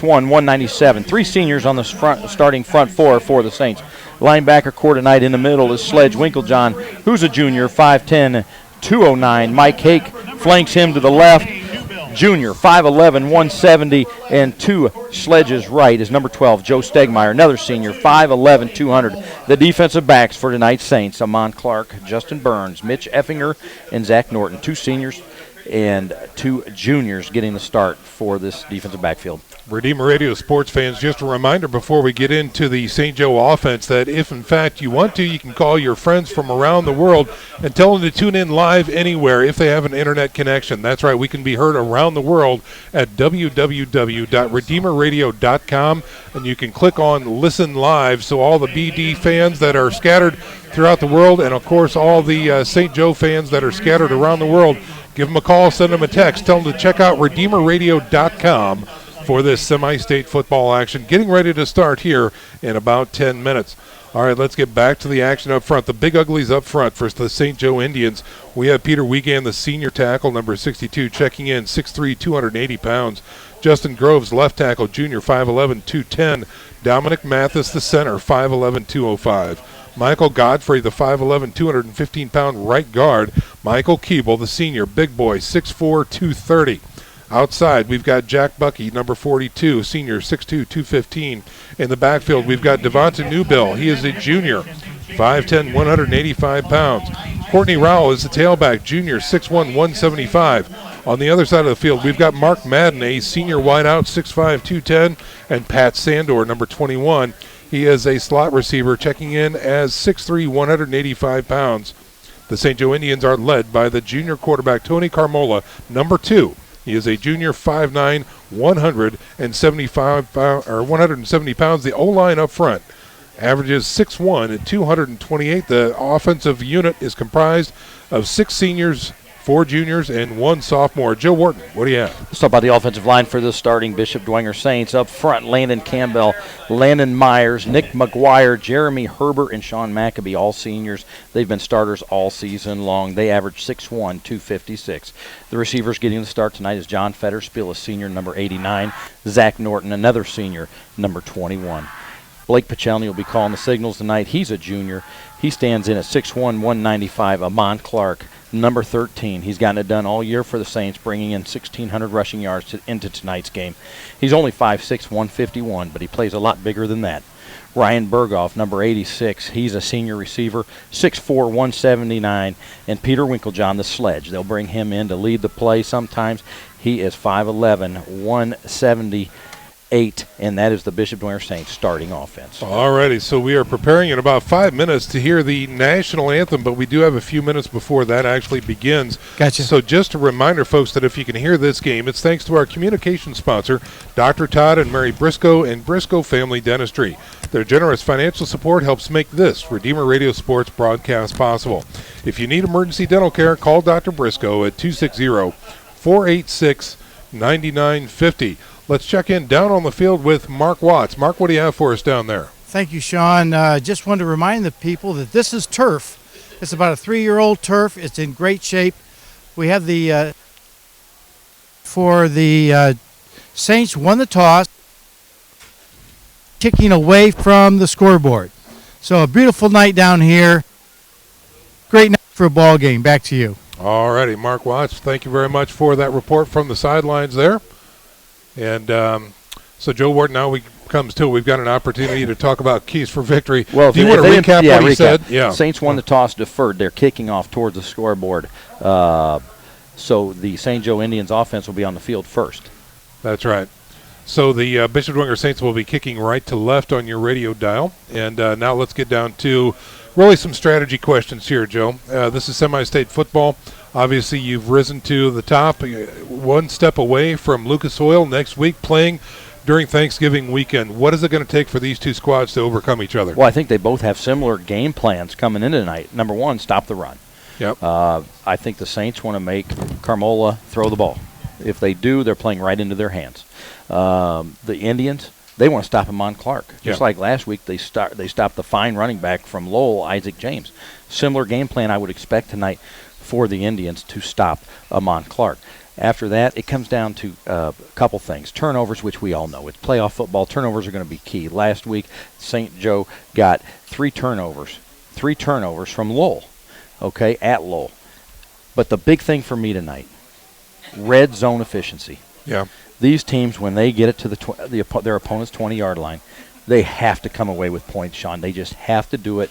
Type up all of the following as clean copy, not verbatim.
197. Three seniors on the starting front four for the Saints. Linebacker core tonight in the middle is Sledge Winklejohn, who's a junior, 5'10", 209. Mike Hake flanks him to the left. Junior, 5'11", 170, and to Sledge's right is number 12, Joe Stegmeyer, another senior, 5'11", 200. The defensive backs for tonight's Saints, Amon Clark, Justin Burns, Mitch Effinger, and Zach Norton. Two seniors and two juniors getting the start for this defensive backfield. Redeemer Radio sports fans, just a reminder before we get into the St. Joe offense that if in fact you want to, you can call your friends from around the world and tell them to tune in live anywhere if they have an internet connection. That's right, we can be heard around the world at www.redeemerradio.com, and you can click on Listen Live, so all the BD fans that are scattered throughout the world, and of course all the St. Joe fans that are scattered around the world, give them a call, send them a text, tell them to check out redeemerradio.com for this semi-state football action, getting ready to start here in about 10 minutes. All right, let's get back to the action up front. The Big Uglies up front for the St. Joe Indians. We have Peter Wiegand, the senior tackle, number 62, checking in, 6'3", 280 pounds. Justin Groves, left tackle, junior, 5'11", 210. Dominic Mathis, the center, 5'11", 205. Michael Godfrey, the 5'11", 215-pound right guard. Michael Keeble, the senior, big boy, 6'4", 230. Outside, we've got Jack Bucky, number 42, senior, 6'2", 215. In the backfield, we've got Devonta Newbill. He is a junior, 5'10", 185 pounds. Courtney Rowell is the tailback, junior, 6'1", 175. On the other side of the field, we've got Mark Madden, a senior wideout, 6'5", 210, and Pat Sandor, number 21. He is a slot receiver, checking in as 6'3", 185 pounds. The St. Joe Indians are led by the junior quarterback, Tony Carmola, number 2. He is a junior, 5'9", 170 pounds. The O-line up front averages 6'1" and 228. The offensive unit is comprised of 6 seniors, 4 juniors, and 1 sophomore. Joe Wharton, what do you have? Let's talk about the offensive line for the starting Bishop Dwenger Saints. Up front, Landon Campbell, Landon Myers, Nick McGuire, Jeremy Herbert, and Sean Maccabee, all seniors. They've been starters all season long. They average 6'1", 256. The receivers getting the start tonight is John Fetterspiel, a senior, number 89. Zach Norton, another senior, number 21. Blake Pachelny will be calling the signals tonight. He's a junior. He stands in at 6'1", 195. Amon Clark, number 13. He's gotten it done all year for the Saints, bringing in 1,600 rushing yards into tonight's game. He's only 5'6", 151, but he plays a lot bigger than that. Ryan Berghoff, number 86. He's a senior receiver, 6'4", 179. And Peter Winklejohn, the Sledge. They'll bring him in to lead the play sometimes. He is 5'11", 178, and that is the Bishop Dwenger Saints starting offense. All righty, so we are preparing in about 5 minutes to hear the national anthem, but we do have a few minutes before that actually begins. Gotcha. So just a reminder, folks, that if you can hear this game, it's thanks to our communication sponsor, Dr. Todd and Mary Briscoe and Briscoe Family Dentistry. Their generous financial support helps make this Redeemer Radio Sports broadcast possible. If you need emergency dental care, call Dr. Briscoe at 260-486-9950. Let's check in down on the field with Mark Watts. Mark, what do you have for us down there? Thank you, Sean. Just wanted to remind the people that this is turf. It's about a 3-year-old turf. It's in great shape. We have the Saints won the toss, kicking away from the scoreboard. So a beautiful night down here. Great night for a ball game. Back to you. All righty, Mark Watts, thank you very much for that report from the sidelines there. And so, Joe Ward, now comes to we've got an opportunity to talk about keys for victory. Well, do you want to recap what he said? Yeah. Saints won the toss, deferred. They're kicking off towards the scoreboard. So the St. Joe Indians offense will be on the field first. That's right. So the Bishop Dwenger Saints will be kicking right to left on your radio dial. And now let's get down to really some strategy questions here, Joe. This is semi-state football. Obviously, you've risen to the top, one step away from Lucas Oil next week, playing during Thanksgiving weekend. What is it going to take for these two squads to overcome each other? Well, I think they both have similar game plans coming into tonight. Number one, stop the run. Yep. I think the Saints want to make Carmola throw the ball. If they do, they're playing right into their hands. The Indians, they want to stop Amon Clark. Just like last week, they stopped the fine running back from Lowell, Isaac James. Similar game plan I would expect tonight for the Indians to stop Amon Clark. After that, it comes down to a couple things. Turnovers, which we all know. It's playoff football. Turnovers are going to be key. Last week, St. Joe got 3 turnovers. 3 turnovers from Lowell, okay, at Lowell. But the big thing for me tonight, red zone efficiency. Yeah. These teams, when they get it to their opponent's 20-yard line, they have to come away with points, Sean. They just have to do it.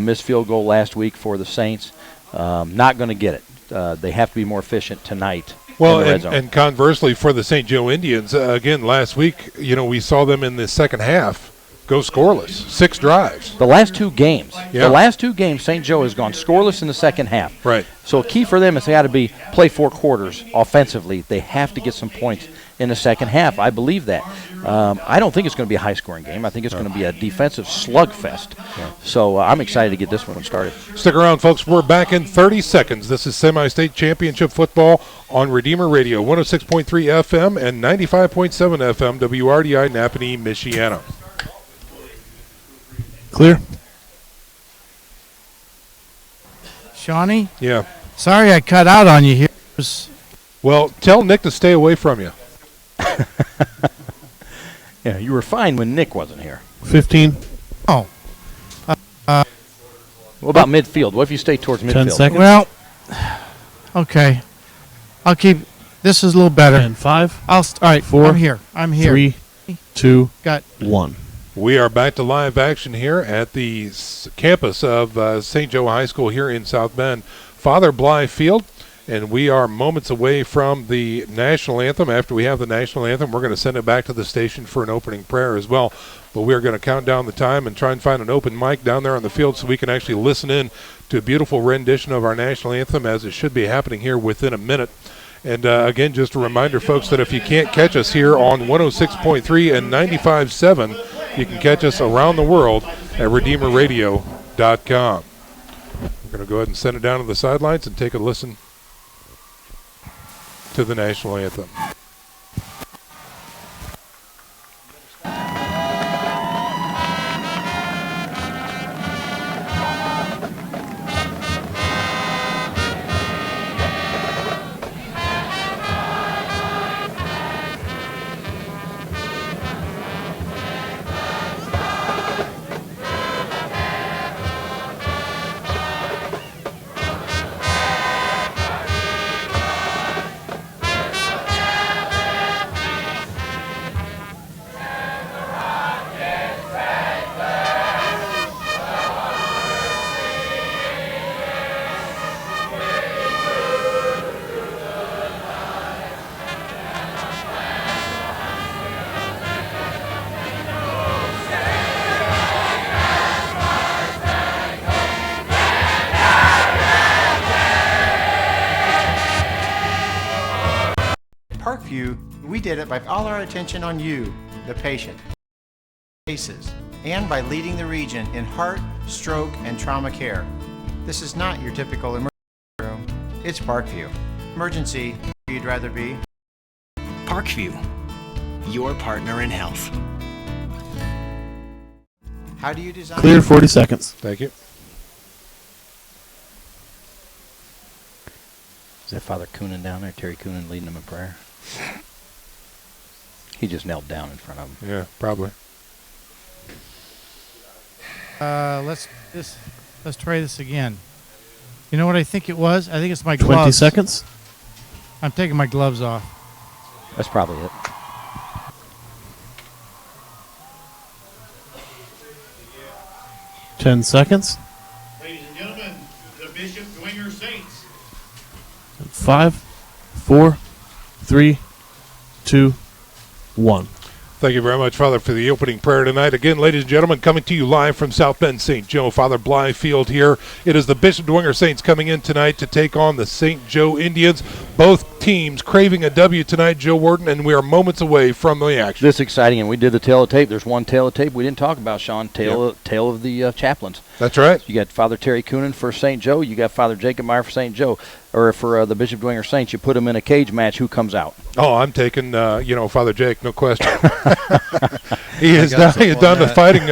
Missed field goal last week for the Saints. Not going to get it. They have to be more efficient tonight. Well, in the red zone. And conversely for the St. Joe Indians, again, last week, we saw them in the second half go scoreless, 6 drives. The last 2 games, Yeah. St. Joe has gone scoreless in the second half. Right. So a key for them is they got to play 4 quarters offensively. They have to get some points in the second half. I believe that. I don't think it's going to be a high-scoring game. I think it's going to be a defensive slugfest. Yeah. So I'm excited to get this one started. Stick around, folks. We're back in 30 seconds. This is semi-state championship football on Redeemer Radio, 106.3 FM and 95.7 FM, WRDI, Napanee, Michiana. Clear. Shawnee, Yeah. sorry I cut out on you here. Well, tell Nick to stay away from you. Yeah, you were fine when Nick wasn't here. 15. Oh, What about midfield? What if you stay towards midfield? 10 seconds. well, okay. I'll keep. This is a little better. And 5, All right, 4, I'm here. 3, 2, Got 1. We are back to live action here at the campus of St. Joe High School here in South Bend, Father Bly Field, and we are moments away from the national anthem. After we have the national anthem, we're going to send it back to the station for an opening prayer as well. But we are going to count down the time and try and find an open mic down there on the field so we can actually listen in to a beautiful rendition of our national anthem, as it should be happening here within a minute. And again, just a reminder, folks, that if you can't catch us here on 106.3 and 95.7, you can catch us around the world at RedeemerRadio.com. We're going to go ahead and send it down to the sidelines and take a listen to the national anthem. Parkview, we did it by all our attention on you, the patient, cases, and by leading the region in heart, stroke, and trauma care. This is not your typical emergency room. It's Parkview. Emergency, where you'd rather be. Parkview, your partner in health. How do you design? Clear 40 seconds. Thank you. Is that Father Coonan down there? Terry Coonan leading them in prayer? He just knelt down in front of them. Yeah, probably. let's try this again. You know what I think it was? I think it's my 20 gloves. seconds. I'm taking my gloves off. That's probably it. Ten seconds. Ladies and gentlemen, the Bishop Dwenger Saints. 5, 4, 3, 2, 1. Thank you very much, Father, for the opening prayer tonight. Again, ladies and gentlemen, coming to you live from South Bend, St. Joe, Father Bly Field here. It is the Bishop Dwenger Saints coming in tonight to take on the St. Joe Indians. Both teams craving a W tonight, Joe Warden, and we are moments away from the action. This is exciting, and we did the tail of tape. There's one tail of tape we didn't talk about, Sean. Tail of the chaplains. That's right. You got Father Terry Coonan for St. Joe. You got Father Jacob Meyer for St. Joe. Or for the Bishop Dwenger Saints, you put them in a cage match. Who comes out? Oh, I'm taking, Father Jake, no question. He is down to fighting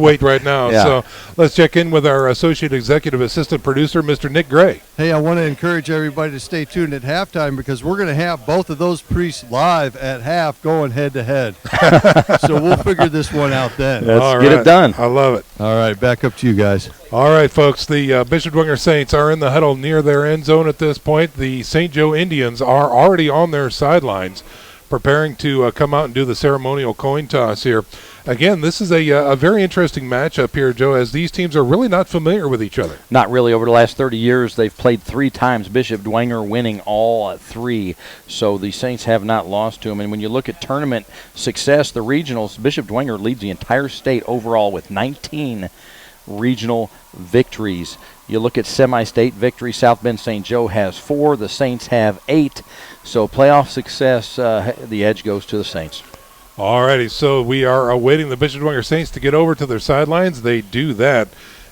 weight right now. Yeah. So let's check in with our Associate Executive Assistant Producer, Mr. Nick Gray. Hey, I want to encourage everybody to stay tuned at halftime because we're going to have both of those priests live at half going head-to-head. So we'll figure this one out then. Let's get it done. I love it. All right, back up to you guys. All right, folks, the Bishop Dwenger Saints are in the huddle near their end zone at this point. The St. Joe Indians are already on their sidelines preparing to come out and do the ceremonial coin toss here. Again, this is a very interesting matchup here, Joe, as these teams are really not familiar with each other. Not really. Over the last 30 years, they've played 3 times, Bishop Dwenger winning all 3. So the Saints have not lost to them. And when you look at tournament success, the regionals, Bishop Dwenger leads the entire state overall with 19 regional victories. You look at semi-state victory, South Bend St. Joe has 4. The Saints have 8. So playoff success, the edge goes to the Saints. All righty, so we are awaiting the Bishop Dwenger Saints to get over to their sidelines. They do that.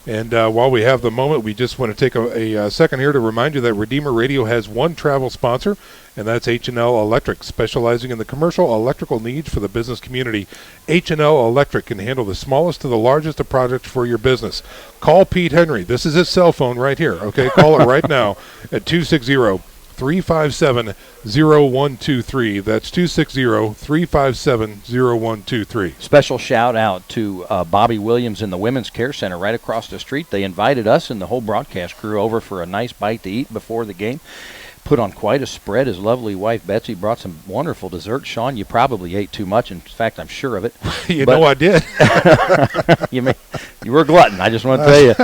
And while we have the moment, we just want to take a second here to remind you that Redeemer Radio has one travel sponsor, and that's H&L Electric, specializing in the commercial electrical needs for the business community. H&L Electric can handle the smallest to the largest of projects for your business. Call Pete Henry. This is his cell phone right here, okay? Call it right now at 260-357-0123. That's 260-357-0123. Special shout out to Bobby Williams in the Women's Care Center right across the street. They invited us and the whole broadcast crew over for a nice bite to eat before the game. Put on quite a spread. His lovely wife Betsy brought some wonderful dessert. Sean, you probably ate too much. In fact, I'm sure of it. You know I did. You were a glutton. I just want to tell you.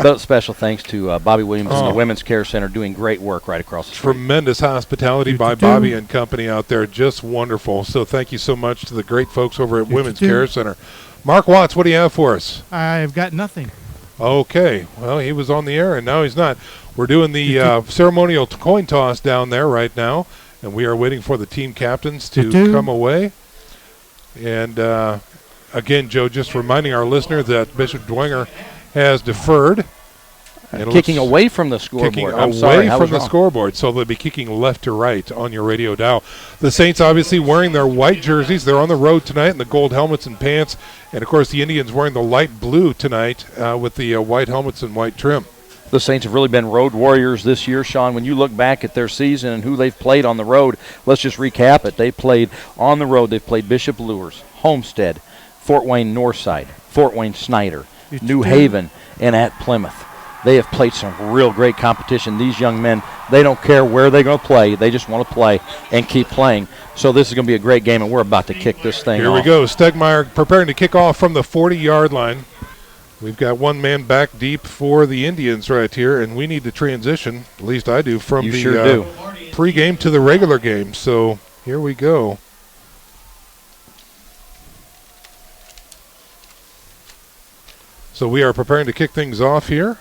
Those special thanks to Bobby Williams and the Women's Care Center doing great work right across the street. Tremendous hospitality by Bobby and company out there. Just wonderful. So thank you so much to the great folks over at Women's Care Center. Mark Watts, what do you have for us? I've got nothing. Okay. Well, he was on the air, and now he's not. We're doing the ceremonial coin toss down there right now, and we are waiting for the team captains to come away. And, again, Joe, just reminding our listener that Bishop Dwenger has deferred. Kicking away from the scoreboard. Kicking away from the scoreboard, so they'll be kicking left to right on your radio dial. The Saints obviously wearing their white jerseys. They're on the road tonight in the gold helmets and pants. And, of course, the Indians wearing the light blue tonight with the white helmets and white trim. The Saints have really been road warriors this year, Sean. When you look back at their season and who they've played on the road, let's just recap it. They played on the road. They've played Bishop Luers, Homestead, Fort Wayne Northside, Fort Wayne Snyder, New Haven, and at Plymouth. They have played some real great competition. These young men, they don't care where they're going to play. They just want to play and keep playing. So this is going to be a great game, and we're about to kick this thing off. Here we go. Stegmeyer preparing to kick off from the 40-yard line. We've got one man back deep for the Indians right here, and we need to transition, at least I do, from the pregame to the regular game. So here we go. So we are preparing to kick things off here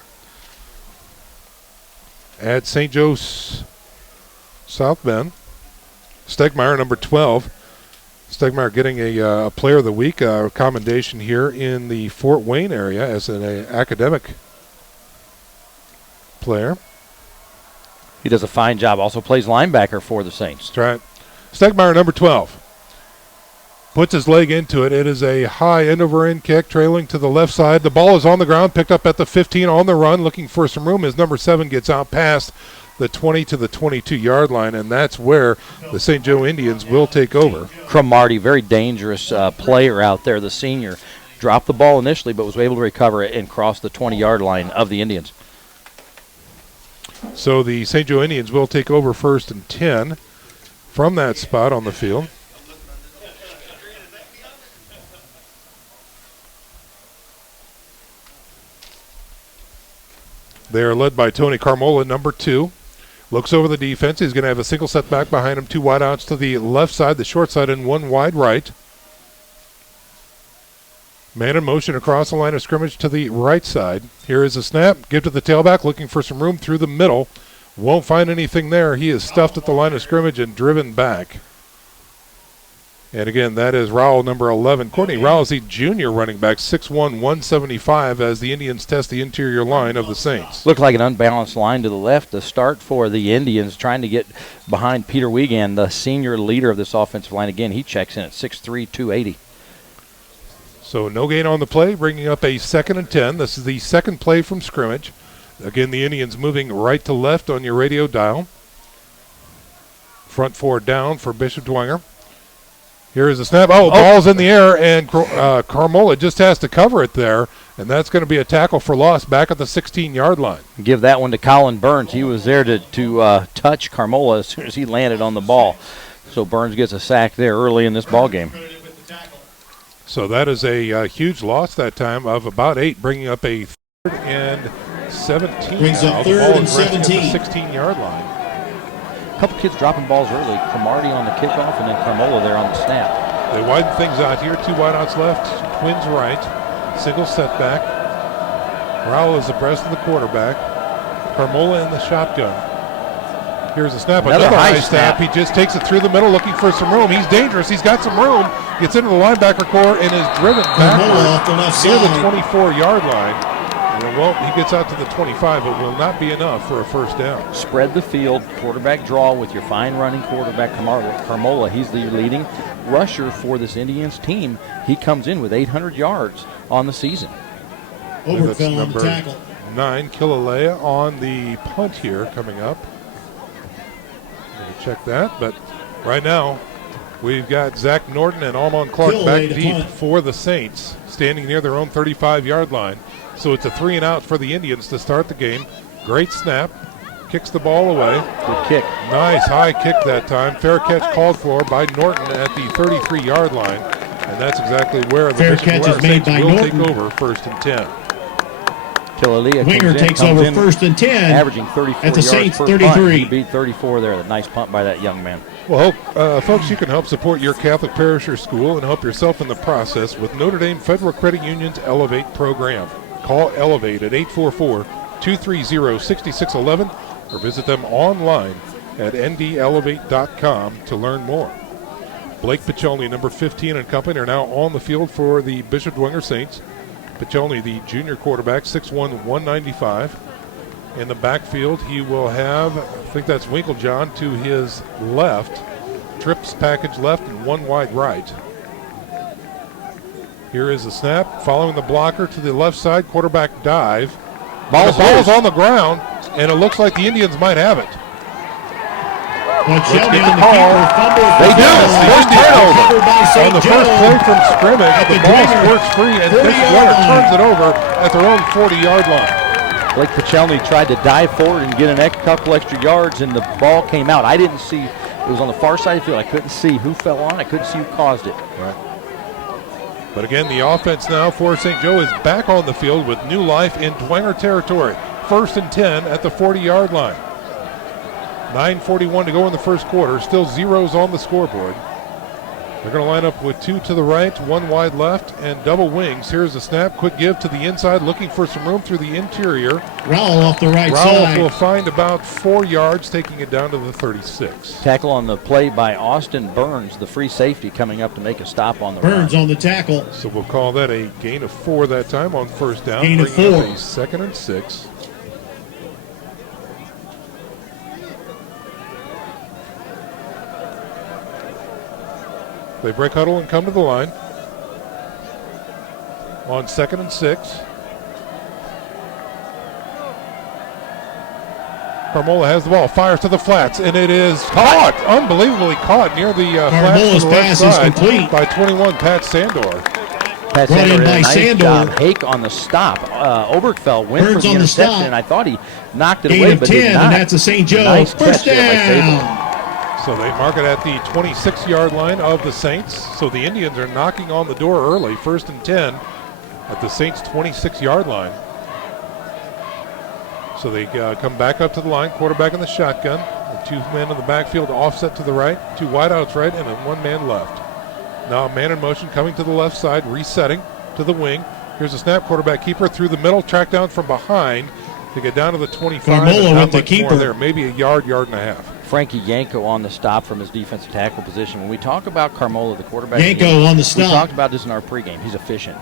at St. Joe's South Bend. Stegmeyer, number 12. Stegmeyer getting a Player of the Week commendation here in the Fort Wayne area as an academic player. He does a fine job. Also plays linebacker for the Saints. That's right. Stegmeyer, number 12. Puts his leg into it. It is a high end-over-end kick trailing to the left side. The ball is on the ground, picked up at the 15 on the run, looking for some room as number 7 gets out past the 20 to the 22-yard line, and that's where the St. Joe Indians will take over. Cromartie, very dangerous player out there, the senior. Dropped the ball initially, but was able to recover it and cross the 20-yard line of the Indians. So the St. Joe Indians will take over 1st and 10 from that spot on the field. They are led by Tony Carmola, number 2. Looks over the defense. He's going to have a single set back behind him. 2 wideouts to the left side, the short side, and 1 wide right. Man in motion across the line of scrimmage to the right side. Here is a snap. Give to the tailback, looking for some room through the middle. Won't find anything there. He is stuffed at the line of scrimmage and driven back. And again, that is Rowell, number 11. Courtney Rowell is the junior running back, 6'1", 175, as the Indians test the interior line of the Saints. Looked like an unbalanced line to the left to start for the Indians, trying to get behind Peter Wiegand, the senior leader of this offensive line. Again, he checks in at 6'3", 280. So no gain on the play, bringing up a 2nd and 10. This is the second play from scrimmage. Again, the Indians moving right to left on your radio dial. Front 4 down for Bishop Dwenger. Here is the snap. Ball's in the air, and Carmola just has to cover it there, and that's going to be a tackle for loss back at the 16-yard line. Give that one to Colin Burns. He was there to touch Carmola as soon as he landed on the ball. So Burns gets a sack there early in this ball game. So that is a huge loss that time of about 8, bringing up a 3rd and 17. Brings up The 3rd ball and is resting 17. at the 16-yard line. A couple kids dropping balls early. Cromartie on the kickoff and then Carmola there on the snap. They widen things out here. 2 wideouts left, twins right, single setback. Rowell is abreast of the quarterback. Carmola in the shotgun. Here's a snap. Another high snap. He just takes it through the middle looking for some room. He's dangerous. He's got some room. Gets into the linebacker core and is driven backwards near the 24-yard line. And he gets out to the 25, but will not be enough for a first down. Spread the field, quarterback draw with your fine running quarterback Carmola. He's the leading rusher for this Indians team. He comes in with 800 yards on the season. Oberfell on the tackle. 9, Killalea on the punt here coming up. Check that, but right now we've got Zach Norton and Almon Clark back deep for the Saints, standing near their own 35-yard line. So it's a 3 and out for the Indians to start the game. Great snap, kicks the ball away. Good kick. Nice high kick that time. Fair catch called for by Norton at the 33-yard line, and that's exactly where the fair catch is made by will Norton. take over 1st and 10. Dwenger takes over 1st and 10. Averaging 34 at the yards Saints per 33. punt. He beat 34 there. A nice punt by that young man. Well, folks, you can help support your Catholic parish or school and help yourself in the process with Notre Dame Federal Credit Union's Elevate program. Call Elevate at 844-230-6611 or visit them online at ndelevate.com to learn more. Blake Piccioni, number 15 and company, are now on the field for the Bishop Dwenger Saints. Piccioni, the junior quarterback, 6'1", 195. In the backfield, he will have, I think that's Winklejohn to his left. Trips package left and 1 wide right. Here is the snap. Following the blocker to the left side, quarterback dive. Ball's on the ground, and it looks like the Indians might have it. Let's get the call. They do. First turnover. On the first play from scrimmage, the ball squirts free, and Dwenger turns it over at their own 40-yard line. Blake Piccioni tried to dive forward and get a couple extra yards, and the ball came out. I didn't see. It was on the far side of the field. I couldn't see who fell on. I couldn't see who caused it. Right. But again, the offense now for St. Joe is back on the field with new life in Dwenger territory. 1st and 10 at the 40-yard line. 9:41 to go in the first quarter. Still zeros on the scoreboard. They're going to line up with 2 to the right, 1 wide left, and double wings. Here's a snap. Quick give to the inside, looking for some room through the interior. Rowell off the right Rowell side. will find about 4 yards, taking it down to the 36. Tackle on the play by Austin Burns, the free safety, coming up to make a stop on the Burns run. on the tackle. So we'll call that a gain of 4 that time on first down. Gain of bringing up 4. a 2nd and 6. They break huddle and come to the line. On 2nd and 6. Carmola has the ball, fires to the flats, and it is caught, unbelievably caught near the flats Carmola's to the left pass is side complete. by 21, Pat Sandor. Pat Brought Sandor in did a by nice Sandor. job. Hake on the stop. Oberkfell went Burns for the on the interception, stop. and I thought he knocked it Gain away, of but 10, did not. and that's a St. Joe. Nice First catch there by Sable. down. So they mark it at the 26-yard line of the Saints. So the Indians are knocking on the door early, 1st and 10 at the Saints' 26-yard line. So they come back up to the line, quarterback in the shotgun. The 2 men in the backfield offset to the right, 2 wideouts right, and then 1 man left. Now a man in motion coming to the left side, resetting to the wing. Here's a snap, quarterback keeper through the middle, track down from behind to get down to the 25. Carmola Not with the much more keeper. there, maybe a yard, yard and a half. Frankie Yanko on the stop from his defensive tackle position. When we talk about Carmola, the quarterback, Yanko on the we stop. talked about this in our pregame. He's efficient.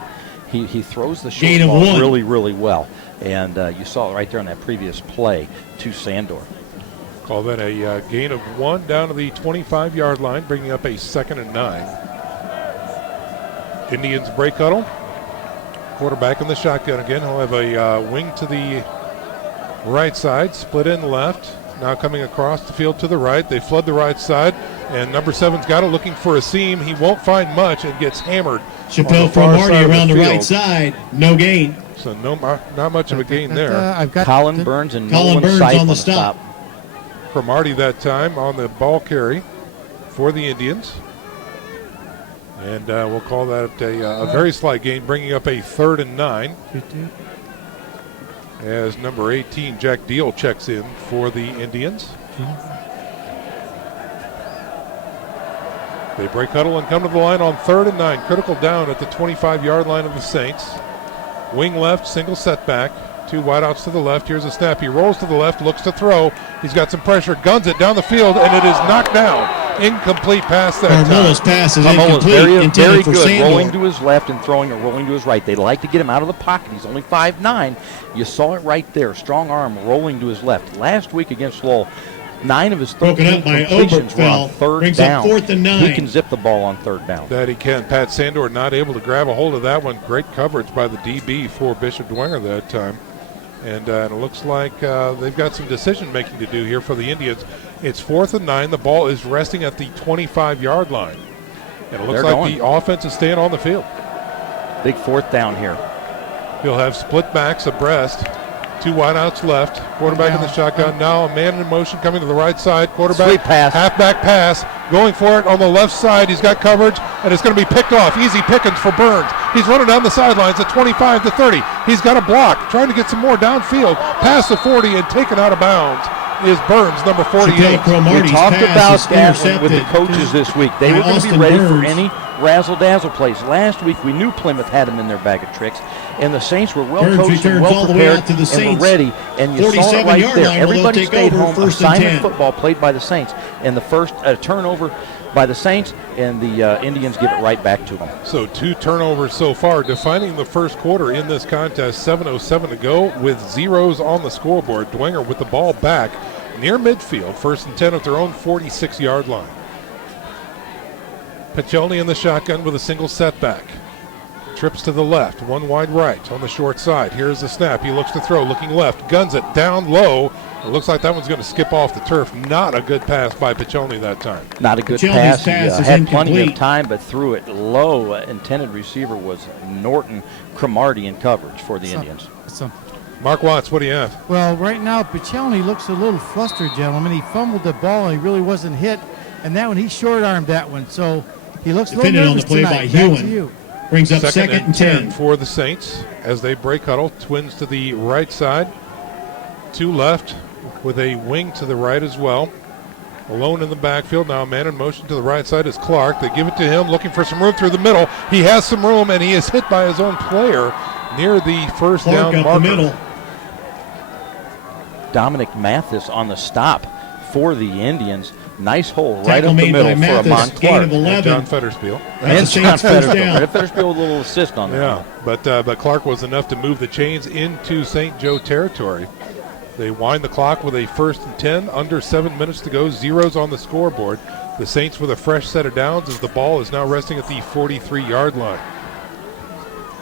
He throws the short Gain of ball 1. really, really well. And you saw it right there on that previous play to Sandor. Call that a gain of 1 down to the 25-yard line, bringing up a 2nd and 9. Indians break huddle. Quarterback in the shotgun again. He'll have a wing to the right side, split in left. Now coming across the field to the right. They flood the right side, and number 7's got it looking for a seam. He won't find much and gets hammered. Chappelle Cromartie around the right side. No gain. So not much of a gain there. I've got Colin Burns and Colin Nolan Burns Sipe on the stop. Cromartie that time on the ball carry for the Indians. And we'll call that a very slight gain, bringing up a 3rd and 9. As number 18, Jack Deal, checks in for the Indians. They break huddle and come to the line on 3rd and 9. Critical down at the 25-yard line of the Saints. Wing left, single setback. 2 wideouts to the left. Here's a snap. He rolls to the left, looks to throw. He's got some pressure, guns it down the field, and it is knocked down. Incomplete pass that Carmelo's time. pass is Carmelo's incomplete, intended for good, Sandor. rolling to his left and throwing or rolling to his right. They like to get him out of the pocket. He's only 5'9". You saw it right there. Strong arm rolling to his left. Last week against Lowell, 9 of his 13 completions were on 3rd down. 4th and 9. He can zip the ball on 3rd down. That he can. Pat Sandor not able to grab a hold of that one. Great coverage by the DB for Bishop Dwenger that time. And it looks like they've got some decision-making to do here for the Indians. It's 4th and 9. The ball is resting at the 25-yard line. And it looks like the offense is staying on the field. Big 4th down here. He'll have split backs abreast. 2 wideouts left. Quarterback in the shotgun. Now a man in motion coming to the right side. Quarterback. Sweet pass. Halfback pass. Going for it on the left side. He's got coverage, and it's going to be picked off. Easy pickings for Burns. He's running down the sidelines at 25 to 30. He's got a block. Trying to get some more downfield. Past the 40 and taken out of bounds is Burns, number 48. We talked about that with the coaches this week. They were going to be ready for any razzle-dazzle plays. Last week we knew Plymouth had them in their bag of tricks, and the Saints were well coached and well prepared and were ready, and you saw it right there. Everybody stayed home. Assignment football played by the Saints, and the first turnover by the Saints, and the Indians give it right back to them. So 2 turnovers so far, defining the first quarter in this contest. 7:07 to go with zeros on the scoreboard. Dwenger with the ball back near midfield, 1st and 10 at their own 46-yard line. Piccioni in the shotgun with a single setback. Trips to the left, 1 wide right on the short side. Here's the snap. He looks to throw, looking left, guns it down low. It looks like that one's going to skip off the turf. Not a good pass by Piccioni that time. Not a good pass. He had plenty of time, but threw it low. Intended receiver was Norton Cromartie in coverage for the Indians. Mark Watts, what do you have? Well, right now, Piccioni looks a little flustered, gentlemen. He fumbled the ball, and he really wasn't hit. And that one, he short-armed that one. So he looks a little nervous on the play tonight. by Hewen. Brings up 2nd and 10 for the Saints as they break huddle. Twins to the right side. 2 left with a wing to the right as well. Alone in the backfield. Now a man in motion to the right side is Clark. They give it to him, looking for some room through the middle. He has some room, and he is hit by his own player near the first Clark down up marker. the middle. Dominic Mathis on the stop for the Indians. Nice hole right up the middle for Amon Clark. And John Fetterspiel. And John Fetterspiel. Fetterspiel with a little assist on that. Yeah, but Clark was enough to move the chains into St. Joe territory. They wind the clock with a 1st and 10, under 7 minutes to go, zeros on the scoreboard. The Saints with a fresh set of downs as the ball is now resting at the 43-yard line.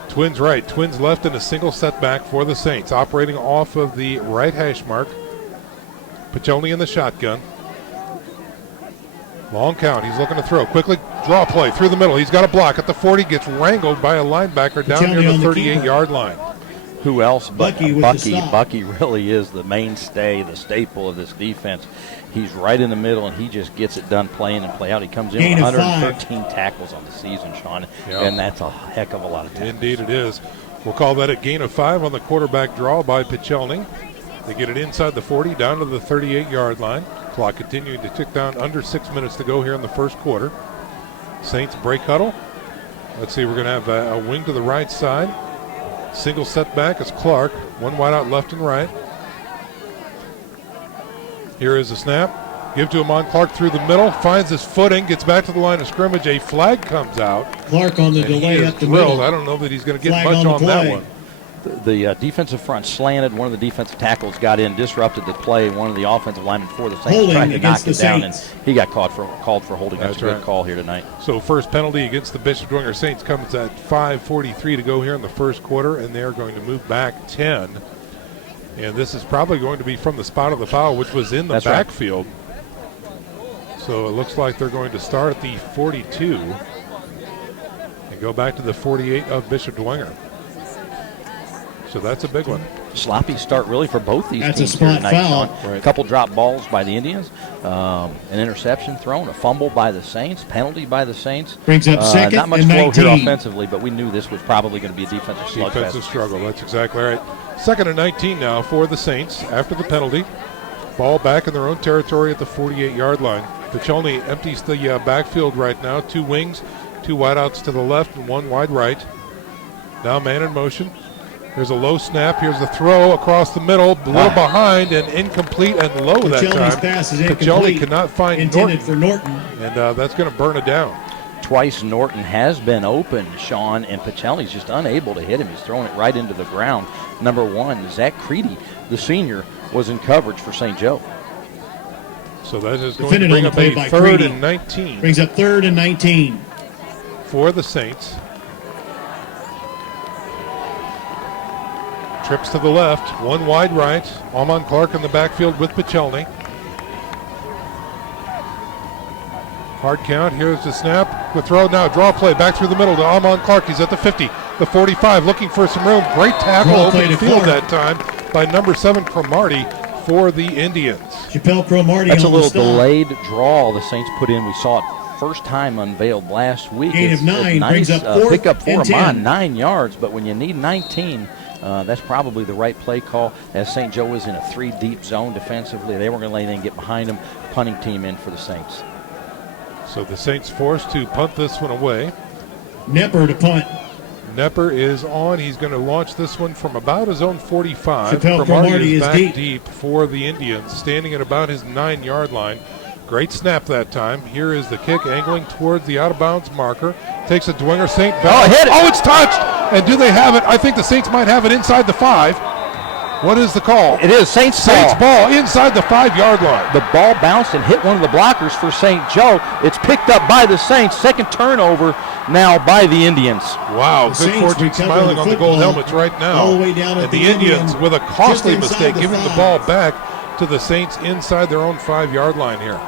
Twins right, twins left, and a single setback for the Saints. Operating off of the right hash mark. Piccioni in the shotgun. Long count, he's looking to throw. Quickly, draw play through the middle. He's got a block at the 40, gets wrangled by a linebacker down near the 38-yard line. Who else but Bucky with the stop. Bucky really is the mainstay, the staple of this defense. He's right in the middle, and he just gets it done play in and play out. He comes in with 113 tackles on the season, Sean, and that's a heck of a lot of tackles. Indeed it is. We'll call that a gain of 5 on the quarterback draw by Piccioni. They get it inside the 40, down to the 38-yard line. Clock continuing to tick down, under 6 minutes to go here in the first quarter. Saints break huddle. Let's see, we're going to have a wing to the right side. Single setback is Clark. 1 wide out left and right. Here is the snap. Give to Amon Clark through the middle. Finds his footing. Gets back to the line of scrimmage. A flag comes out. Clark on the delay up the middle. I don't know that he's going to get much on that one. The defensive front slanted. One of the defensive tackles got in, disrupted the play. One of the offensive linemen for the Saints tried to knock it down, and he got called for holding. That's a good call here tonight. So first penalty against the Bishop Dwenger Saints comes at 5:43 to go here in the first quarter, and they're going to move back 10. And this is probably going to be from the spot of the foul, which was in the backfield. Right. So it looks like they're going to start at the 42 and go back to the 48 of Bishop Dwenger. So that's a big one. Sloppy start really for both these teams. That's a spot foul. Right. A couple drop balls by the Indians, an interception thrown, a fumble by the Saints, penalty by the Saints. Brings up second not much and flow 19. Here offensively, but we knew this was probably going to be a defensive slugfest. Defensive struggle, that's exactly right. Second and 19 now for the Saints after the penalty. Ball back in their own territory at the 48-yard line. Piccioni empties the backfield right now. Two wings, two wideouts to the left and one wide right. Now man in motion. Here's a low snap. Here's the throw across the middle. A little behind and incomplete and low that time. Pass is Piccioni could not find intended for Norton. And that's going to burn it down. Twice Norton has been open, Sean, and Piccioni's just unable to hit him. He's throwing it right into the ground. Number one, Zach Creedy, the senior, was in coverage for St. Joe. So that is going to bring up a third and 19. Brings up third and 19. For the Saints. Trips to the left, one wide right. Almon Clark in the backfield with Piccioni. Hard count, here's the snap. The throw now, draw play, back through the middle to Almon Clark. He's at the 50, the 45, looking for some room. Great tackle over the field that time by number 7, Cromartie, for the Indians. Chappelle Cromartie. That's a little delayed draw the Saints put in. We saw it first time unveiled last week. Gain of 9, nice, brings up pick up for Amon, 9 yards, but when you need 19, that's probably the right play call, as St. Joe was in a 3-deep zone defensively. They weren't going to let anything get behind them. Punting team in for the Saints. So the Saints forced to punt this one away. Nepper to punt. Nepper is on. He's going to launch this one from about his own 45. Cromartie is back deep for the Indians, standing at about his 9-yard line. Great snap that time. Here is the kick, angling towards the out-of-bounds marker. Takes a Dwenger Saint back. Hit it. Oh, it's touched! And do they have it? I think the Saints might have it inside the 5. What is the call? It is Saints ball inside the 5-yard line. The ball bounced and hit one of the blockers for St. Joe. It's picked up by the Saints. Second turnover now by the Indians. Wow, good fortune smiling on the gold helmets right now. All the way down and the Indians with a costly mistake, giving the ball back to the Saints inside their own 5-yard line here.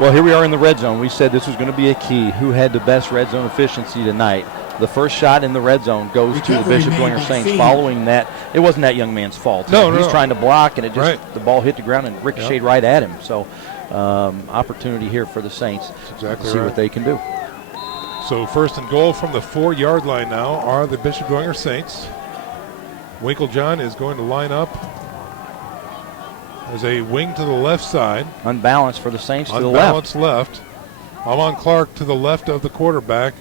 Well, here we are in the red zone. We said this was going to be a key. Who had the best red zone efficiency tonight? The first shot in the red zone goes to the Bishop Dwenger Saints. Following that, it wasn't that young man's fault. He's trying to block, and it just the ball hit the ground and ricocheted right at him. So, opportunity here for the Saints to see what they can do. So first and goal from the 4-yard line now are the Bishop Dwenger Saints. Winklejohn is going to line up as a wing to the left side. Unbalanced for the Saints to the left. Almon Clark to the left of the quarterback.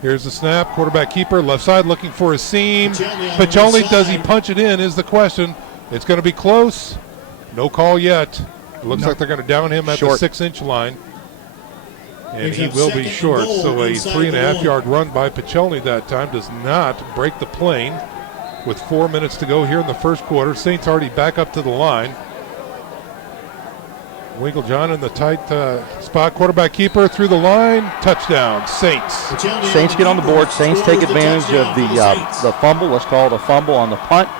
Here's the snap, quarterback keeper, left side looking for a seam. Piccioni, does he punch it in is the question. It's going to be close. No call yet. It looks like they're going to down him at the 6-inch line. And he will be short. So a 3.5-yard run by Piccioni that time does not break the plane. With 4 minutes to go here in the first quarter, Saints already back up to the line. Winklejohn in the tight spot. Quarterback keeper through the line. Touchdown, Saints. Saints get on the board. Saints take advantage of the fumble. Let's call it a fumble on the punt.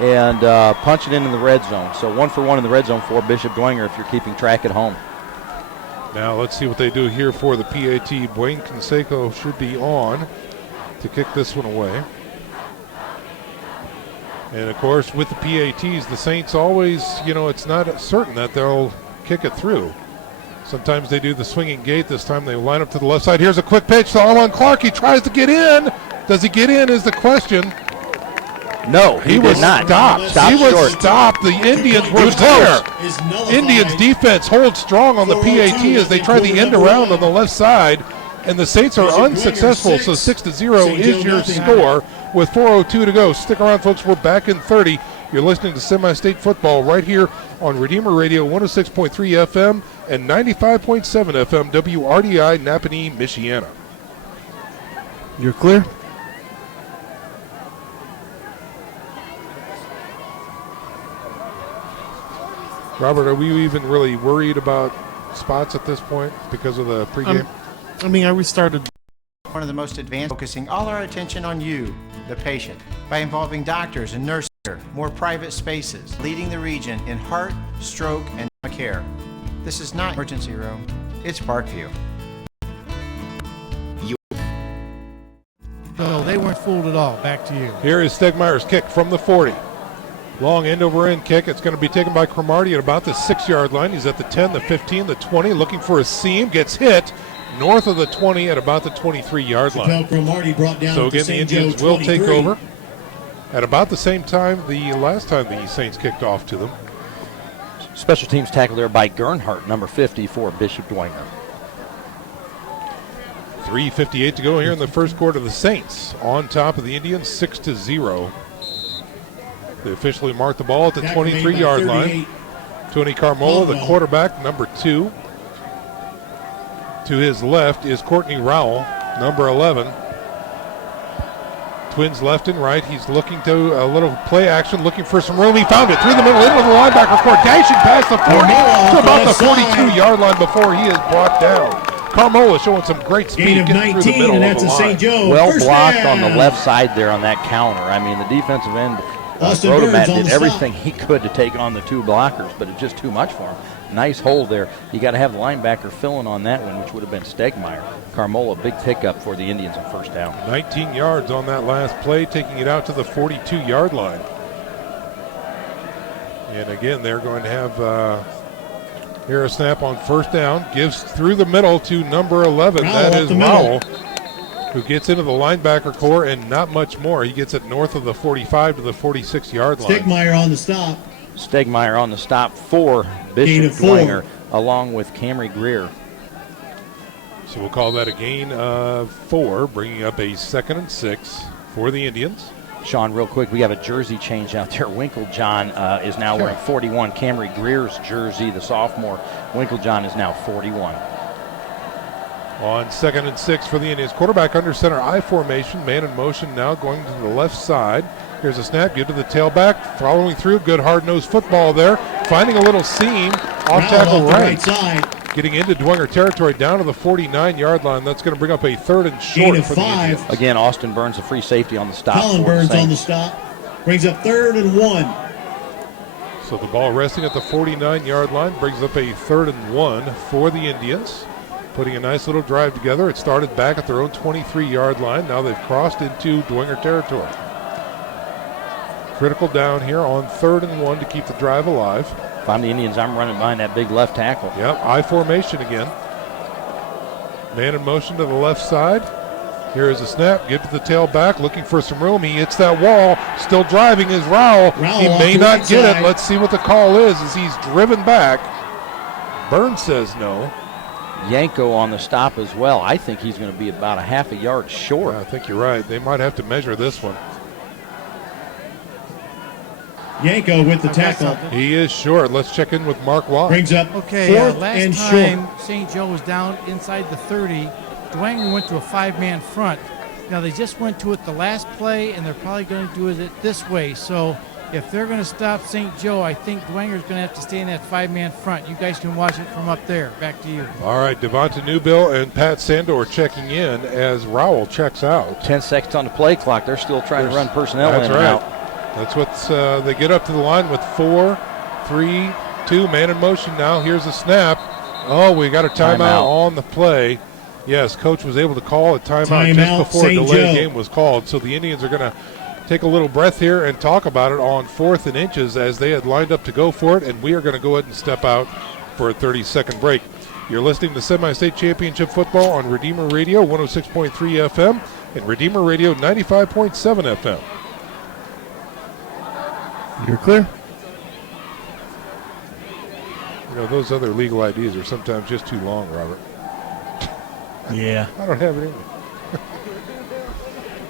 And punch it in the red zone. So 1 for 1 in the red zone for Bishop Dwenger if you're keeping track at home. Now let's see what they do here for the PAT. Blaine Canseco should be on to kick this one away. And of course, with the PATs, the Saints always, it's not certain that they'll kick it through. Sometimes they do the swinging gate. This time they line up to the left side. Here's a quick pitch to Almon Clark. He tries to get in. Does he get in is the question. No, he was not. Stopped. He was stopped. The Indians were there. Indians defense holds strong on the PAT as they try the end around on the left side. And the Saints are unsuccessful, so 6-0 is your score with 4:02 to go. Stick around, folks. We're back in 30. You're listening to Semi-State Football right here on Redeemer Radio 106.3 FM and 95.7 FM WRDI Napanee, Michiana. You're clear. Robert, are we even really worried about spots at this point because of the pregame? We started. One of the most advanced, focusing all our attention on you, the patient, by involving doctors and nurses, more private spaces, leading the region in heart, stroke, and trauma care. This is not emergency room, it's Parkview. So they weren't fooled at all. Back to you. Here is Stegmeyer's kick from the 40. Long end-over-end kick. It's going to be taken by Cromartie at about the 6-yard line. He's at the 10, the 15, the 20, looking for a seam. Gets hit north of the 20 at about the 23-yard line. Cromartie brought down So again, the St. Joe Indians will take 23. over at about the same time the last time the Saints kicked off to them. Special teams tackle there by Gernhardt, number 50 for Bishop Dwenger. 3:58 to go here in the first quarter. The Saints on top of the Indians, 6-0. They officially marked the ball at the 23-yard line. Tony Carmola, the quarterback, number 2. To his left is Courtney Rowell, number 11. Twins left and right. He's looking to a little play action, looking for some room. He found it through the middle, into the linebacker court, dashing past the 40 to about the 42-yard line before he is brought down. Carmola showing some great speed Gain of getting 19, through the middle and of that's the a line. St. Joe. Well First blocked down. on the left side there on that counter. I mean, the defensive end, Austin Rotomat Burns on did the everything he could to take on the 2 blockers, but it's just too much for him. Nice hold there. You got to have the linebacker filling on that one, which would have been Stegmeyer. Carmola, big pickup for the Indians on first down. 19 yards on that last play, taking it out to the 42-yard line. And again, they're going to have here a snap on first down. Gives through the middle to number 11. Rowell That up is the middle. Rowell, who gets into the linebacker core and not much more. He gets it north of the 45 to the 46-yard line. Stegmeyer on the stop. Stegmeyer on the stop for Gain Bishop of 4. Dwenger, along with Camry Greer. So we'll call that a gain of 4, bringing up a 2nd and 6 for the Indians. Sean, real quick, we have a jersey change out there. Winklejohn is now wearing 41. Camry Greer's jersey, the sophomore. Winklejohn is now 41. On 2nd and 6 for the Indians. Quarterback under center, I formation, man in motion now going to the left side. Here's a snap, give to the tailback, following through, good hard-nosed football there. Finding a little seam, off tackle Rowell off the right. right side. Getting into Dwenger territory down to the 49-yard line. That's going to bring up a 3rd and short Gain of for the 5. Indians. Again, Austin Burns, a free safety on the stop. Colin for the Burns on the Saints. stop. Brings up 3rd and 1. So the ball resting at the 49-yard line brings up a 3rd and 1 for the Indians. Putting a nice little drive together. It started back at their own 23-yard line. Now they've crossed into Dwenger territory. Critical down here on 3rd and 1 to keep the drive alive. If I'm the Indians, I'm running behind that big left tackle. Yep, I formation again. Man in motion to the left side. Here is a snap. Give to the tailback, looking for some room. He hits that wall. Still driving is Rowell. Rowell He off may the not right get side. it. Let's see what the call is as he's driven back. Burns says no. Yanko on the stop as well. I think he's going to be about a half a yard short. I think you're right. They might have to measure this one. Yanko with the I've got tackle. something. He is short. Let's check in with Mark Watt. Brings up Okay, 4th last and time short. St. Joe was down inside the 30, Dwenger went to a 5-man front. Now they just went to it the last play, and they're probably going to do it this way. So if they're going to stop St. Joe, I think Dwenger's going to have to stay in that 5-man front. You guys can watch it from up there. Back to you. All right, Devonta Newbill and Pat Sandor checking in as Rowell checks out. 10 seconds on the play clock. They're still trying to run personnel That's in and right. out. That's what they get up to the line with 4, 3, 2, man in motion now. Here's a snap. Oh, we got a timeout on the play. Yes, coach was able to call a timeout just before St. delay Joe. game was called. So the Indians are going to take a little breath here and talk about it on 4th and inches as they had lined up to go for it, and we are going to go ahead and step out for a 30-second break. You're listening to Semi-State Championship Football on Redeemer Radio 106.3 FM and Redeemer Radio 95.7 FM. You're clear. You know, those other legal IDs are sometimes just too long, Robert. Yeah. I don't have it in me.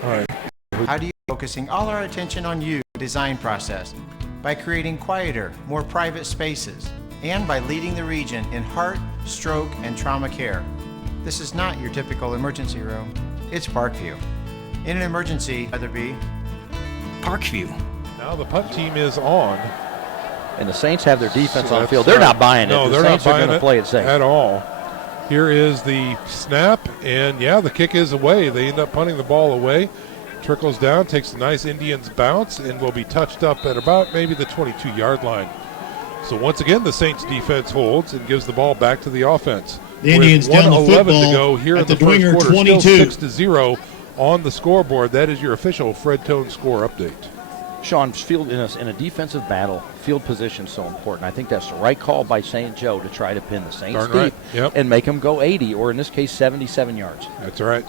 All right. How do you focusing all our attention on you, the design process, by creating quieter, more private spaces, and by leading the region in heart, stroke, and trauma care. This is not your typical emergency room, it's Parkview. In an emergency, whether it be Parkview. Now the punt team is on. And the Saints have their defense So on the field. that's They're right. not buying it. No, The they're Saints not are buying going to it play it safe. at all. Here is the snap, and yeah, the kick is away. They end up punting the ball away. Trickles down, takes a nice Indians bounce, and will be touched up at about maybe the 22-yard line. So once again, the Saints defense holds and gives the ball back to the offense. The Indians With down the 1:11 football to go here at in the the first Dwenger quarter, 22. still 6-0 on the scoreboard. That is your official Fred Tone score update. Sean, field in a defensive battle, field position is so important. I think that's the right call by St. Joe to try to pin the Saints Darn deep right. Yep. and make them go 80, or in this case, 77 yards. That's right.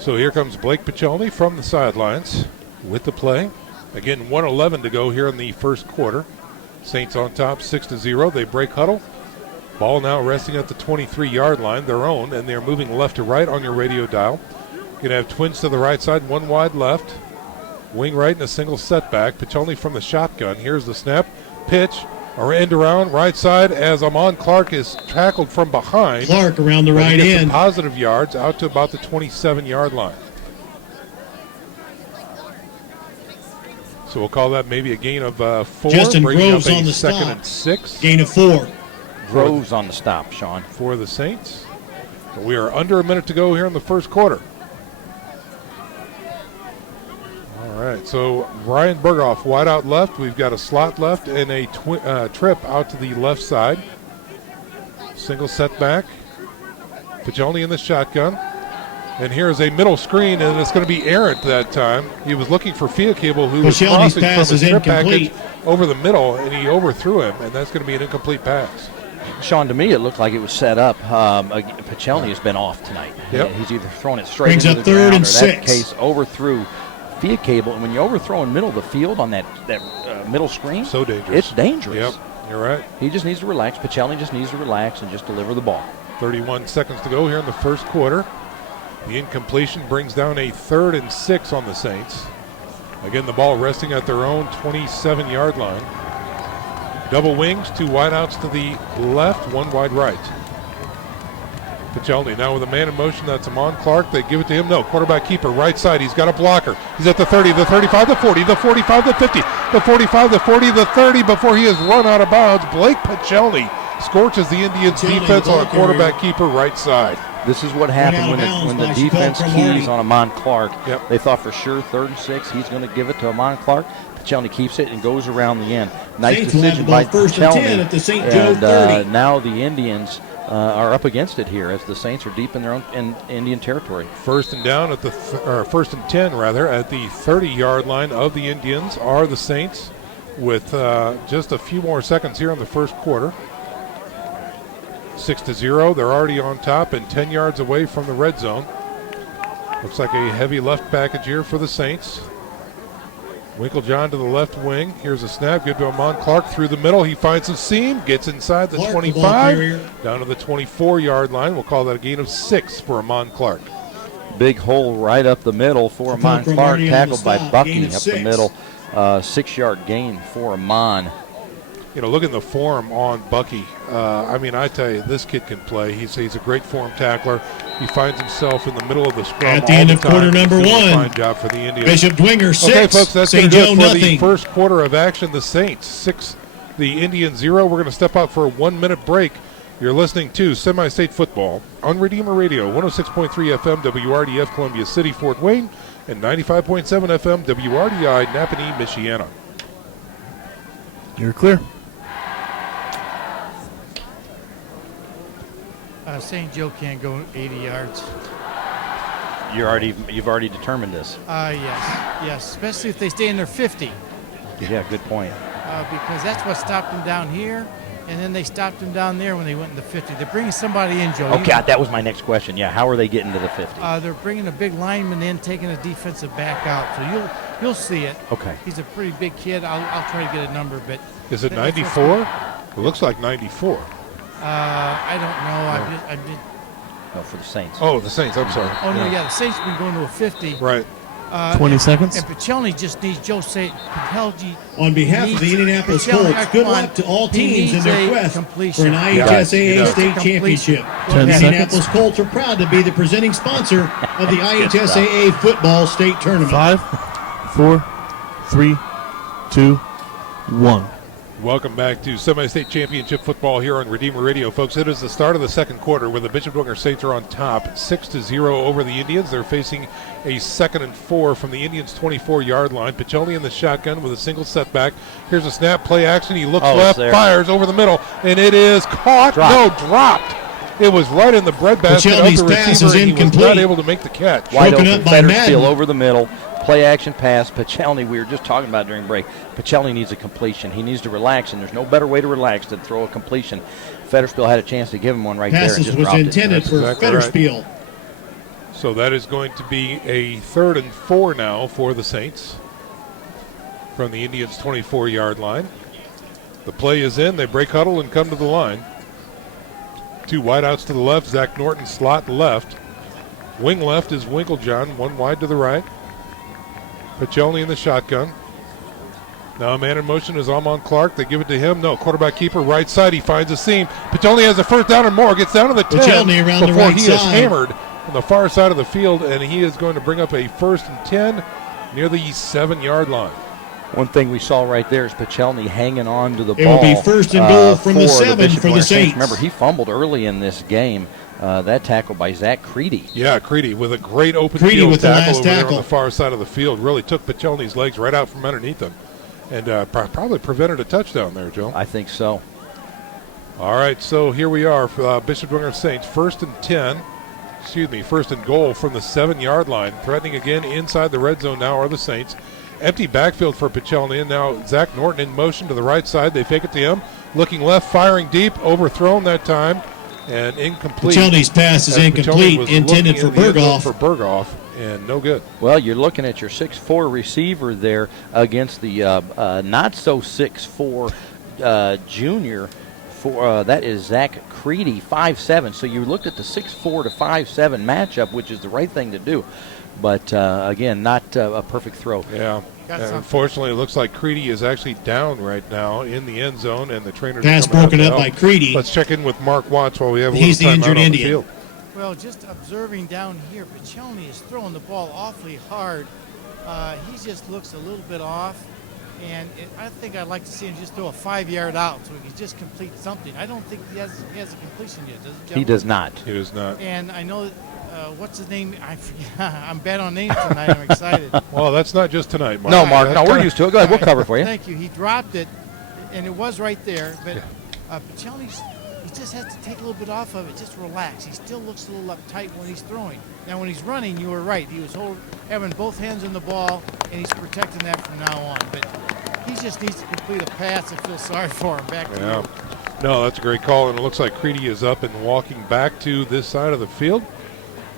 So here comes Blake Piccioni from the sidelines with the play. Again, 1:11 to go here in the first quarter. Saints on top, 6-0. They break huddle. Ball now resting at the 23-yard line, their own, and they're moving left to right on your radio dial. Going to have twins to the right side, one wide left. Wing right and a single setback. Piccioni from the shotgun. Here's the snap. Pitch, or end around, right side, as Amon Clark is tackled from behind. Clark around the But he right gets some end. positive yards out to about the 27-yard line. So we'll call that maybe a gain of 4. Justin bringing Groves up a on the second stop. and 6 Gain of 4. Groves on the stop, Sean. for the Saints. So we are under a minute to go here in the first quarter. All right, so Ryan Berghoff wide out left. We've got a slot left and a trip out to the left side. Single setback. Piccioni in the shotgun. And here's a middle screen, and it's going to be errant that time. He was looking for Fiacable, who was Piccioni's crossing pass from is his trip incomplete. package over the middle, and he overthrew him, and that's going to be an incomplete pass. Sean, to me, it looked like it was set up. Piccioni has been off tonight. Yep. He's either thrown it straight Brings into up the 3rd ground, and or 6. that case overthrew Fiacable. And when you overthrow in the middle of the field on that middle screen, So dangerous. it's dangerous. Yep, you're right. He just needs to relax. Piccioni just needs to relax and just deliver the ball. 31 seconds to go here in the first quarter. The incompletion brings down a 3rd and 6 on the Saints. Again, the ball resting at their own 27-yard line. Double wings, 2 wideouts to the left, 1 wide right. Piccioni now with a man in motion. That's Amon Clark. They give it to him. No, quarterback keeper, right side. He's got a blocker. He's at the 30, the 35, the 40, the 45, the 50, the 45, the 40, the 30 before he is run out of bounds. Blake Piccioni scorches the Indians' Piccioni, defense the on a ball quarterback keeper right side. This is what happened when the defense keys on Amon Clark. Yep. They thought for sure 3rd and 6, he's going to give it to Amon Clark. Piccioni keeps it and goes around the end. Nice Saints will have decision the by ball 1st and 10 Piccioni. at the St. Joe And 30. now the Indians are up against it here as the Saints are deep in their own Indian territory. First and down at the first and 10 rather at the 30-yard line of the Indians are the Saints with just a few more seconds here in the first quarter. 6-0. They're already on top and 10 yards away from the red zone. Looks like a heavy left package here for the Saints. Winklejohn to the left wing. Here's a snap. Good to Amon Clark through the middle. He finds a seam, gets inside the Clark, 25, the ball carrier. down to the 24-yard line. We'll call that a gain of 6 for Amon Clark. Big hole right up the middle for Amon From Clark, Marty on the tackled by stop, Bucky gain up of the 6. middle. 6-yard gain for Amon. You know, look at the form on Bucky. I mean, I tell you, this kid can play. He's a great form tackler. He finds himself in the middle of the scrum At the all end the of time. quarter number He's doing a 1. Fine job for the Indians. Bishop Dwenger 6. Okay, folks, that's going St. to do Joe it for the nothing. first quarter of action. The Saints 6, the Indians 0. We're going to step out for a 1-minute break. You're listening to Semi-State Football on Redeemer Radio, 106.3 FM, WRDF, Columbia City, Fort Wayne, and 95.7 FM, WRDI, Napanee, Michiana. You're clear. St. Joe can't go 80 yards. You've already determined this. Yes, especially if they stay in their 50, Yeah, good point. because that's what stopped them down here, and then they stopped them down there when they went in the 50. They're bringing somebody in, Joe. Okay, that was my next question. Yeah, how are they getting to the 50? They're bringing a big lineman in, taking a defensive back out. So you'll see it. Okay. He's a pretty big kid. I'll try to get a number, but Is it that's what's 94? It looks like 94. I don't know. I'm just. No, for the Saints. Oh, the Saints. I'm sorry. Oh no, yeah, the Saints have been going to a 50. Right. 20 seconds. And Piccioni just needs Joe St. Piccioni. On behalf of the Indianapolis Colts, good luck to all teams in their quest for an IHSAA state championship. The 10 Indianapolis seconds. Colts are proud to be the presenting sponsor of the IHSAA football state tournament. 5, 4, 3, 2, 1. Welcome back to Semi-State Championship football here on Redeemer Radio, folks. It is the start of the second quarter where the Bishop Dwenger Saints are on top, 6-0 over the Indians. They're facing a 2nd and 4 from the Indians' 24-yard line. Piccioni in the shotgun with a single setback. Here's a snap, play action. He looks left, fires over the middle, and it is caught. Dropped. It was right in the breadbasket of the receiver, and he was not able to make the catch. Wide open, Fetterfield over the middle. Play action pass. Piccioni, we were just talking about during break. Piccioni needs a completion. He needs to relax, and there's no better way to relax than throw a completion. Fetterfield had a chance to give him one right there and just dropped it. Passes was intended for exactly Fetterfield. Right. So that is going to be a 3rd and 4 now for the Saints from the Indians' 24-yard line. The play is in. They break huddle and come to the line. 2 wideouts to the left. Zach Norton slot left. Wing left is Winklejohn. 1 wide to the right. Piccioni in the shotgun. Now a man in motion is Amon Clark. They give it to him. No, quarterback keeper right side. He finds a seam. Piccioni has a 1st down and more. Gets down to the 10 before he is hammered on the far side of the field, and he is going to bring up a 1st and 10 near the 7-yard line. One thing we saw right there is Piccioni hanging on to the ball. It will be 1st and goal from the 7 for the Saints. Remember, he fumbled early in this game. That tackle by Zach Creedy. Yeah, Creedy with a great open field tackle over there on the far side of the field. Really took Piccioni's legs right out from underneath him and probably prevented a touchdown there, Joe. I think so. All right, so here we are for Bishop Dwenger Saints. 1st and goal from the 7-yard line. Threatening again inside the red zone now are the Saints. Empty backfield for Piccioni, and now Zach Norton in motion to the right side. They fake it to him. Looking left, firing deep, overthrown that time. And incomplete. Piccioni's pass is incomplete, intended for Berghoff, and no good. Well, you're looking at your 6'4" receiver there against the not so 6'4" junior. That is Zach Creedy, 5'7". So you looked at the 6'4" to 5'7" matchup, which is the right thing to do. But again, not a perfect throw. Yeah. Unfortunately, it looks like Creedy is actually down right now in the end zone, and the trainer. Pass broken up by Creedy. Let's check in with Mark Watts while we have a He's little time the injured out on Indian. the field. Well, just observing down here, Piccioni is throwing the ball awfully hard. He just looks a little bit off, and I think I'd like to see him just throw a 5-yard out so he can just complete something. I don't think he has a completion yet, does he, gentlemen? He does not. He does not. And I know what's his name? I forget. I'm bad on names tonight. I'm excited. Well, that's not just tonight, Mark. No, Mark. No, we're used to it. Go ahead. We'll cover it for you. Thank you. He dropped it, and it was right there. But Piccioni, he just has to take a little bit off of it. Just relax. He still looks a little uptight when he's throwing. Now, when he's running, you were right. He was having both hands on the ball, and he's protecting that from now on. But he just needs to complete a pass and feel sorry for him. Back to you. No, that's a great call, and it looks like Creedy is up and walking back to this side of the field.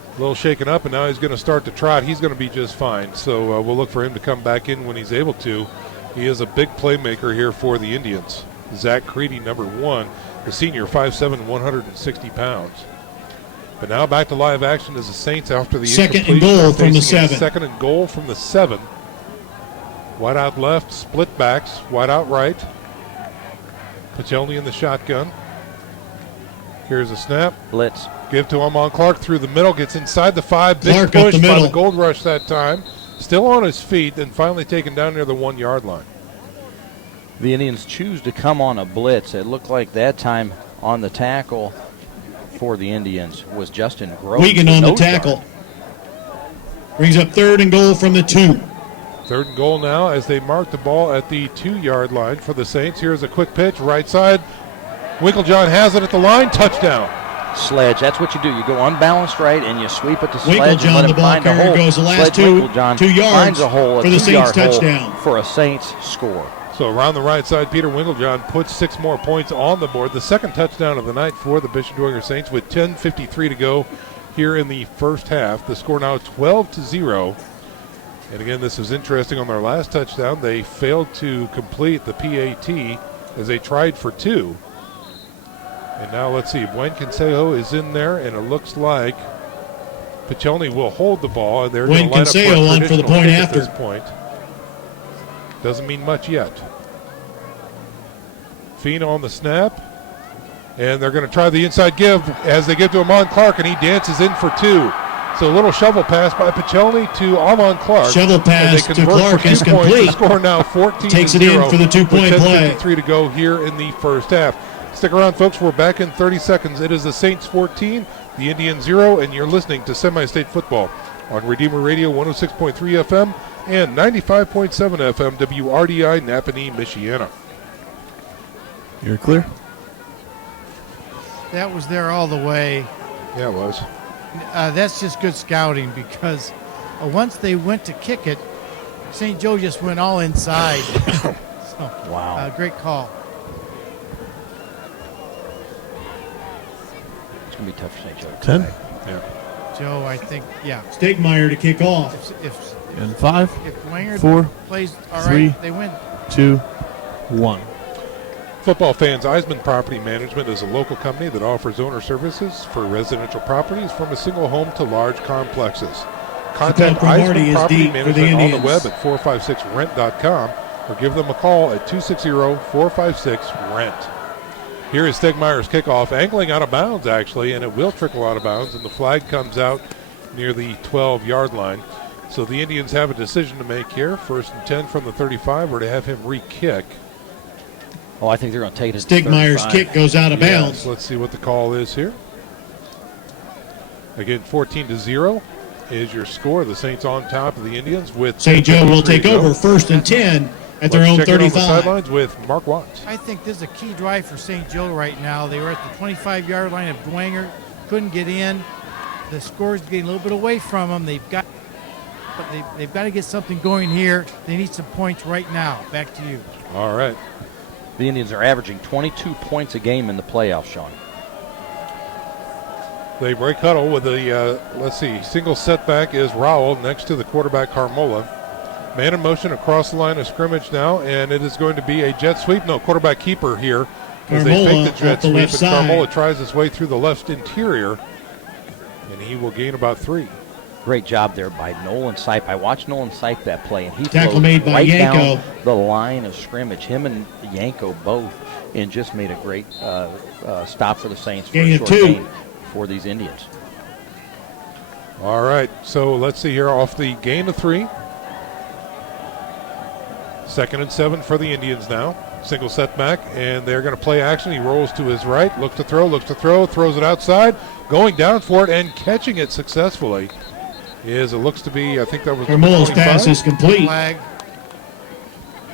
A little shaken up, and now he's going to start to trot. He's going to be just fine. So we'll look for him to come back in when he's able to. He is a big playmaker here for the Indians. Zach Creedy, number 1, the senior, 5'7", 160 pounds. But now back to live action as the Saints after the 2nd and goal from the 7. 2nd and goal from the 7. Wide out left, split backs, wide out right. Piccioni in the shotgun. Here's a snap. Blitz. Give to Amon Clark through the middle, gets inside the 5. Big Clark push up the by middle. the Gold Rush that time. Still on his feet, and finally taken down near the 1-yard line. The Indians choose to come on a blitz. It looked like that time on the tackle for the Indians was Justin Groves. Wiegand on the tackle. Brings up 3rd and goal from the 2. 3rd and goal now as they mark the ball at the 2-yard line for the Saints. Here's a quick pitch, right side. Winklejohn has it at the line, touchdown. Sledge, that's what you do. You go unbalanced right and you sweep it to Sledge Winklejohn, and let the him ball find a carrier, hole. goes the last Sledge 2 yards finds a hole, for the Saints touchdown. For a Saints score. So around the right side, Peter Winklejohn puts 6 more points on the board. The 2nd touchdown of the night for the Bishop Dwenger Saints with 10:53 to go here in the first half. The score now 12-0. And again, this is interesting. On their last touchdown, they failed to complete the PAT as they tried for 2. And now let's see. Buen Consejo is in there, and it looks like Piccioni will hold the ball. And they're going to line up Consejo on for the point at after. this point. Doesn't mean much yet. Fino on the snap. And they're going to try the inside give as they give to Amon Clark, and he dances in for 2. So a little shovel pass by Piccioni to Alon Clark. Shovel pass to Clark is The complete. score now 14-0. Takes it in for the 2-point play. 10:53 to go here in the first half. Stick around, folks. We're back in 30 seconds. It is the Saints 14, the Indians 0, and you're listening to Semi-State Football on Redeemer Radio 106.3 FM and 95.7 FM WRDI Napanee, Michiana. You're clear. That was there all the way. Yeah, it was. That's just good scouting because once they went to kick it, St. Joe just went all inside. So, wow. Great call. It's going to be tough for St. Joe. 10. Yeah. Joe, I think, yeah. Stegmeyer to kick off. And 5, If Dwenger 4, plays all 3, right, they win. 2, 1. Football fans, Eisman Property Management is a local company that offers owner services for residential properties from a single home to large complexes. Contact Eisman Property Management on the web at 456rent.com or give them a call at 260-456-RENT. Here is Stegmeyer's kickoff, angling out of bounds actually, and it will trickle out of bounds, and the flag comes out near the 12-yard line. So the Indians have a decision to make here, 1st and 10 from the 35, or to have him re-kick. Oh, I think they're going to take it. Stegmeyer's kick goes out of bounds. Let's see what the call is here. Again, 14-0 is your score. The Saints on top of the Indians with St. Joe will take over 1st and 10 at their own 35. On the sidelines with Mark Watts. I think this is a key drive for St. Joe right now. They were at the 25-yard line of Dwenger, couldn't get in. The score's getting a little bit away from them. They've got to get something going here. They need some points right now. Back to you. All right. The Indians are averaging 22 points a game in the playoffs, Sean. They break huddle with a, single setback is Rowell next to the quarterback Carmola. Man in motion across the line of scrimmage now, and it is going to be a jet sweep. No, quarterback keeper here. As they fake the jet sweep, and Carmola tries his way through the left interior, and he will gain about 3. Great job there by Nolan Sipe. I watched Nolan Sipe that play, and he tackle made by right Yanko down the line of scrimmage. Him and Yanko both, and just made a great stop for the Saints for a short game for these Indians. All right, so let's see here off the gain of 3. 2nd and 7 for the Indians now. Single setback, and they're going to play action. He rolls to his right, looks to throw, throws it outside, going down for it and catching it successfully. It looks to be, I think that was Carmola's pass is complete. Flag.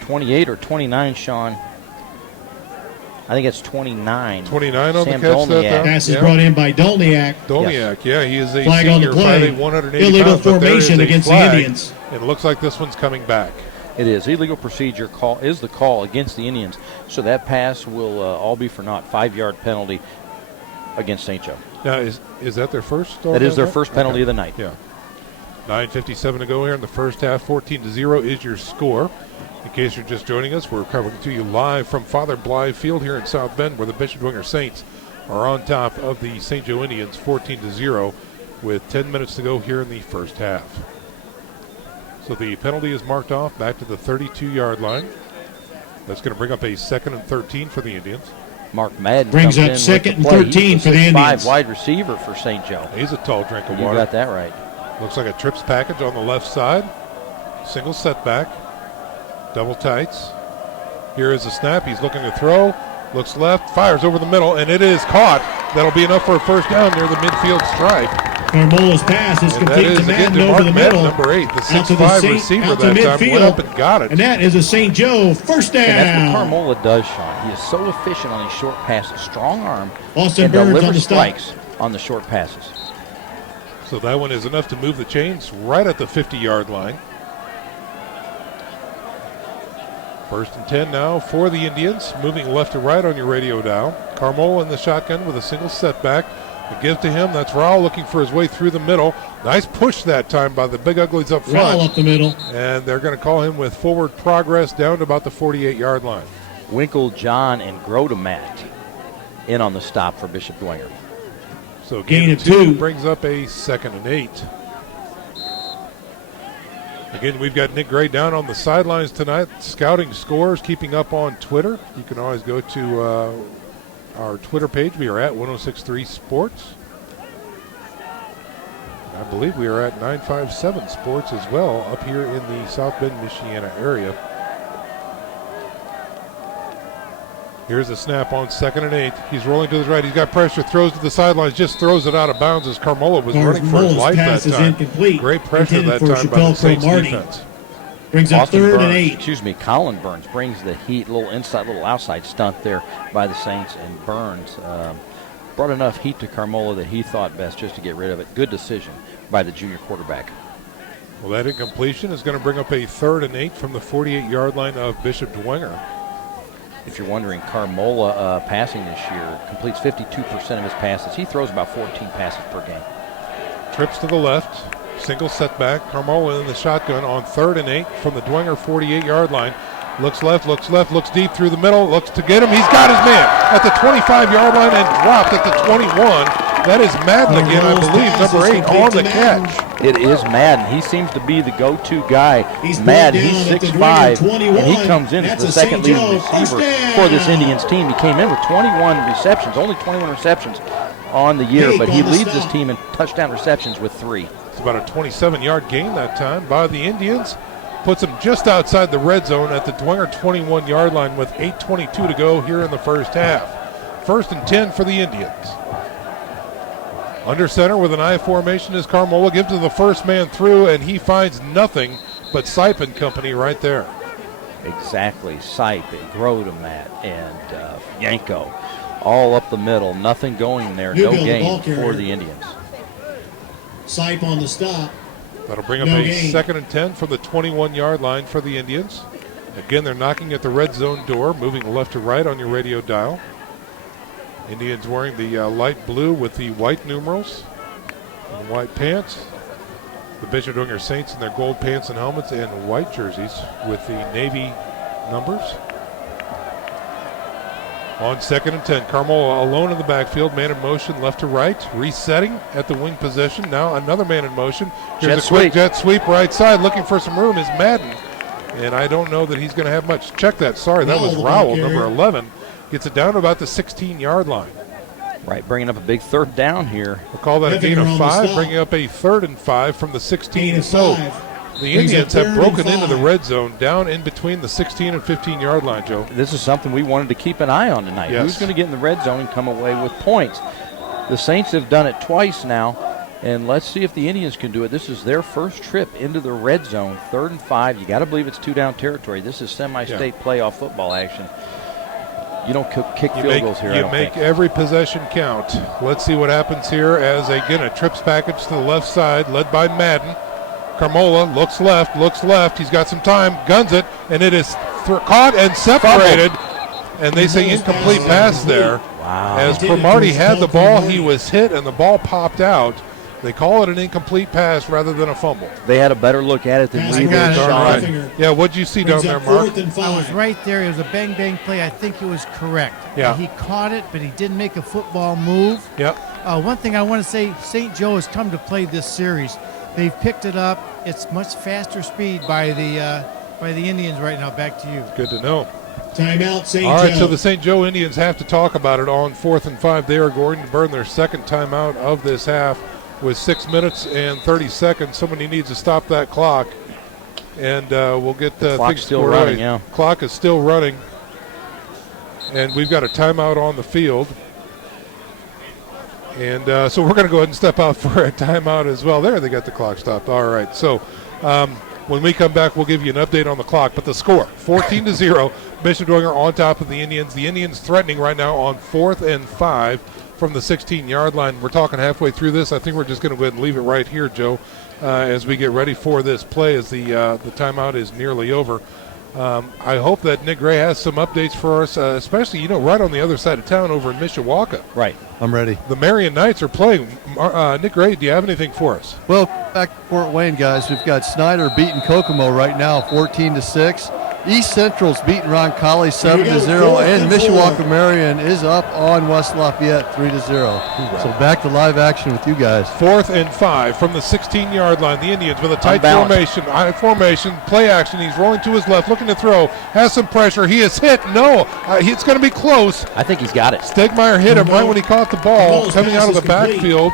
28 or 29, Sean. I think it's 29. 29 on Sam the catch. Dolniak. Pass is brought in by Dolniak. Dolniak, yeah, he is a flag senior, on the play. 180 Illegal pounds, formation against the Indians. It looks like this one's coming back. It is. Illegal procedure call is the call against the Indians. So that pass will all be for naught. 5-yard penalty against St. Joe. Now, is that their first? That is their first penalty of the night. Yeah. 9:57 to go here in the first half. 14-0 is your score. In case you're just joining us, we're coming to you live from Father Blythe Field here in South Bend, where the Bishop Dwenger Saints are on top of the St. Joe Indians 14-0 with 10 minutes to go here in the first half. So the penalty is marked off back to the 32-yard line. That's going to bring up a 2nd and 13 for the Indians. Mark Madden brings comes up in 2nd and 13 for the Indians. 5 wide receiver for St. Joe. He's a tall drink of You water. got that right. Looks like a trips package on the left side. Single setback. Double tights. Here is a snap. He's looking to throw. Looks left. Fires over the middle, and it is caught. That'll be enough for a first down near the midfield stripe. Carmola's pass is complete to Madden over the middle. Number 8, the 6'5 receiver that time went up and got it. And that is a St. Joe first down. And that's what Carmola does, Sean. He is so efficient on these short passes. Strong arm. Austin and Burns delivers on the strikes on the short passes. So that one is enough to move the chains right at the 50-yard line. 1st and 10 now for the Indians. Moving left to right on your radio dial. Carmola in the shotgun with a single setback. A give to him. That's Rowell looking for his way through the middle. Nice push that time by the Big Uglies up front. Rowell up the middle. And they're going to call him with forward progress down to about the 48-yard line. Winkle, John, and Grotemat in on the stop for Bishop Dwenger. So gain of 2 brings up a 2nd and 8. Again, we've got Nick Gray down on the sidelines tonight, scouting scores, keeping up on Twitter. You can always go to our Twitter page. We are at 1063 Sports. I believe we are at 957 Sports as well up here in the South Bend, Michiana area. Here's a snap on 2nd and 8. He's rolling to the right. He's got pressure, throws to the sidelines, just throws it out of bounds as Carmola was running for his life that time. Great pressure that time by the Saints defense. Brings up 3rd and 8. Colin Burns brings the heat, little outside stunt there by the Saints, and Burns brought enough heat to Carmola that he thought best just to get rid of it. Good decision by the junior quarterback. Well, that incompletion is going to bring up a 3rd and 8 from the 48-yard line of Bishop Dwenger. If you're wondering, Carmola passing this year completes 52% of his passes. He throws about 14 passes per game. Trips to the left, single setback. Carmola in the shotgun on 3rd and 8 from the Dwenger 48-yard line. Looks left, looks deep through the middle, looks to get him. He's got his man at the 25-yard line and dropped at the 21. That is Madden again, I believe, number 8 on the catch. It is Madden. He seems to be the go-to guy. Madden, he's 6'5", and he comes in as the second leading receiver for this Indians team. He came in with 21 receptions, only 21 receptions on the year, but he leads this team in touchdown receptions with 3. It's about a 27-yard gain that time by the Indians. Puts him just outside the red zone at the Dwenger 21-yard line with 8:22 to go here in the first half. 1st and 10 for the Indians. Under center with an I formation is Carmola. Gives to the first man through, and he finds nothing but Sipe and company right there. Exactly. Sipe, Grodemat, and Yanko all up the middle. Nothing going there. No gain for the Indians. Sipe on the stop. That'll bring up a 2nd and 10 from the 21-yard line for the Indians. Again, they're knocking at the red zone door, moving left to right on your radio dial. Indians wearing the light blue with the white numerals and white pants. The Bishop Dwenger Saints in their gold pants and helmets and white jerseys with the navy numbers. On 2nd and 10, Carmola alone in the backfield, man in motion left to right, resetting at the wing position. Now another man in motion. Here's a quick jet sweep right side, looking for some room is Madden. And I don't know that he's going to have much. Check that, sorry, that was Rowell, number 11. Gets it down to about the 16-yard line. Right, bringing up a big 3rd down here. We'll call that a gain of 5, bringing up a 3rd and 5 from the 16. So the Indians have broken into the red zone down in between the 16 and 15-yard line, Joe. This is something we wanted to keep an eye on tonight. Yes. Who's going to get in the red zone and come away with points? The Saints have done it twice now, and let's see if the Indians can do it. This is their first trip into the red zone, 3rd and 5. You got to believe it's 2-down territory. This is semi-state playoff football action. You don't kick field goals here. You make every possession count. Let's see what happens here as, again, a trips package to the left side led by Madden. Carmola looks left. He's got some time, guns it, and it is caught and separated. And they say incomplete pass there. Wow. As Cromartie had the ball, he was hit, and the ball popped out. They call it an incomplete pass rather than a fumble. They had a better look at it than we did. Right. Yeah, what'd you see down there, Mark? I was right there. It was a bang-bang play. I think it was correct. Yeah. He caught it, but he didn't make a football move. Yep. One thing I want to say, St. Joe has come to play this series. They've picked it up. It's much faster speed by the Indians right now. Back to you. Good to know. Timeout, St. Joe. All right, so the St. Joe Indians have to talk about it on 4th and 5. They are going to burn their second timeout of this half with 6 minutes and 30 seconds. Somebody needs to stop that clock, and we'll get things still running. Yeah, clock is still running, and we've got a timeout on the field. And so we're going to go ahead and step out for a timeout as well. There, they got the clock stopped. All right, so when we come back, we'll give you an update on the clock. But the score, 14-0, Bishop Dwenger on top of the Indians. The Indians threatening right now on 4th and 5 from the 16-yard line. We're talking halfway through this. I think we're just going to go ahead and leave it right here, Joe, as we get ready for this play as the timeout is nearly over. I hope that Nick Gray has some updates for us, especially, right on the other side of town over in Mishawaka. Right. I'm ready. The Marion Knights are playing. Nick Gray, do you have anything for us? Well, back to Fort Wayne, guys. We've got Snyder beating Kokomo right now, 14-6. East Central's beating Roncalli 7-0, and Mishawaka Marion is up on West Lafayette 3-0. So back to live action with you guys. 4th and 5 from the 16-yard line. The Indians with a tight formation, play action. He's rolling to his left, looking to throw, has some pressure. He is hit. No, it's going to be close. I think he's got it. Stegmeyer hit him right when he caught the ball, coming out of the backfield.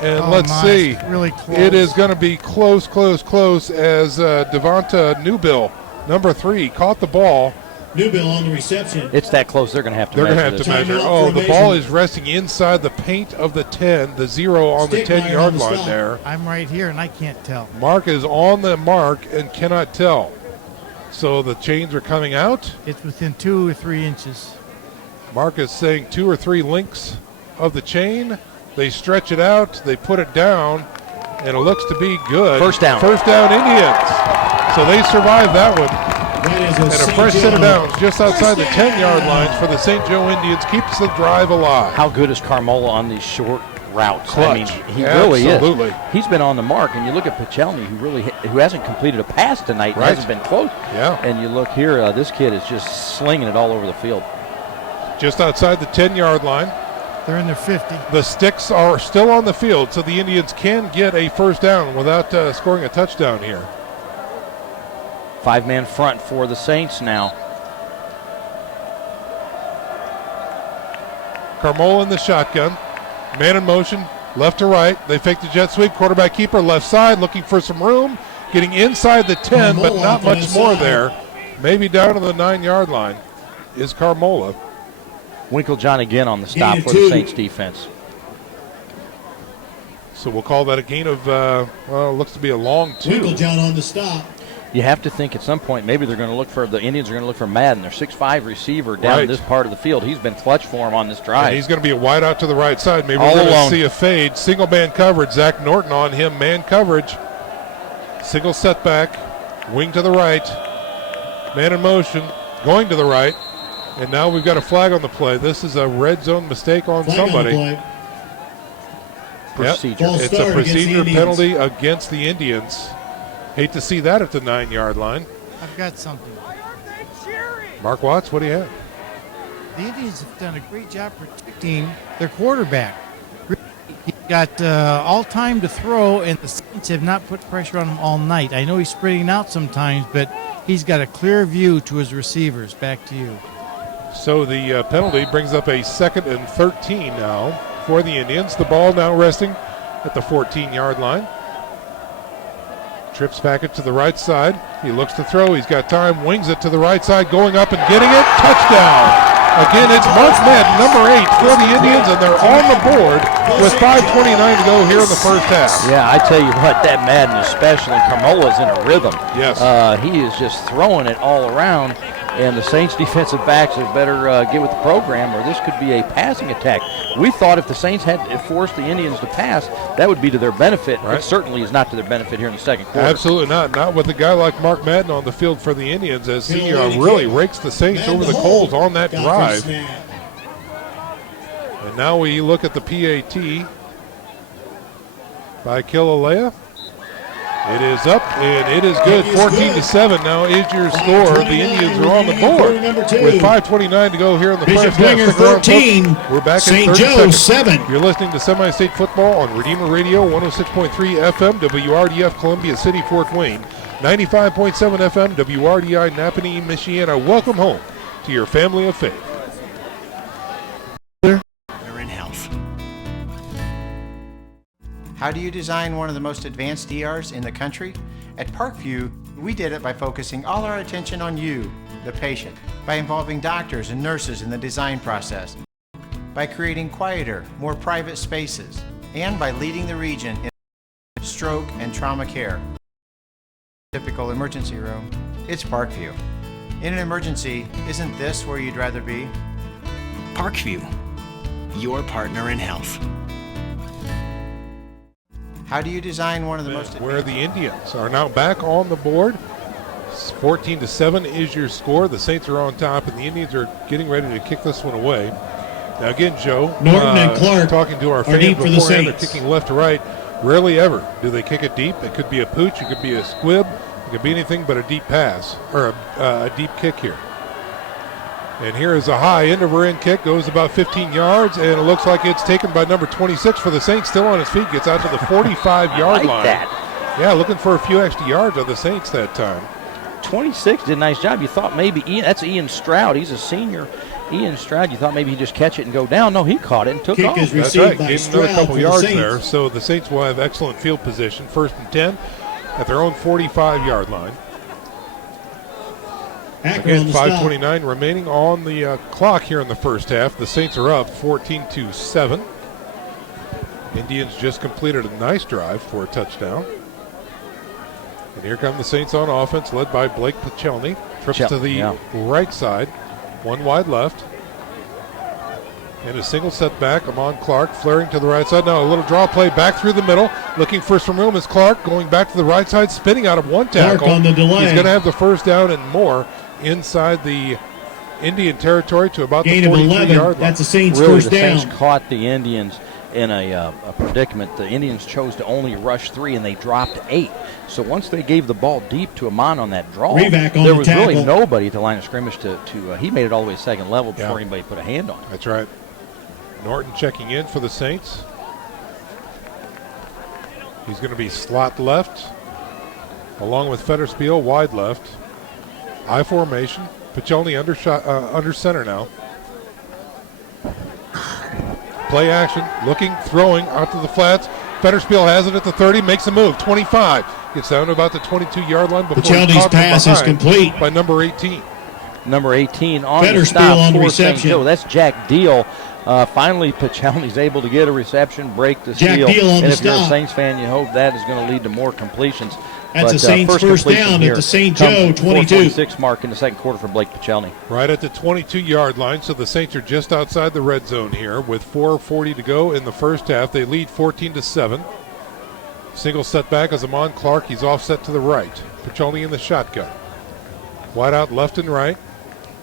And let's see. Really close. It is going to be close as Devonta Newbill, number 3, caught the ball. Newbill on the reception. It's that close. They're going to have to They're measure going to have this. to measure. Oh, the ball is resting inside the paint of the 10, the 0 on the 10-yard line there. I'm right here, and I can't tell. Mark is on the mark and cannot tell. So the chains are coming out. It's within 2 or 3 inches. Mark is saying 2 or 3 links of the chain. They stretch it out. They put it down, and it looks to be good. First down. First down, Indians. So they survived that one. That is And a fresh set of downs just outside the 10-yard lines for the St. Joe Indians. Keeps the drive alive. How good is Carmola on these short routes? Clutch. I mean, he really Absolutely. is. He's been on the mark, and you look at Pachelny, who hasn't completed a pass tonight, and Right. hasn't been close. Yeah. And you look here, this kid is just slinging it all over the field. Just outside the 10-yard line. They're in their 50. The sticks are still on the field, so the Indians can get a first down without scoring a touchdown here. 5-man front for the Saints now. Carmola in the shotgun. Man in motion, left to right. They fake the jet sweep. Quarterback keeper left side, looking for some room. Getting inside the 10, but not much more there. Maybe down to the 9-yard line is Carmola. Winklejohn again on the stop for the Saints defense. So we'll call that a gain of, looks to be a long 2. Winklejohn on the stop. You have to think at some point maybe they're going to look for, the Indians are going to look for Madden, their 6'5 receiver down in this part of the field. He's been clutch for him on this drive. And he's going to be a wide out to the right side. Maybe All we're going alone. to see a fade. Single man coverage. Zach Norton on him. Man coverage. Single setback. Wing to the right. Man in motion. Going to the right. And now we've got a flag on the play. This is a red zone mistake on somebody. Procedure. Yep. It's a procedure penalty against the Indians. Hate to see that at the 9-yard line. I've got something. Mark Watts, what do you have? The Indians have done a great job protecting their quarterback. He's got all time to throw, and the Saints have not put pressure on him all night. I know he's spreading out sometimes, but he's got a clear view to his receivers. Back to you. So the penalty brings up a 2nd and 13 now for the Indians. The ball now resting at the 14-yard line. Trips back it to the right side. He looks to throw. He's got time. Wings it to the right side. Going up and getting it. Touchdown. Again, it's Mark Madden, number 8 for the Indians, and they're on the board with 5:29 to go here in the first half. Yeah, I tell you what, that Madden especially, Carmola's in a rhythm. Yes. He is just throwing it all around, and the Saints defensive backs have better get with the program, or this could be a passing attack. We thought if the Saints had forced the Indians to pass, that would be to their benefit. Right. It certainly is not to their benefit here in the second quarter. Absolutely not. Not with a guy like Mark Madden on the field for the Indians, as he really rakes the Saints over the coals on that drive. And now we look at the PAT by Killalea. It is up, and it is good. 14-7 now is your score. The Indians are on the board with 5:29 to go here in the Bishop first half. Dwenger 13, We're back St. in 30 Joe seconds. 7. You're listening to Semi-State Football on Redeemer Radio, 106.3 FM, WRDF Columbia City, Fort Wayne, 95.7 FM, WRDI Napanee, Michiana. Welcome home to your family of faith. In health. How do you design one of the most advanced ERs in the country? At Parkview, we did it by focusing all our attention on you, the patient, by involving doctors and nurses in the design process, by creating quieter, more private spaces, and by leading the region in stroke and trauma care. Typical emergency room, it's Parkview. In an emergency, isn't this where you'd rather be? Parkview, your partner in health. How do you design one of the most Where the Indians are now back on the board. 14-7 is your score. The Saints are on top, and the Indians are getting ready to kick this one away. Now again, Joe, Norton and Clark talking to our are fans deep for the beforehand, they're Saints. kicking left to right. Rarely ever do they kick it deep. It could be a pooch, it could be a squib, it could be anything but a deep pass or a deep kick here. And here is a high end over end kick, goes about 15 yards, and it looks like it's taken by number 26 for the Saints, still on his feet, gets out to the 45-yard line. That. Yeah, looking for a few extra yards on the Saints that time. 26 did a nice job. You thought maybe that's Ian Stroud. He's a senior. Ian Stroud, you thought maybe he'd just catch it and go down. No, he caught it and took off. That's right. Gave him another couple yards there. So the Saints will have excellent field position. 1st and 10 at their own 45-yard line. Again, 5:29 remaining on the clock here in the first half. The Saints are up 14-7. Indians just completed a nice drive for a touchdown. And here come the Saints on offense, led by Blake Pachelny. Trips to the right side, one wide left. And a single setback. Amon Clark flaring to the right side. Now a little draw play back through the middle. Looking for some room is Clark going back to the right side, spinning out of one tackle. Clark on the delay. He's going to have the first down and more inside the Indian territory to about Gain the of 43-yard 11. line. That's the Saints' Really, first the down. Saints caught the Indians in a predicament. The Indians chose to only rush 3, and they dropped 8. So once they gave the ball deep to Amon on that draw, there was really nobody at the line of scrimmage to he made it all the way to second level before anybody put a hand on it. That's right. Norton checking in for the Saints. He's going to be slot left, along with Fetterspiel wide left. I formation. Pachelny under center now. Play action, looking, throwing out to the flats. Fetterspiel has it at the 30, makes a move. 25 gets down to about the 22-yard line before Pachelny's pass is complete by number 18. Number 18 on the Fetterspiel stop on the for St. reception. Joe. That's Jack Deal. Finally, Pachelny's able to get a reception, break the Jack seal. Deal on And the if you're a stop. Saints fan, you hope that is going to lead to more completions. That's a Saints first down at the St. Joe 22. 4:46 mark in the second quarter for Blake Pachelny. Right at the 22-yard line, so the Saints are just outside the red zone here with 4:40 to go in the first half. They lead 14-7. Single setback as Amon Clark. He's offset to the right. Pachelny in the shotgun. Wide out left and right.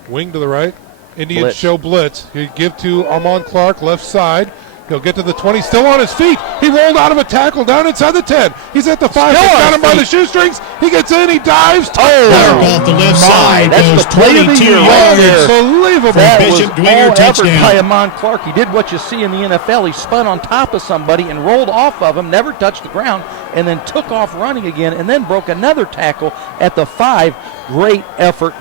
Wing to the right. Indians Blitz. show blitz. He give to Amon Clark, left side. He'll get to the 20, still on his feet. He rolled out of a tackle down inside the 10. He's at the 5. They got him by the shoestrings. He gets in, he dives. Clark off the left side That's goes the play of the 22 year right yards. there. Unbelievable. That Bishop was Dwenger all touchdown. effort by Amon Clark. He did what you see in the NFL. He spun on top of somebody and rolled off of him, never touched the ground, and then took off running again and then broke another tackle at the 5. Great effort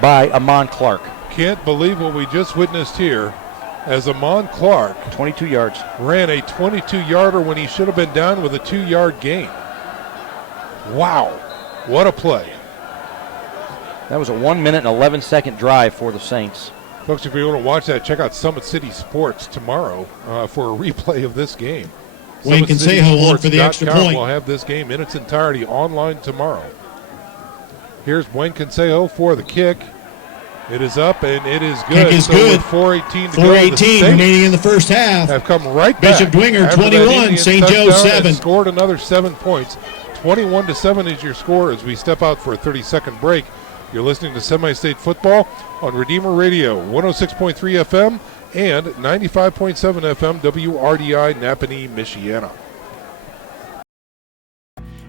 by Amon Clark. Can't believe what we just witnessed here as Amon Clark 22 yards. ran a 22-yarder when he should have been down with a 2-yard gain. Wow, what a play. That was a 1 minute and 11-second drive for the Saints. Folks, if you want to watch that, check out Summit City Sports tomorrow for a replay of this game. Wayne Consejo on for the extra point. We'll have this game in its entirety online tomorrow. Here's Wayne Consejo for the kick. It is up and it is good. Kick is so good. With 4:18 to go. 4:18 remaining in the first half. Have come right back. Bishop Dwenger after that 21, Indian St. Joe touchdown 7. and scored another 7 points. 21-7 is your score as we step out for a 30-second break. You're listening to Semi-State Football on Redeemer Radio, 106.3 FM and 95.7 FM WRDI Napanee, Michiana.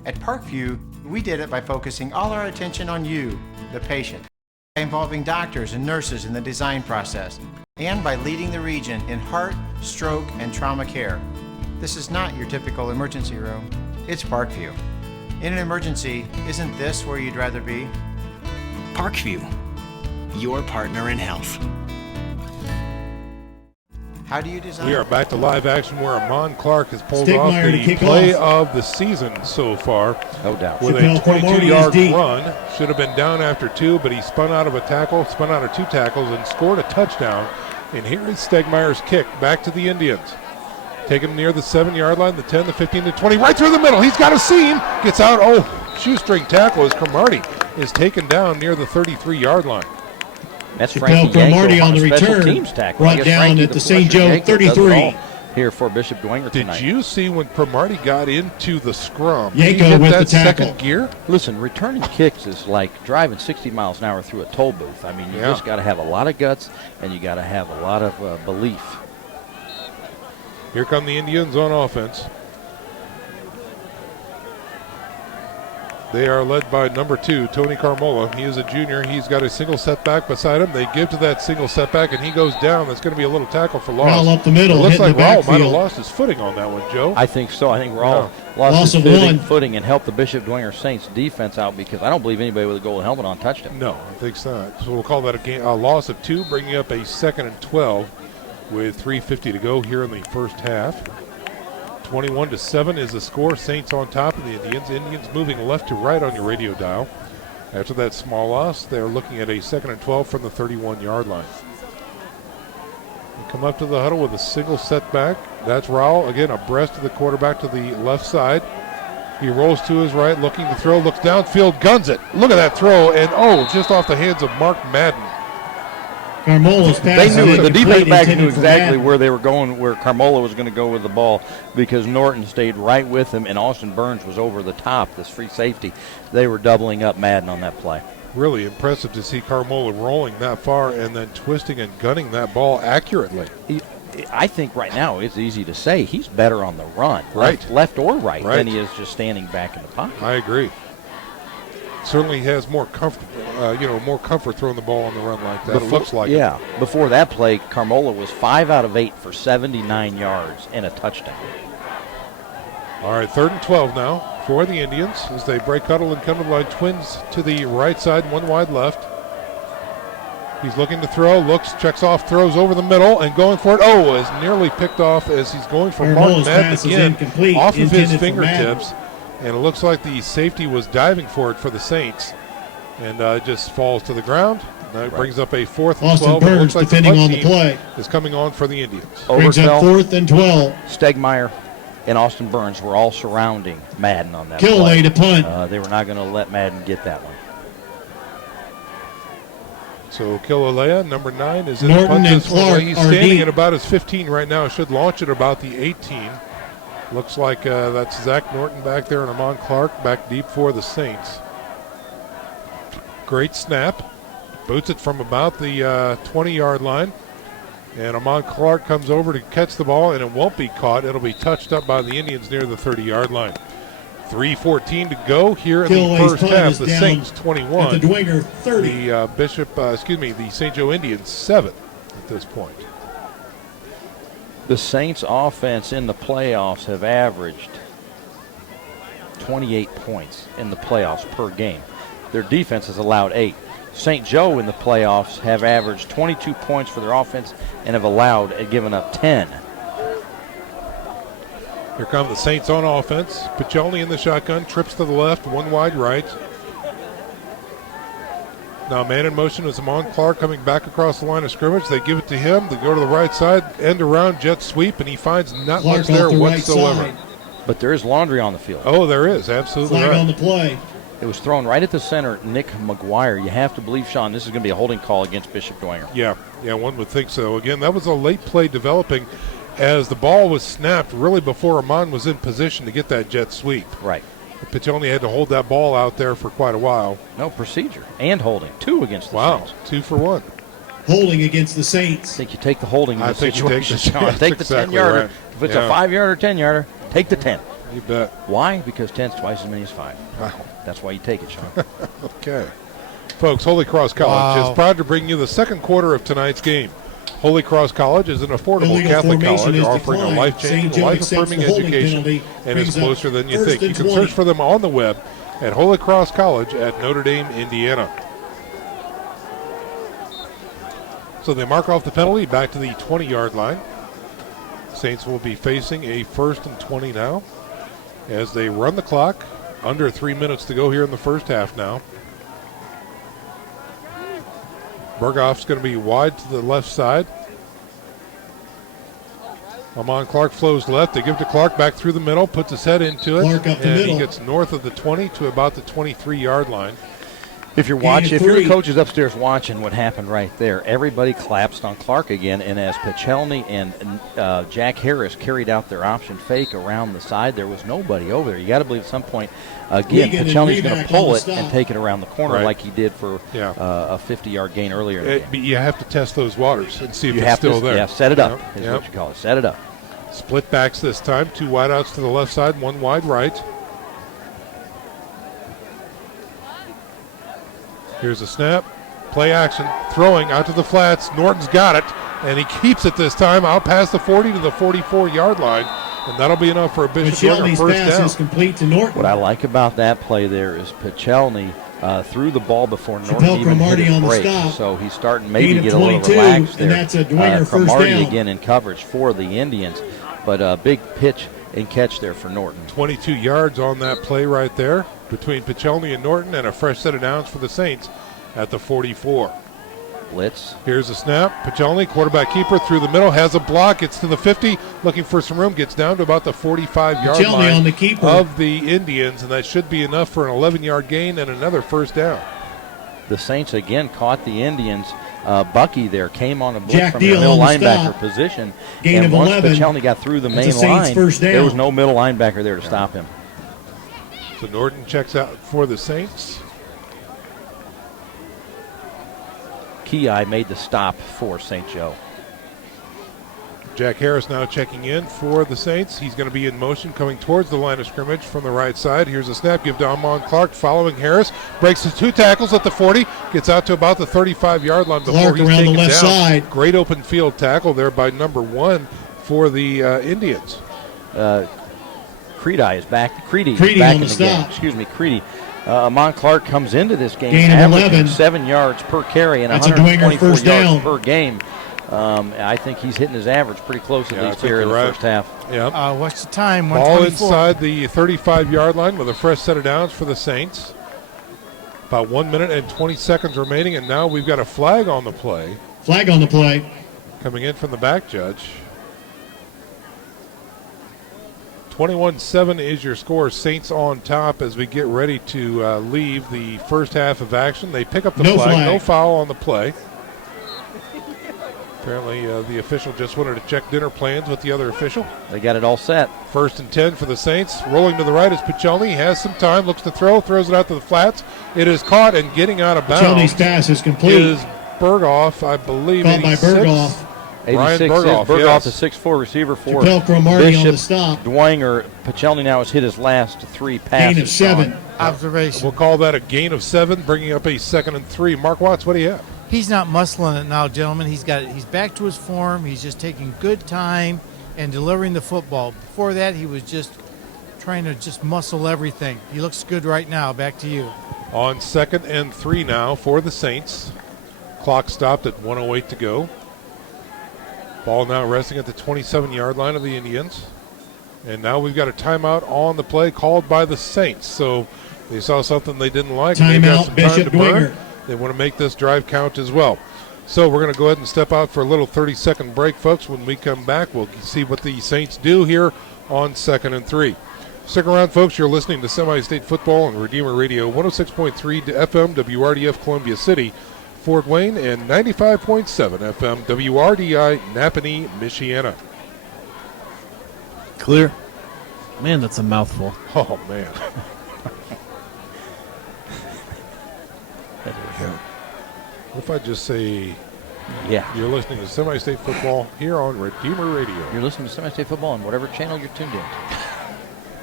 At Parkview, we did it by focusing all our attention on you, the patient, by involving doctors and nurses in the design process, and by leading the region in heart, stroke, and trauma care. This is not your typical emergency room. It's Parkview. In an emergency, isn't this where you'd rather be? Parkview, your partner in health. How do you design? We are back to live action where Amon Clark has pulled Stigmeyer off to the kick play off. of the season so far. No doubt. With Chappelle a Cromartie is 22-yard deep. run. Should have been down after 2, but he spun out of a tackle, spun out of 2 tackles, and scored a touchdown. And here is Stegmeyer's kick back to the Indians. Take him near the 7-yard line, the 10, the 15, the 20, right through the middle. He's got a seam. Gets out. Oh, shoestring tackle as Cromartie is taken down near the 33-yard line. That's Chappelle Frankie Cromartie Yanko on the special return. teams tackle. Brought I guess down Frankie at the the St. Fletcher Joe Yanko does it 33. all here for Bishop Dwenger tonight. Did you see when Cromartie got into the scrum? Yanko he hit with that the tackle. second gear? Listen, returning kicks is like driving 60 miles an hour through a toll booth. I mean, you just got to have a lot of guts and you got to have a lot of belief. Here come the Indians on offense. They are led by number 2, Tony Carmola. He is a junior. He's got a single setback beside him. They give to that single setback, and he goes down. That's going to be a little tackle for loss. Raul up the middle. It looks like Raul might have backfield. lost his footing on that one, Joe. I think so. I think Raul lost Loss his of one. footing and helped the Bishop Dwenger Saints defense out, because I don't believe anybody with a gold helmet on touched him. No, I think not. So we'll call that a loss of 2, bringing up a 2nd and 12 with 3:50 to go here in the first half. 21-7 is the score. Saints on top of the Indians. Indians moving left to right on your radio dial. After that small loss, they're looking at a 2nd and 12 from the 31-yard line. They come up to the huddle with a single setback. That's Raul, again, abreast of the quarterback to the left side. He rolls to his right, looking to throw, looks downfield, guns it. Look at that throw, and just off the hands of Mark Madden. Carmola's pass. They knew, the defense back knew intended for exactly Madden. where they were going, where Carmola was going to go with the ball, because Norton stayed right with him and Austin Burns was over the top, this free safety. They were doubling up Madden on that play. Really impressive to see Carmola rolling that far and then twisting and gunning that ball accurately. I think right now it's easy to say he's better on the run, Right. left or right, than he is just standing back in the pocket. I agree. Certainly has more comfort, more comfort throwing the ball on the run like that. It looks like it. Yeah. Before that play, Carmola was 5 out of 8 for 79 yards and a touchdown. All right, 3rd and 12 now for the Indians as they break huddle and come to the line. Twins to the right side, one wide left. He's looking to throw, looks, checks off, throws over the middle, and going for it. Oh, is nearly picked off as he's going for Mark Madden again, off of his fingertips. And it looks like the safety was diving for it for the Saints. And it just falls to the ground. That brings up a 4th and 12. Austin It Burns looks like defending the on the play. is coming on for the Indians. Brings up Oversell, 4th and 12. Stegmeyer, and Austin Burns were all surrounding Madden on that Kilway play. to punt. They were not going to let Madden get that one. So Kilolea, number 9, is in Norton the punt and this one. Clark He's are standing deep. at about his 15 right now. Should launch at about the 18. Looks like that's Zach Norton back there and Amon Clark back deep for the Saints. Great snap. Boots it from about the 20-yard line. And Amon Clark comes over to catch the ball, and it won't be caught. It'll be touched up by the Indians near the 30-yard line. 3:14 to go here in Kilway's the first punt half. is The down Saints 21. At the Dwenger 30. The St. Joe Indians 7 at this point. The Saints offense in the playoffs have averaged 28 points in the playoffs per game. Their defense has allowed 8. St. Joe in the playoffs have averaged 22 points for their offense and have given up 10. Here come the Saints on offense. Piccioni in the shotgun, trips to the left, one wide right. Now man in motion is Amon Clark coming back across the line of scrimmage. They give it to him. They go to the right side, end around, jet sweep, and he finds not Clark much there off the right whatsoever. side. But there is laundry on the field. Oh, there is. Absolutely Flag on the right. play. It was thrown right at the center, Nick McGuire. You have to believe, Sean, this is going to be a holding call against Bishop Dwenger. Yeah, one would think so. Again, that was a late play developing as the ball was snapped really before Amon was in position to get that jet sweep. Right. Piccioni had to hold that ball out there for quite a while. No procedure and holding. 2 against the Wow, Saints. 2 for 1. Holding against the Saints. I think you take the holding in I this think you take situation, the- Sean. that's Take the exactly 10-yarder. right. If it's Yeah. a 5-yarder, 10-yarder, take the 10. You bet. Why? Because 10's twice as many as 5. Wow. That's why you take it, Sean. Okay. Folks, Holy Cross College is proud to bring you the second quarter of tonight's game. Holy Cross College is an affordable Illegal Catholic formation college is offering a declined. life-changing, St. Joe life-affirming accepts the holding education, penalty, and it's brings up closer than you 1st think. You and can 20. search for them on the web at Holy Cross College at Notre Dame, Indiana. So they mark off the penalty back to the 20-yard line. Saints will be facing a 1st and 20 now as they run the clock. Under 3 minutes to go here in the first half now. Berghoff's going to be wide to the left side. Amon Clark flows left. They give it to Clark back through the middle, puts his head into it, Clark up the and middle. he gets north of the 20 to about the 23-yard line. If you're Gain of if you're the 3. coaches upstairs watching what happened right there, everybody collapsed on Clark again, and as Pichelny and Jack Harris carried out their option fake around the side, there was nobody over there. You got to believe at some point, again, Wigan and Pichelny's going Reback to pull on the it and stop. take it around the corner Right. like he did for Yeah. a 50-yard gain earlier in the game. But you have to test those waters and see if You it's have still to, there. yeah, set it up Yep, is yep. what you call it. Set it up. Split backs this time. 2 wideouts to the left side, 1 wide right. Here's a snap. Play action. Throwing out to the flats. Norton's got it, and he keeps it this time out past the 40 to the 44-yard line, and that'll be enough for a Bishop Dwenger first pass down. is complete to Norton. What I like about that play there is Pichelny threw the ball before Norton even hit his break. So he's starting maybe to get a little relaxed there. And that's a Dwenger first Cromartie down. again in coverage for the Indians, but a big pitch and catch there for Norton. 22 yards on that play right there between Pichelny and Norton, and a fresh set of downs for the Saints at the 44. Blitz. Here's a snap. Pichelny, quarterback keeper, through the middle, has a block, gets to the 50, looking for some room, gets down to about the 45-yard line on the keeper of the Indians, and that should be enough for an 11-yard gain and another first down. The Saints again caught the Indians. Bucky there came on a blitz Jack from the Deal middle on the linebacker stop. position. Gain and of once 11. Pichelny got through the main That's a Saints line, first down. there was no middle linebacker there to stop him. So Norton checks out for the Saints. Kei made the stop for St. Joe. Jack Harris now checking in for the Saints. He's going to be in motion coming towards the line of scrimmage from the right side. Here's a snap, give to Amon Clark following Harris. Breaks the 2 tackles at the 40, gets out to about the 35-yard line before Clark he's around the taken left down. side. Great open field tackle there by number 1 for the Indians. Creedy is back. Creedy Creedy is back on in the the game. stop. Excuse me, Creedy. Amon Clark comes into this game Gain of averaging 11. 7 yards per carry and That's a Dwenger 124 first yards down. per game. I think he's hitting his average pretty close at least here in the first half. Yeah. What's the time? Ball 124. inside the 35-yard line with a fresh set of downs for the Saints. About 1 minute and 20 seconds remaining, and now we've got a flag on the play. Flag on the play. Coming in from the back judge. 21-7 is your score. Saints on top as we get ready to leave the first half of action. They pick up the flag. No foul on the play. Apparently the official just wanted to check dinner plans with the other official. They got it all set. 1st and 10 for the Saints. Rolling to the right is Pichelny. He has some time, looks to throw, throws it out to the flats. It is caught and getting out of bounds. Pichelny's pass is complete. Is Berghoff, I believe. Caught by 86. Berghoff. 86 is Berghoff, the 6'4 receiver for Cromartie on the Bishop stop. Dwenger. Pichelny now has hit his last 3 passes. Gain of 7. Observation. We'll call that a gain of 7, bringing up a 2nd and 3. Mark Watts, what do you have? He's not muscling it now, gentlemen. He's back to his form. He's just taking good time and delivering the football. Before that, he was just trying to just muscle everything. He looks good right now. Back to you. On 2nd and 3 now for the Saints. Clock stopped at 1:08 to go. Ball now resting at the 27-yard line of the Indians. And now we've got a timeout on the play called by the Saints. So they saw something they didn't like. They've got some time to burn. They want to make this drive count as well. So we're going to go ahead and step out for a little 30-second break, folks. When we come back, we'll see what the Saints do here on 2nd and 3. Stick around, folks. You're listening to Semi-State Football on Redeemer Radio, 106.3 FM, WRDF Columbia City, Fort Wayne, and 95.7 FM, WRDI, Napanee, Michiana. Clear. Man, that's a mouthful. Oh, man. What if I just say, you're listening to Semi-State Football here on Redeemer Radio? You're listening to Semi-State Football on whatever channel you're tuned in.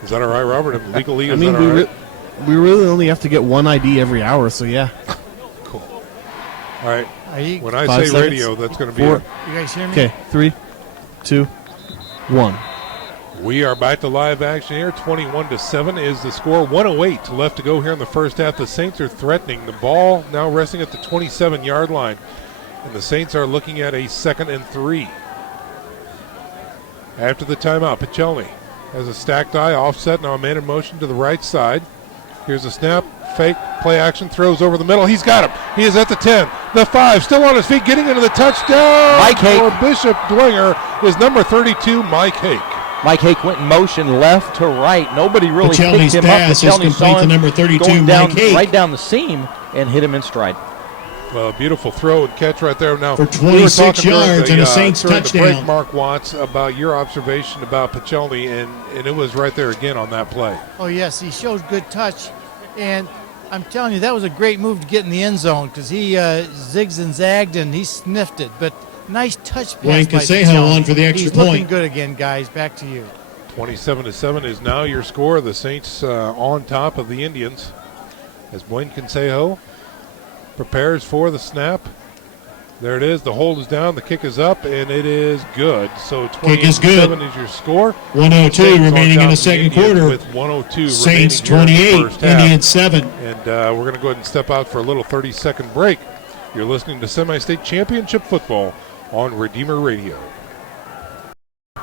Is that all right, Robert? And legally, I mean, that all right? we really only have to get one ID every hour, so yeah. Cool. All right. When I 5 say seconds, radio, that's going to be 4. it. You guys hear me? Okay, 3, 2, 1. We are back to live action here. 21-7 is the score. 1:08 left to go here in the first half. The Saints are threatening. The ball now resting at the 27-yard line. And the Saints are looking at a 2nd and 3. After the timeout, Pichelny has a stacked eye, offset, now a man in motion to the right side. Here's a snap, fake, play action, throws over the middle. He's got him. He is at the 10, the 5, still on his feet, getting into the touchdown. Mike Hake. For Bishop Dwenger is number 32, Mike Hake. Mike Hake went in motion left to right. Nobody really Pichelny's picked him up. pass is Pichelny complete saw to him number 32, going down, Mike Hake. right down the seam and hit him in stride. Well, beautiful throw and catch right there. Now, for 26 yards and a Saints during touchdown. The break, Mark Watts, about your observation about Pichelny, and it was right there again on that play. Oh, yes, he showed good touch. And I'm telling you, that was a great move to get in the end zone because he zigs and zagged and he sniffed it. But nice touch pass by Pichelny. On for the extra He's point. looking good again, guys. Back to you. 27-7 is now your score. The Saints on top of the Indians as Dwayne Consejo prepares for the snap. There it is. The hold is down. The kick is up, and it is good. So 28-7 is your score. 102 remaining in the second quarter. With 102 Saints remaining here in the 28, first half. Indians 7. And we're going to go ahead and step out for a little 30-second break. You're listening to Semi-State Championship Football on Redeemer Radio.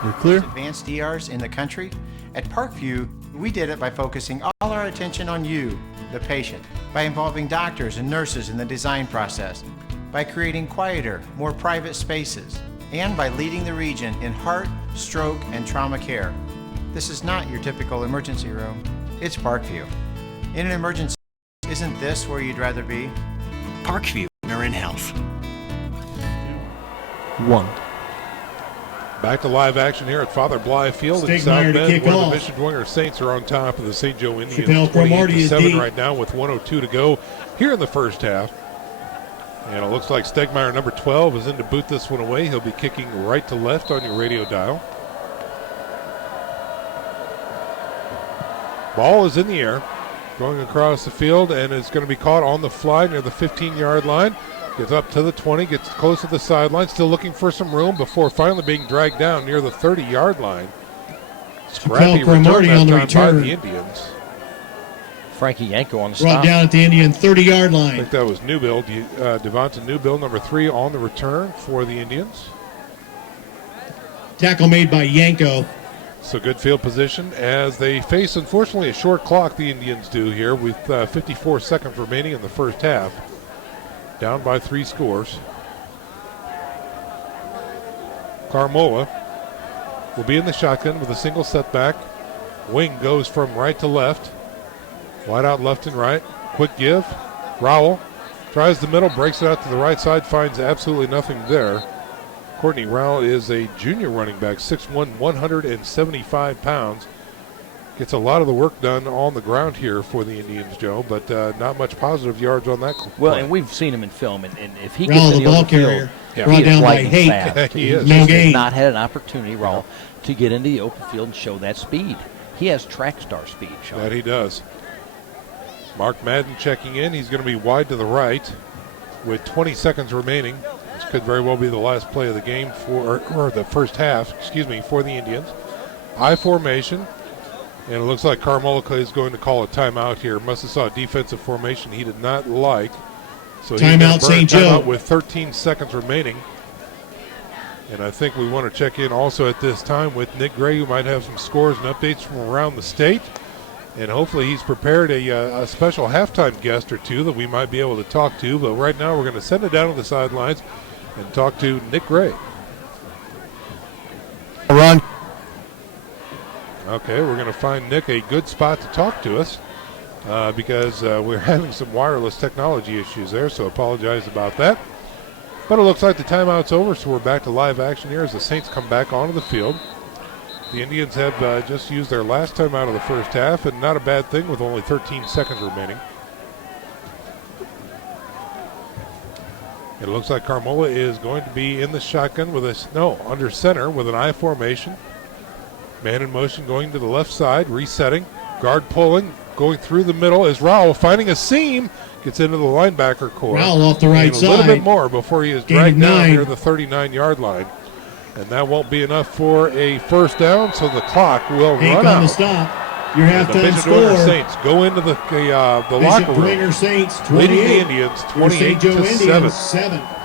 You're clear. Advanced DRs in the country. At Parkview, we did it by focusing all our attention on you, the patient, by involving doctors and nurses in the design process, by creating quieter, more private spaces, and by leading the region in heart, stroke, and trauma care. This is not your typical emergency room. It's Parkview. In an emergency, isn't this where you'd rather be? Parkview, Partner in Health. 1. Back to live action here at Father Bly Field in South Bend, where the Bishop Dwenger Saints are on top of the St. Joe Indians 28-7 right now with 102 to go here in the first half. And it looks like Stegmeyer, number 12, is in to boot this one away. He'll be kicking right to left on your radio dial. Ball is in the air, going across the field, and it's going to be caught on the fly near the 15-yard line. Gets up to the 20, gets close to the sideline, still looking for some room before finally being dragged down near the 30-yard line. Scrappy return that time by the Indians. Frankie Yanko on the Brought stop. down at the Indian 30-yard line. I think that was Newbill, Devonta Newbill, number 3, on the return for the Indians. Tackle made by Yanko. So good field position as they face, unfortunately, a short clock, the Indians do here, with 54 seconds remaining in the first half. Down by 3 scores. Carmola will be in the shotgun with a single setback. Wing goes from right to left. Wide out left and right. Quick give. Rowell tries the middle, breaks it out to the right side, finds absolutely nothing there. Courtney Rowell is a junior running back, 6'1", 175 pounds. Gets a lot of the work done on the ground here for the Indians, Joe, but not much positive yards on that play. Well, and we've seen him in film, and if he Rowell, gets in the the ball open field, carrier, he brought is down by lightning Hake. fast. He is. No He gain. has not had an opportunity, Raul, to get into the open field and show that speed. He has track star speed, Sean. That he does. Mark Madden checking in. He's going to be wide to the right with 20 seconds remaining. This could very well be the last play of the game or the first half, for the Indians. I formation. And it looks like Carmolica is going to call a timeout here. Must have saw a defensive formation he did not like. So timeout St. Joe. With 13 seconds remaining. And I think we want to check in also at this time with Nick Gray, who might have some scores and updates from around the state. And hopefully he's prepared a special halftime guest or two that we might be able to talk to. But right now we're going to send it down to the sidelines and talk to Nick Gray. Ron. Okay, we're going to find Nick a good spot to talk to us because we're having some wireless technology issues there, so apologize about that. But it looks like the timeout's over, so we're back to live action here as the Saints come back onto the field. The Indians have just used their last timeout of the first half, and not a bad thing with only 13 seconds remaining. It looks like Carmola is going to be in the shotgun under center with an I formation. Man in motion going to the left side, resetting. Guard pulling, going through the middle is Rowell, finding a seam, gets into the linebacker core. Rowell off the right side. A little bit more before he is dragged down near the 39-yard line. And that won't be enough for a first down, so the clock will run out. On the stop. Your halftime score. Saints go into the locker room. Dwenger Saints 28. Leading the Indians 28-7.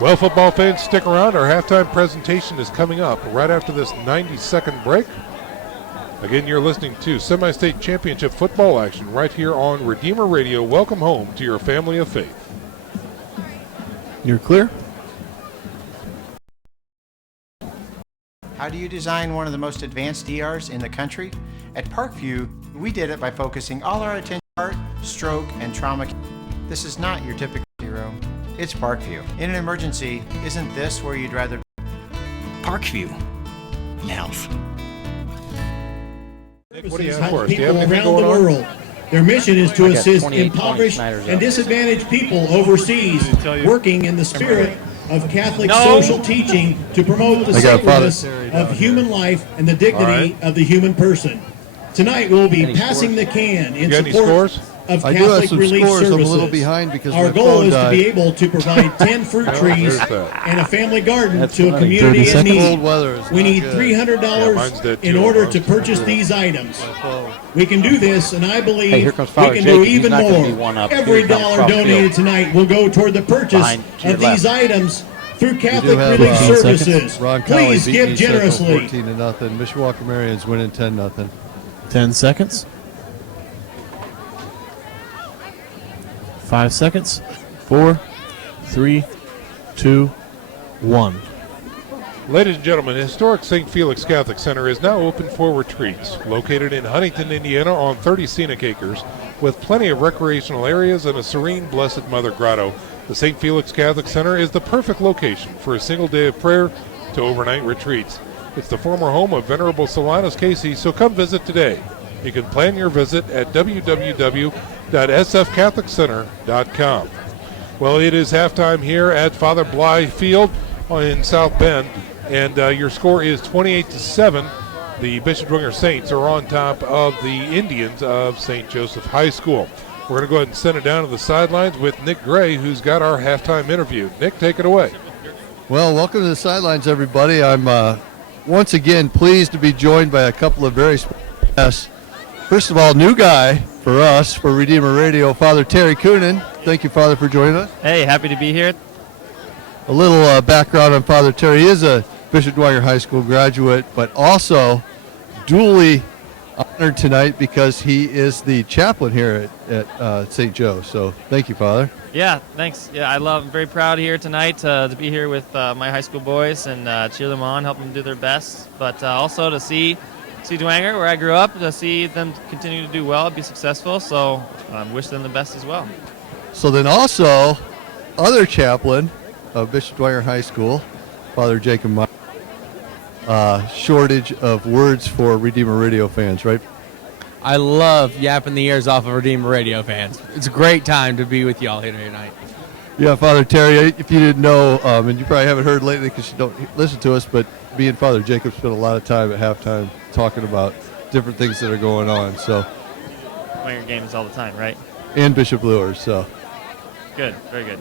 Well, football fans, stick around. Our halftime presentation is coming up right after this 90-second break. Again, you're listening to Semi-State Championship football action right here on Redeemer Radio. Welcome home to your family of faith. You're clear. How do you design one of the most advanced DRs in the country? At Parkview, we did it by focusing all our attention on heart, stroke, and trauma. This is not your typical room. It's Parkview. In an emergency, isn't this where you'd rather be? Parkview Health. Nick, what do you have for us? Do you People have anything around the going on? world. Their mission is to I got assist 28-20 impoverished Snyder's and up. disadvantaged people overseas, working in the spirit of Catholic social teaching to promote the sacredness of human life and the dignity of the human person. Tonight we'll be Any passing scores? the can in You got any support scores? of I do have Catholic some Relief scores. Services. I'm a little behind because our my goal phone is to died. be able to provide 10 fruit trees there's that. and a family garden That's to a funny. community 30 in need. Cold weather is We not need good. $300 mine's dead in too. order Mine's to dead purchase too. these items. My phone. We can do this, and I believe Hey, here comes we Father can Jacob. do He's even not gonna more. be one up. Every Here comes dollar cross donated field. tonight will go toward the purchase Behind to your of these left. items through We do Catholic have Relief 15 seconds. Services. Ron Colley Please beating give East Central generously. 14-0. Mishawaka Marion's winning 10-0. 10 seconds. 5 seconds. 4, 3, 2, 1. Ladies and gentlemen, historic St. Felix Catholic Center is now open for retreats. Located in Huntington, Indiana on 30 scenic acres, with plenty of recreational areas and a serene Blessed Mother grotto, the St. Felix Catholic Center is the perfect location for a single day of prayer to overnight retreats. It's the former home of Venerable Solanus Casey, so come visit today. You can plan your visit at www.sfcatholiccenter.com. Well, it is halftime here at Father Bly Field in South Bend, and your score is 28-7. The Bishop Dwenger Saints are on top of the Indians of St. Joseph High School. We're going to go ahead and send it down to the sidelines with Nick Gray, who's got our halftime interview. Nick, take it away. Well, welcome to the sidelines, everybody. I'm once again pleased to be joined by a couple of very special guests. First of all, new guy for us, for Redeemer Radio, Father Terry Coonan. Thank you, Father, for joining us. Hey, happy to be here. A little background on Father Terry. He is a Bishop Dwenger High School graduate, but also duly honored tonight because he is the chaplain here at St. Joe. So thank you, Father. Yeah, thanks. Yeah, I'm very proud here tonight to be here with my high school boys and cheer them on, help them do their best, but also to see Dwenger, where I grew up, to see them continue to do well, be successful. So wish them the best as well. So then also, other chaplain of Bishop Dwenger High School, Father Jacob Meyer. Shortage of words for Redeemer Radio fans, right? I love yapping the ears off of Redeemer Radio fans. It's a great time to be with y'all here tonight. Yeah, Father Terry, if you didn't know, and you probably haven't heard lately because you don't listen to us, but me and Father Jacob spent a lot of time at halftime talking about different things that are going on. So, Dwenger games all the time, right? and Bishop Lures. So, Good, very good.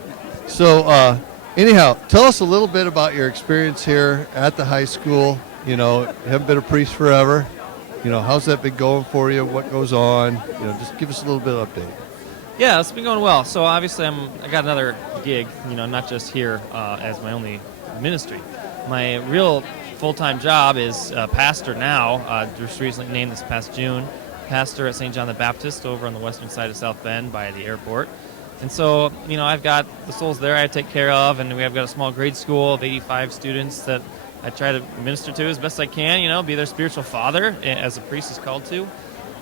so anyhow, tell us a little bit about your experience here at the high school. You know, you haven't been a priest forever. You know, how's that been going for you? What goes on? You know, just give us a little bit of update. Yeah, it's been going well. So obviously I got another gig, not just here as my only ministry. My real full-time job is pastor now, just recently named this past June, pastor at St. John the Baptist over on the western side of South Bend by the airport. And so, I've got the souls there I take care of, and we have got a small grade school of 85 students that I try to minister to as best I can, be their spiritual father, as a priest is called to.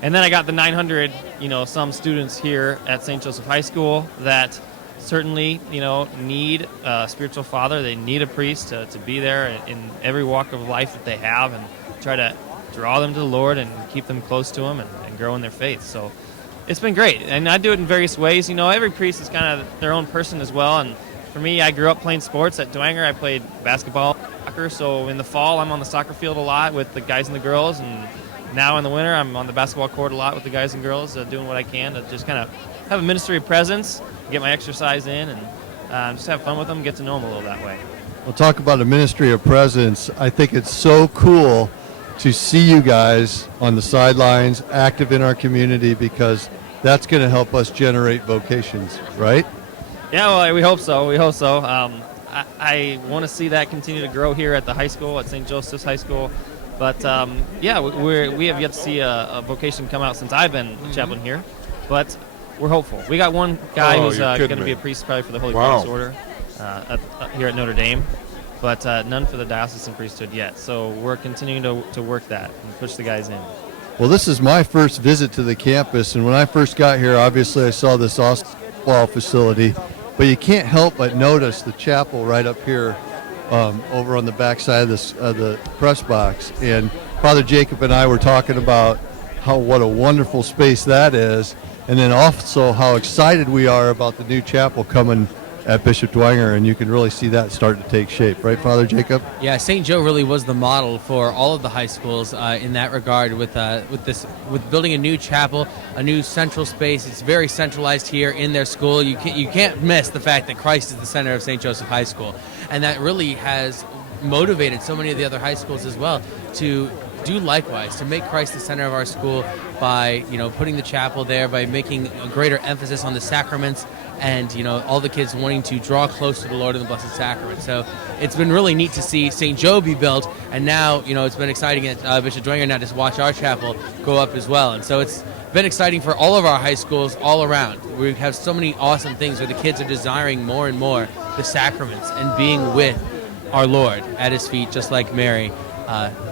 And then I got the 900, some students here at St. Joseph High School that certainly, need a spiritual father. They need a priest to be there in every walk of life that they have and try to draw them to the Lord and keep them close to Him and grow in their faith. So it's been great. And I do it in various ways. Every priest is kind of their own person as well. And for me, I grew up playing sports at Dwenger. I played basketball, soccer. So in the fall, I'm on the soccer field a lot with the guys and the girls. And now in the winter, I'm on the basketball court a lot with the guys and girls, doing what I can to just kind of have a ministry presence, get my exercise in, and just have fun with them, get to know them a little that way. We'll talk about a ministry of presence. I think it's so cool to see you guys on the sidelines, active in our community, because that's going to help us generate vocations, right? Yeah, well, we hope so. We hope so. I want to see that continue to grow here at the high school, at St. Joseph's High School. But, we have yet to see a vocation come out since I've been chaplain here. But we're hopeful. We got one guy who's going to be a priest probably for the Holy Cross Order here at Notre Dame, but none for the diocesan priesthood yet. So we're continuing to work that and push the guys in. Well, this is my first visit to the campus, and when I first got here, obviously I saw this awesome football facility, but you can't help but notice the chapel right up here over on the back side of the press box. And Father Jacob and I were talking about what a wonderful space that is, and then also how excited we are about the new chapel coming at Bishop Dwenger, and you can really see that starting to take shape. Right, Father Jacob? Yeah, St. Joe really was the model for all of the high schools in that regard with building a new chapel, a new central space. It's very centralized here in their school. You can't miss the fact that Christ is the center of St. Joseph High School, and that really has motivated so many of the other high schools as well to do likewise, to make Christ the center of our school by putting the chapel there, by making a greater emphasis on the sacraments, and all the kids wanting to draw close to the Lord in the Blessed Sacrament. So it's been really neat to see St. Joe be built, and now it's been exciting at Bishop Dwenger now to watch our chapel go up as well. And so it's been exciting for all of our high schools all around. We have so many awesome things where the kids are desiring more and more the sacraments and being with our Lord at his feet, just like Mary,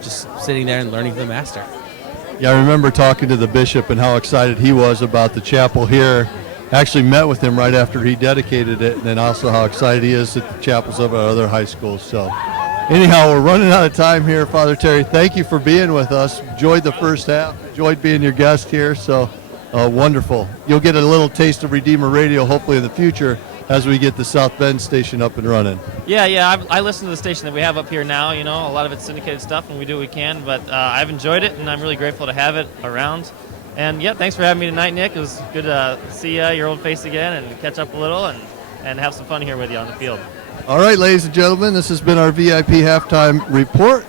just sitting there and learning from the Master. Yeah, I remember talking to the bishop and how excited he was about the chapel here. Actually met with him right after he dedicated it, and then also how excited he is that the chapel's up at other high schools. So anyhow, we're running out of time here. Father Terry, thank you for being with us. Enjoyed the first half. Enjoyed being your guest here. So wonderful. You'll get a little taste of Redeemer Radio hopefully in the future as we get the South Bend station up and running. Yeah. I listen to the station that we have up here now. A lot of it's syndicated stuff, and we do what we can. But I've enjoyed it, and I'm really grateful to have it around. And, yeah, thanks for having me tonight, Nick. It was good to see your old face again and catch up a little and have some fun here with you on the field. All right, ladies and gentlemen, this has been our VIP halftime report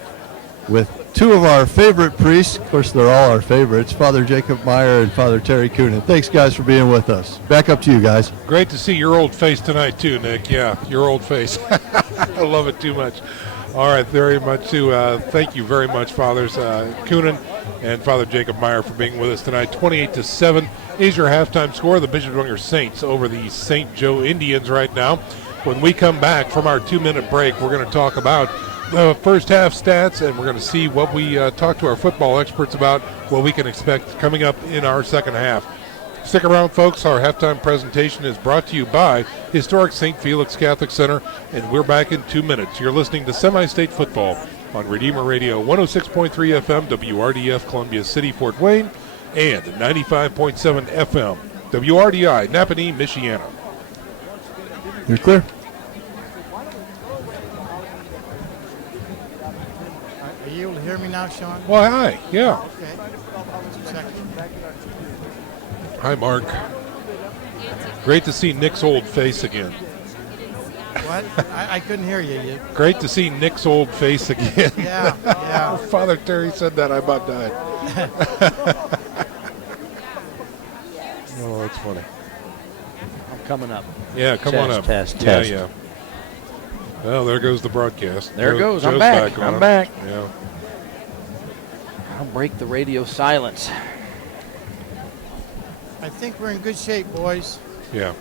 with two of our favorite priests. Of course, they're all our favorites, Father Jacob Meyer and Father Terry Coonan. Thanks, guys, for being with us. Back up to you guys. Great to see your old face tonight, too, Nick. Yeah, your old face. I love it too much. All right, very much too. Thank you very much, Fathers Coonan and Father Jacob Meyer, for being with us tonight. 28-7 is your halftime score. The Bishop Dwenger Saints over the St. Joe Indians right now. When we come back from our 2-minute break, we're going to talk about the first half stats, and we're going to see what we talk to our football experts about, what we can expect coming up in our second half. Stick around, folks. Our halftime presentation is brought to you by Historic St. Felix Catholic Center, and we're back in 2 minutes. You're listening to Semi-State Football on Redeemer Radio 106.3 FM, WRDF, Columbia City, Fort Wayne, and 95.7 FM, WRDI, Napanee, Michiana. You're clear. Are you able to hear me now, Sean? Well, hi. Yeah. Okay. 2 seconds. Hi, Mark. Great to see Nick's old face again. What? I couldn't hear you. Great to see Nick's old face again. Yeah. Father Terry said that, I about died. Oh, that's funny. I'm coming up. Yeah, come on up. Test. Yeah. Well, there goes the broadcast. There it goes. Joe's I'm back. on. I'm back. Yeah. I'll break the radio silence. I think we're in good shape, boys. Yeah.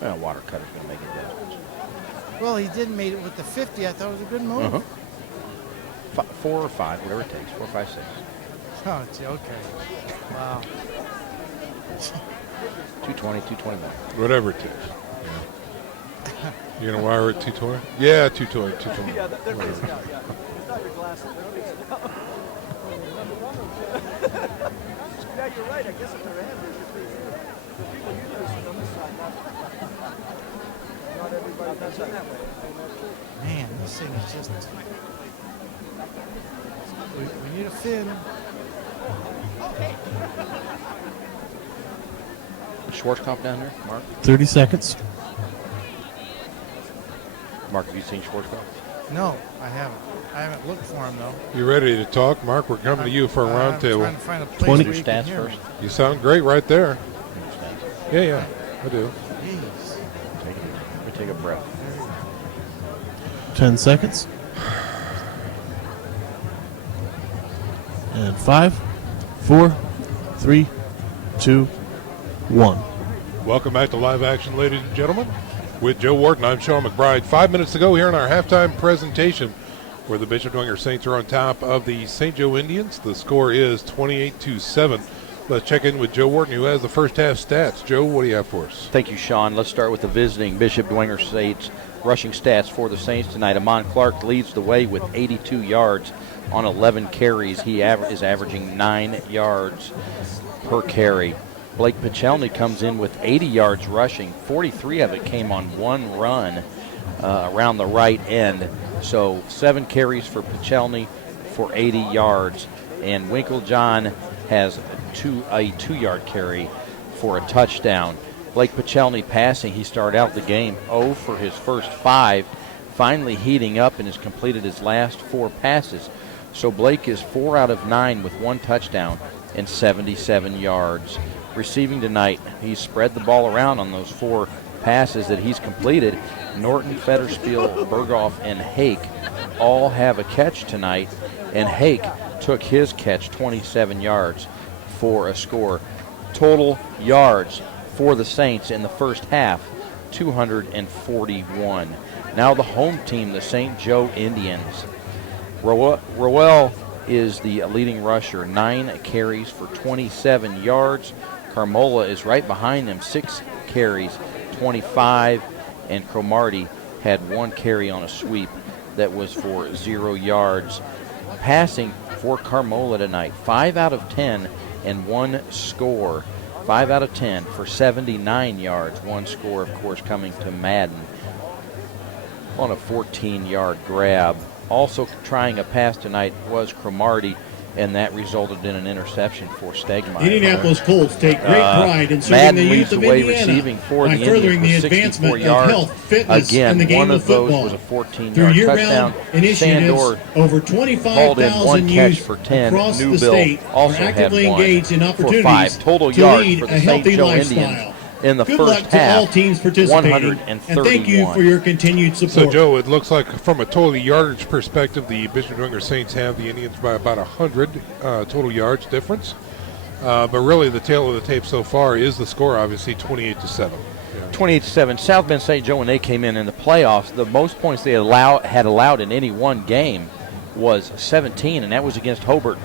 Well, water cutter's going to make a difference. Well, he did made it with the 50. I thought it was a good move. 4 or 5, whatever it takes. 4, 5, 6. Oh, it's okay. Wow. 220, 221. Whatever it takes. Yeah. You're going to wire it 220? Yeah, 220, 220. Yeah, they're facing out, yeah. Yeah, you're right. I guess if they're average, if people usually sit on this side, not everybody does it that way. Man, this thing is just. We need a fin. Schwarzkopf down there, Mark? 30 seconds. Mark, have you seen Schwarzkopf? No, I haven't. I haven't looked for him, though. You ready to talk? Mark, we're coming to you for a roundtable. Trying to find a place 20 where you stats can hear first. me. You sound great right there. Yeah, I do. Jeez. Let me take a breath. 10 seconds. And 5, 4, 3, 2, 1. Welcome back to Live Action, ladies and gentlemen. With Joe Wharton, I'm Sean McBride. 5 minutes to go here in our halftime presentation, where the Bishop Dwenger Saints are on top of the St. Joe Indians. The score is 28-7. Let's check in with Joe Wharton, who has the first half stats. Joe, what do you have for us? Thank you, Sean. Let's start with the visiting Bishop Dwenger Saints rushing stats for the Saints tonight. Amon Clark leads the way with 82 yards on 11 carries. He is averaging 9 yards per carry. Blake Pichelny comes in with 80 yards rushing. 43 of it came on one run around the right end. So 7 carries for Pichelny for 80 yards. And Winklejohn has a 2-yard carry for a touchdown. Blake Pichelny passing, he started out the game 0 for his first 5, finally heating up and has completed his last 4 passes. So Blake is 4 out of 9 with 1 touchdown and 77 yards. Receiving tonight, he's spread the ball around on those 4 passes that he's completed. Norton, Fetterspiel, Berghoff, and Hake all have a catch tonight, and Hake took his catch 27 yards for a score. Total yards for the Saints in the first half, 241. Now the home team, the St. Joe Indians. Rowell is the leading rusher, 9 carries for 27 yards. Carmola is right behind them, 6 carries, 25, and Cromartie had 1 carry on a sweep that was for 0 yards. Passing for Carmola tonight, 5 out of 10 and 1 score. 5 out of 10 for 79 yards. 1 score, of course, coming to Madden on a 14-yard grab. Also trying a pass tonight was Cromartie, and that resulted in an interception for Stegmeyer. Indianapolis Colts take great pride in serving the youth of Indiana by furthering the advancement of health, fitness, and the game of football. Through year-round initiatives, over 25,000 youth across the state are actively engaged in opportunities to lead a healthy lifestyle. In the Good first luck to half, all teams participating, and thank you for your continued support. So, Joe, it looks like from a total yardage perspective, the Bishop Dwenger Saints have the Indians by about 100 total yards difference. But really, the tail of the tape so far is the score, obviously, 28-7. 28-7. South Bend St. Joe, when they came in the playoffs, the most points they had allowed in any one game was 17, and that was against Hobart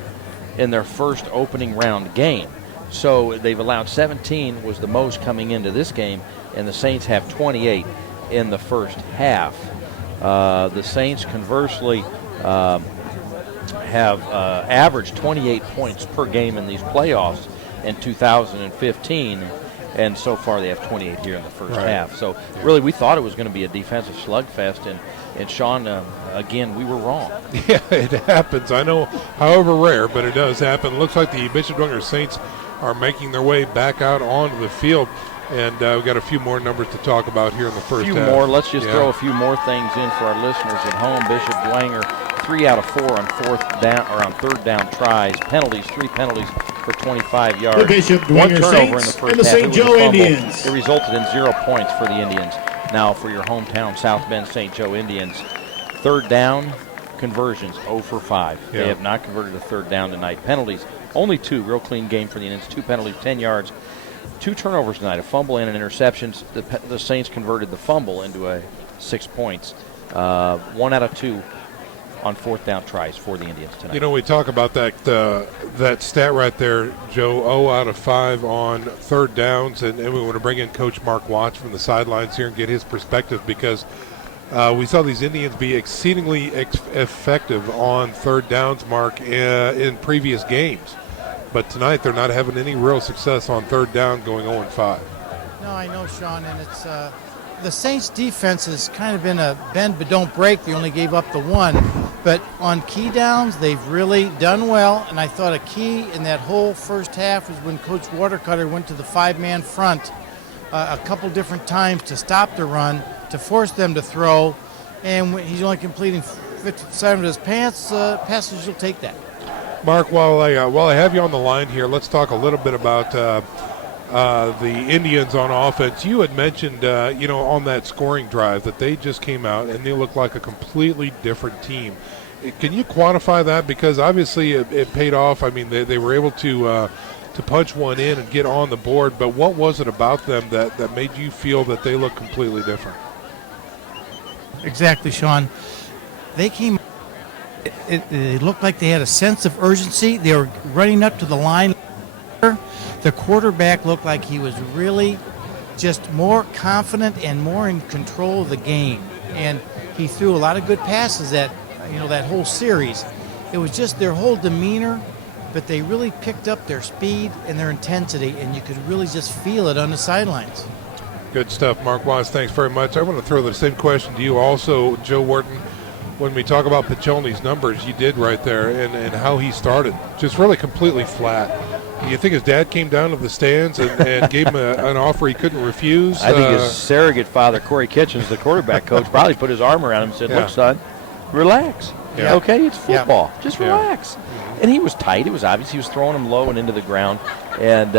in their first opening round game. So they've allowed 17, was the most coming into this game, and the Saints have 28 in the first half. The Saints, conversely, have averaged 28 points per game in these playoffs in 2015, and so far they have 28 here in the first half. So really, we thought it was going to be a defensive slugfest, and Sean, again, we were wrong. Yeah, it happens. I know, however rare, but it does happen. Looks like the Bishop Dwenger Saints are making their way back out onto the field, and we've got a few more numbers to talk about here in the first half. A few more. Let's just throw a few more things in for our listeners at home. Bishop Dwenger, 3 out of 4 on third down tries. Penalties, 3 penalties for 25 yards. The Bishop Dwenger Saints in and the St. Joe Indians. It resulted in 0 points for the Indians. Now for your hometown South Bend St. Joe Indians, third down conversions, 0 for 5. They have not converted a third down tonight. Penalties, only 2. Real clean game for the Indians. 2 penalties, 10 yards. 2 turnovers tonight, a fumble and an interceptions. The Saints converted the fumble into 6 points. 1 out of 2 on fourth down tries for the Indians tonight. You know, we talk about that stat right there, Joe, 0 out of 5 on third downs, and we want to bring in Coach Mark Watts from the sidelines here and get his perspective, because we saw these Indians be exceedingly effective on third downs, Mark, in previous games. But tonight they're not having any real success on third down, going 0-5. No, I know, Sean, and it's the Saints' defense has kind of been a bend but don't break. They only gave up the 1. But on key downs, they've really done well, and I thought a key in that whole first half was when Coach Watercutter went to the 5-man front a couple different times to stop the run, to force them to throw, and when he's only completing 50% of his passes, you'll take that. Mark, while I have you on the line here, let's talk a little bit about the Indians on offense. You had mentioned, on that scoring drive that they just came out and they look like a completely different team. Can you quantify that? Because obviously it paid off. I mean, they were able to punch one in and get on the board, but what was it about them that made you feel that they look completely different? Exactly, Sean. They came. It looked like they had a sense of urgency. They were running up to the line. The quarterback looked like he was really just more confident and more in control of the game. And he threw a lot of good passes that whole series. It was just their whole demeanor but they really picked up their speed and their intensity, and you could really just feel it on the sidelines. Good stuff, Mark Watts. Thanks very much. I want to throw the same question to you also, Joe Wharton. When we talk about Piccioni's numbers, you did right there, and how he started, just really completely flat. Do you think his dad came down to the stands and gave him an offer he couldn't refuse? I think his surrogate father, Corey Kitchens, the quarterback coach, probably put his arm around him and said, look, son, relax. Yeah. Okay, it's football. Yeah. Just relax. And he was tight. It was obvious. He was throwing him low and into the ground. And,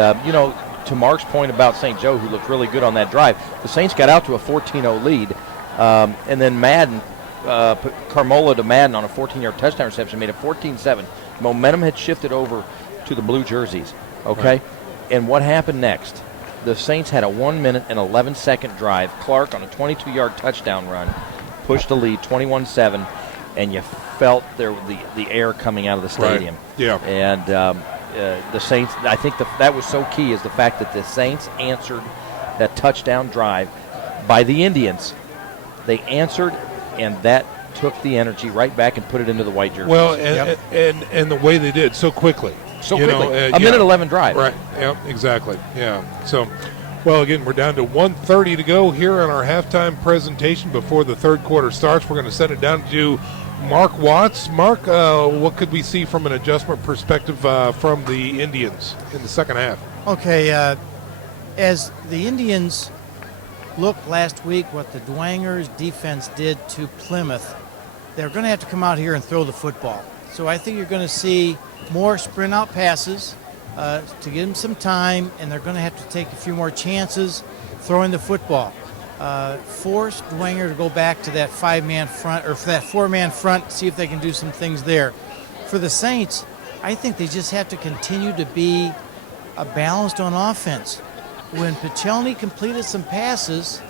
to Mark's point about St. Joe, who looked really good on that drive, the Saints got out to a 14-0 lead. And then Madden, Carmola to Madden on a 14-yard touchdown reception made it 14-7. Momentum had shifted over to the blue jerseys. Okay? Right. And what happened next? The Saints had a 1 minute and 11-second drive. Clark on a 22-yard touchdown run pushed the lead 21-7, and you felt the air coming out of the stadium. Right. Yeah. And the Saints, I think that was so key, is the fact that the Saints answered that touchdown drive by the Indians. They answered, and that took the energy right back and put it into the white jerseys. Well, and the way they did so quickly. So quickly. A minute 11 drive. Right. Yep. Exactly. Yeah. So, well, again, we're down to 1:30 to go here on our halftime presentation before the third quarter starts. We're going to send it down to Mark Watts. Mark, what could we see from an adjustment perspective from the Indians in the second half? Okay, as the Indians looked last week what the Dwenger's defense did to Plymouth, they're going to have to come out here and throw the football. So I think you're going to see more sprint out passes to give them some time, and they're going to have to take a few more chances throwing the football. Force Dwenger to go back to that 5-man front, or for that 4-man front, see if they can do some things there. For the Saints, I think they just have to continue to be balanced on offense. When Piccioni completed some passes,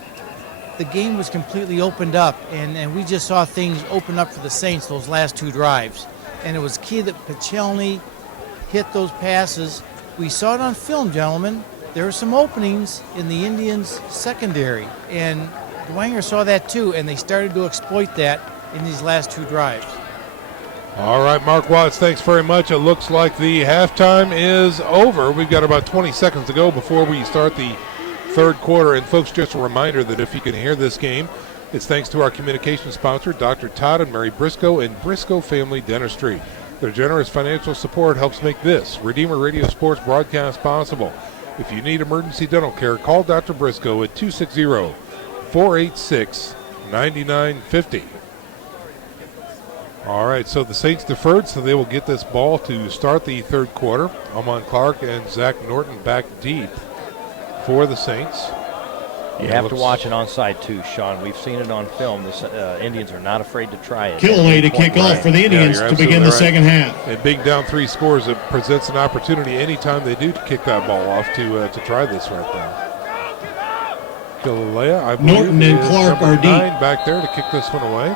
the game was completely opened up, and we just saw things open up for the Saints those last two drives. And it was key that Piccioni hit those passes. We saw it on film, gentlemen. There were some openings in the Indians' secondary, and Dwenger saw that too, and they started to exploit that in these last two drives. All right, Mark Watts, thanks very much. It looks like the halftime is over. We've got about 20 seconds to go before we start the third quarter. And, folks, just a reminder that if you can hear this game, it's thanks to our communication sponsor, Dr. Todd and Mary Briscoe and Briscoe Family Dentistry. Their generous financial support helps make this Redeemer Radio Sports broadcast possible. If you need emergency dental care, call Dr. Briscoe at 260-486-9950. All right, so the Saints deferred, so they will get this ball to start the third quarter. Amon Clark and Zach Norton back deep for the Saints. You have to watch it onside too, Sean. We've seen it on film. The Indians are not afraid to try it. Killaway to kick off for the Indians to begin the second half. And being down 3 scores, it presents an opportunity anytime they do to kick that ball off to try this right now. Killalea, I believe, Norton and Clark are deep. Back there to kick this one away.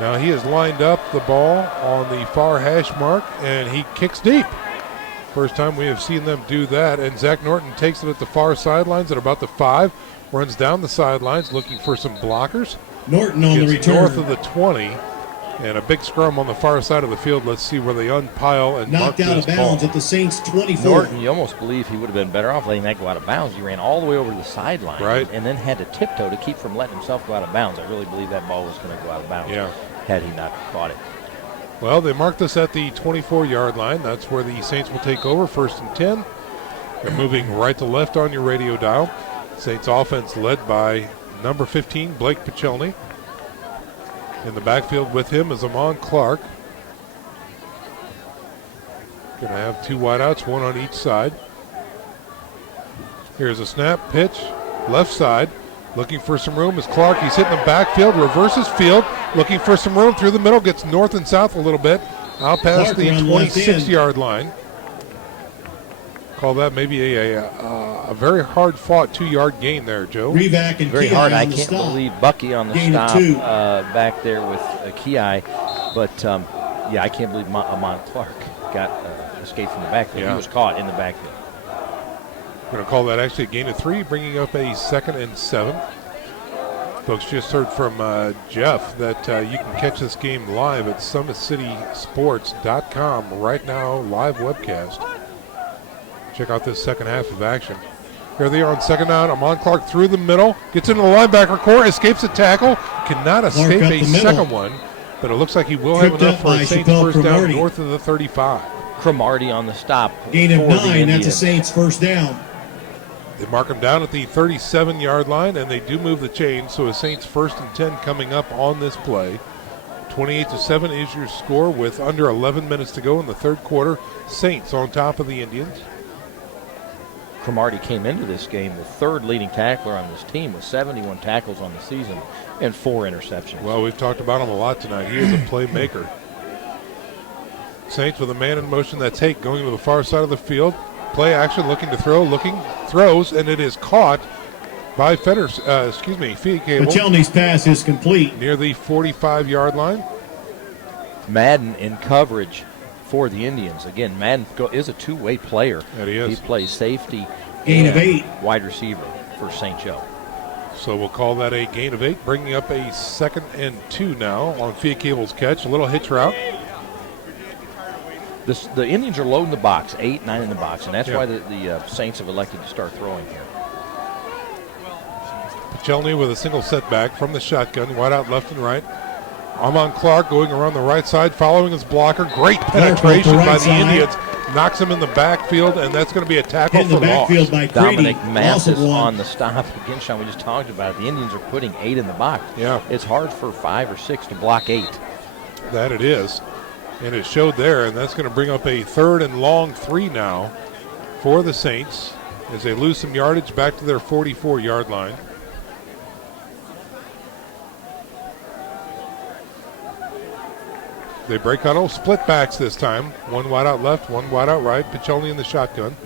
Now he has lined up the ball on the far hash mark, and he kicks deep. First time we have seen them do that, and Zach Norton takes it at the far sidelines at about the 5, runs down the sidelines looking for some blockers. Norton on the return. North of the 20, and a big scrum on the far side of the field. Let's see where they unpile and knocked out of bounds ball. At the Saints 24. Norton, you almost believe he would have been better off letting that go out of bounds. He ran all the way over to the sideline, right, and then had to tiptoe to keep from letting himself go out of bounds. I really believe that ball was going to go out of bounds had he not caught it. Well, they marked us at the 24-yard line. That's where the Saints will take over, 1st and 10. They're moving right to left on your radio dial. Saints offense led by number 15, Blake Piccioni. In the backfield with him is Amon Clark. Going to have 2 wideouts, 1 on each side. Here's a snap, pitch, left side. Looking for some room is Clark. He's hitting the backfield, reverses field, looking for some room through the middle, gets north and south a little bit. Out past the 26-yard line. Call that maybe a very hard-fought 2-yard gain there, Joe. Revac and very Ki hard. I can't can't believe Bucky on the stop back there with Ki. But, I can't believe Amon Clark got escaped from the backfield. He was caught in the backfield. We're going to call that actually a gain of 3, bringing up a 2nd and 7. Folks, just heard from Jeff that you can catch this game live at SummitCitySports.com right now, live webcast. Check out this second half of action. Here they are on second down. Amon Clark through the middle, gets into the linebacker core, escapes a tackle, cannot escape a second one, but it looks like he will have enough for a Saints first down north of the 35. Cromartie on the stop. Gain of 9, that's a Saints first down. They mark him down at the 37-yard line, and they do move the chain, so a Saints first and 10 coming up on this play. 28-7 is your score with under 11 minutes to go in the third quarter. Saints on top of the Indians. Cromartie came into this game the third leading tackler on this team with 71 tackles on the season and 4 interceptions. Well, we've talked about him a lot tonight. He is a playmaker. Saints with a man in motion. That's Hake going to the far side of the field. Play action, looking to throw, throws, and it is caught by Fiacable. Pachelny's pass is complete. Near the 45-yard line. Madden in coverage for the Indians. Again, Madden is a two-way player. That he is. He plays safety gain of 8. Wide receiver for St. Joe. So we'll call that a gain of 8, bringing up a 2nd and 2 now on Fiacable's catch. A little hitch route. The Indians are loading the box, 8, 9 in the box, and that's why the Saints have elected to start throwing here. Pachelny with a single setback from the shotgun, wide out left and right. Amon Clark going around the right side, following his blocker. Great penetration by the Indians. Knocks him in the backfield, and that's going to be a tackle for loss. Dominic Mathis on the stop. Again, Sean, we just talked about it. The Indians are putting 8 in the box. Yeah. It's hard for 5 or 6 to block 8. That it is. And it showed there, and that's going to bring up a 3rd and long 3 now for the Saints as they lose some yardage back to their 44-yard line. They break huddle, split backs this time. One wide out left, one wide out right. Pachelny in the shotgun.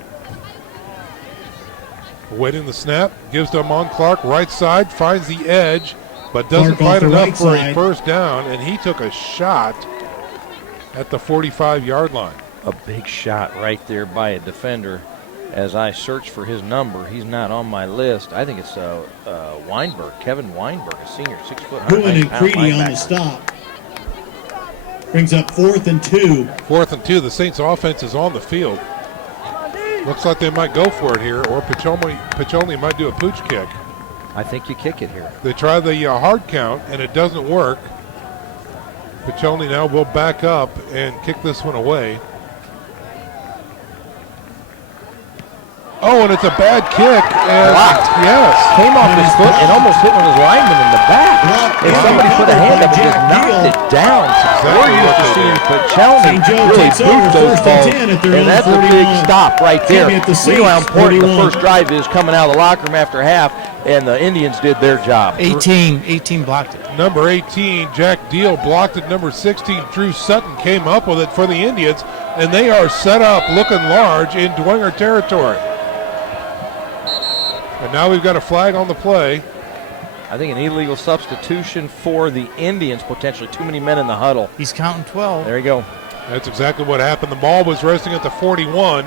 Awaiting the snap, gives to Amon Clark, right side, finds the edge, but doesn't find enough for a first down, and he took a shot at the 45-yard line. A big shot right there by a defender. As I search for his number, he's not on my list. I think it's Weinberg, Kevin Weinberg, a senior, 6 foot. Boone and Creedy on the stop. Brings up 4th and 2. 4th and 2. The Saints offense is on the field. Looks like they might go for it here, or Pachelny might do a pooch kick. I think you kick it here. They try the hard count, and it doesn't work. Pachelny now will back up and kick this one away. Oh, and it's a bad kick. And blocked. Yes. Came off his foot and almost hit one of his linemen in the back. And somebody put a hand up and just knocked it down. We're used to seeing Pachelny really boot those balls. And that's a big stop right there. We know how important the first drive is coming out of the locker room after half, and the Indians did their job. 18 blocked it. Number 18, Jack Deal, blocked it. Number 16, Drew Sutton, came up with it for the Indians, and they are set up looking large in Dwenger territory. And now we've got a flag on the play. I think an illegal substitution for the Indians, potentially too many men in the huddle. He's counting 12. There you go. That's exactly what happened. The ball was resting at the 41.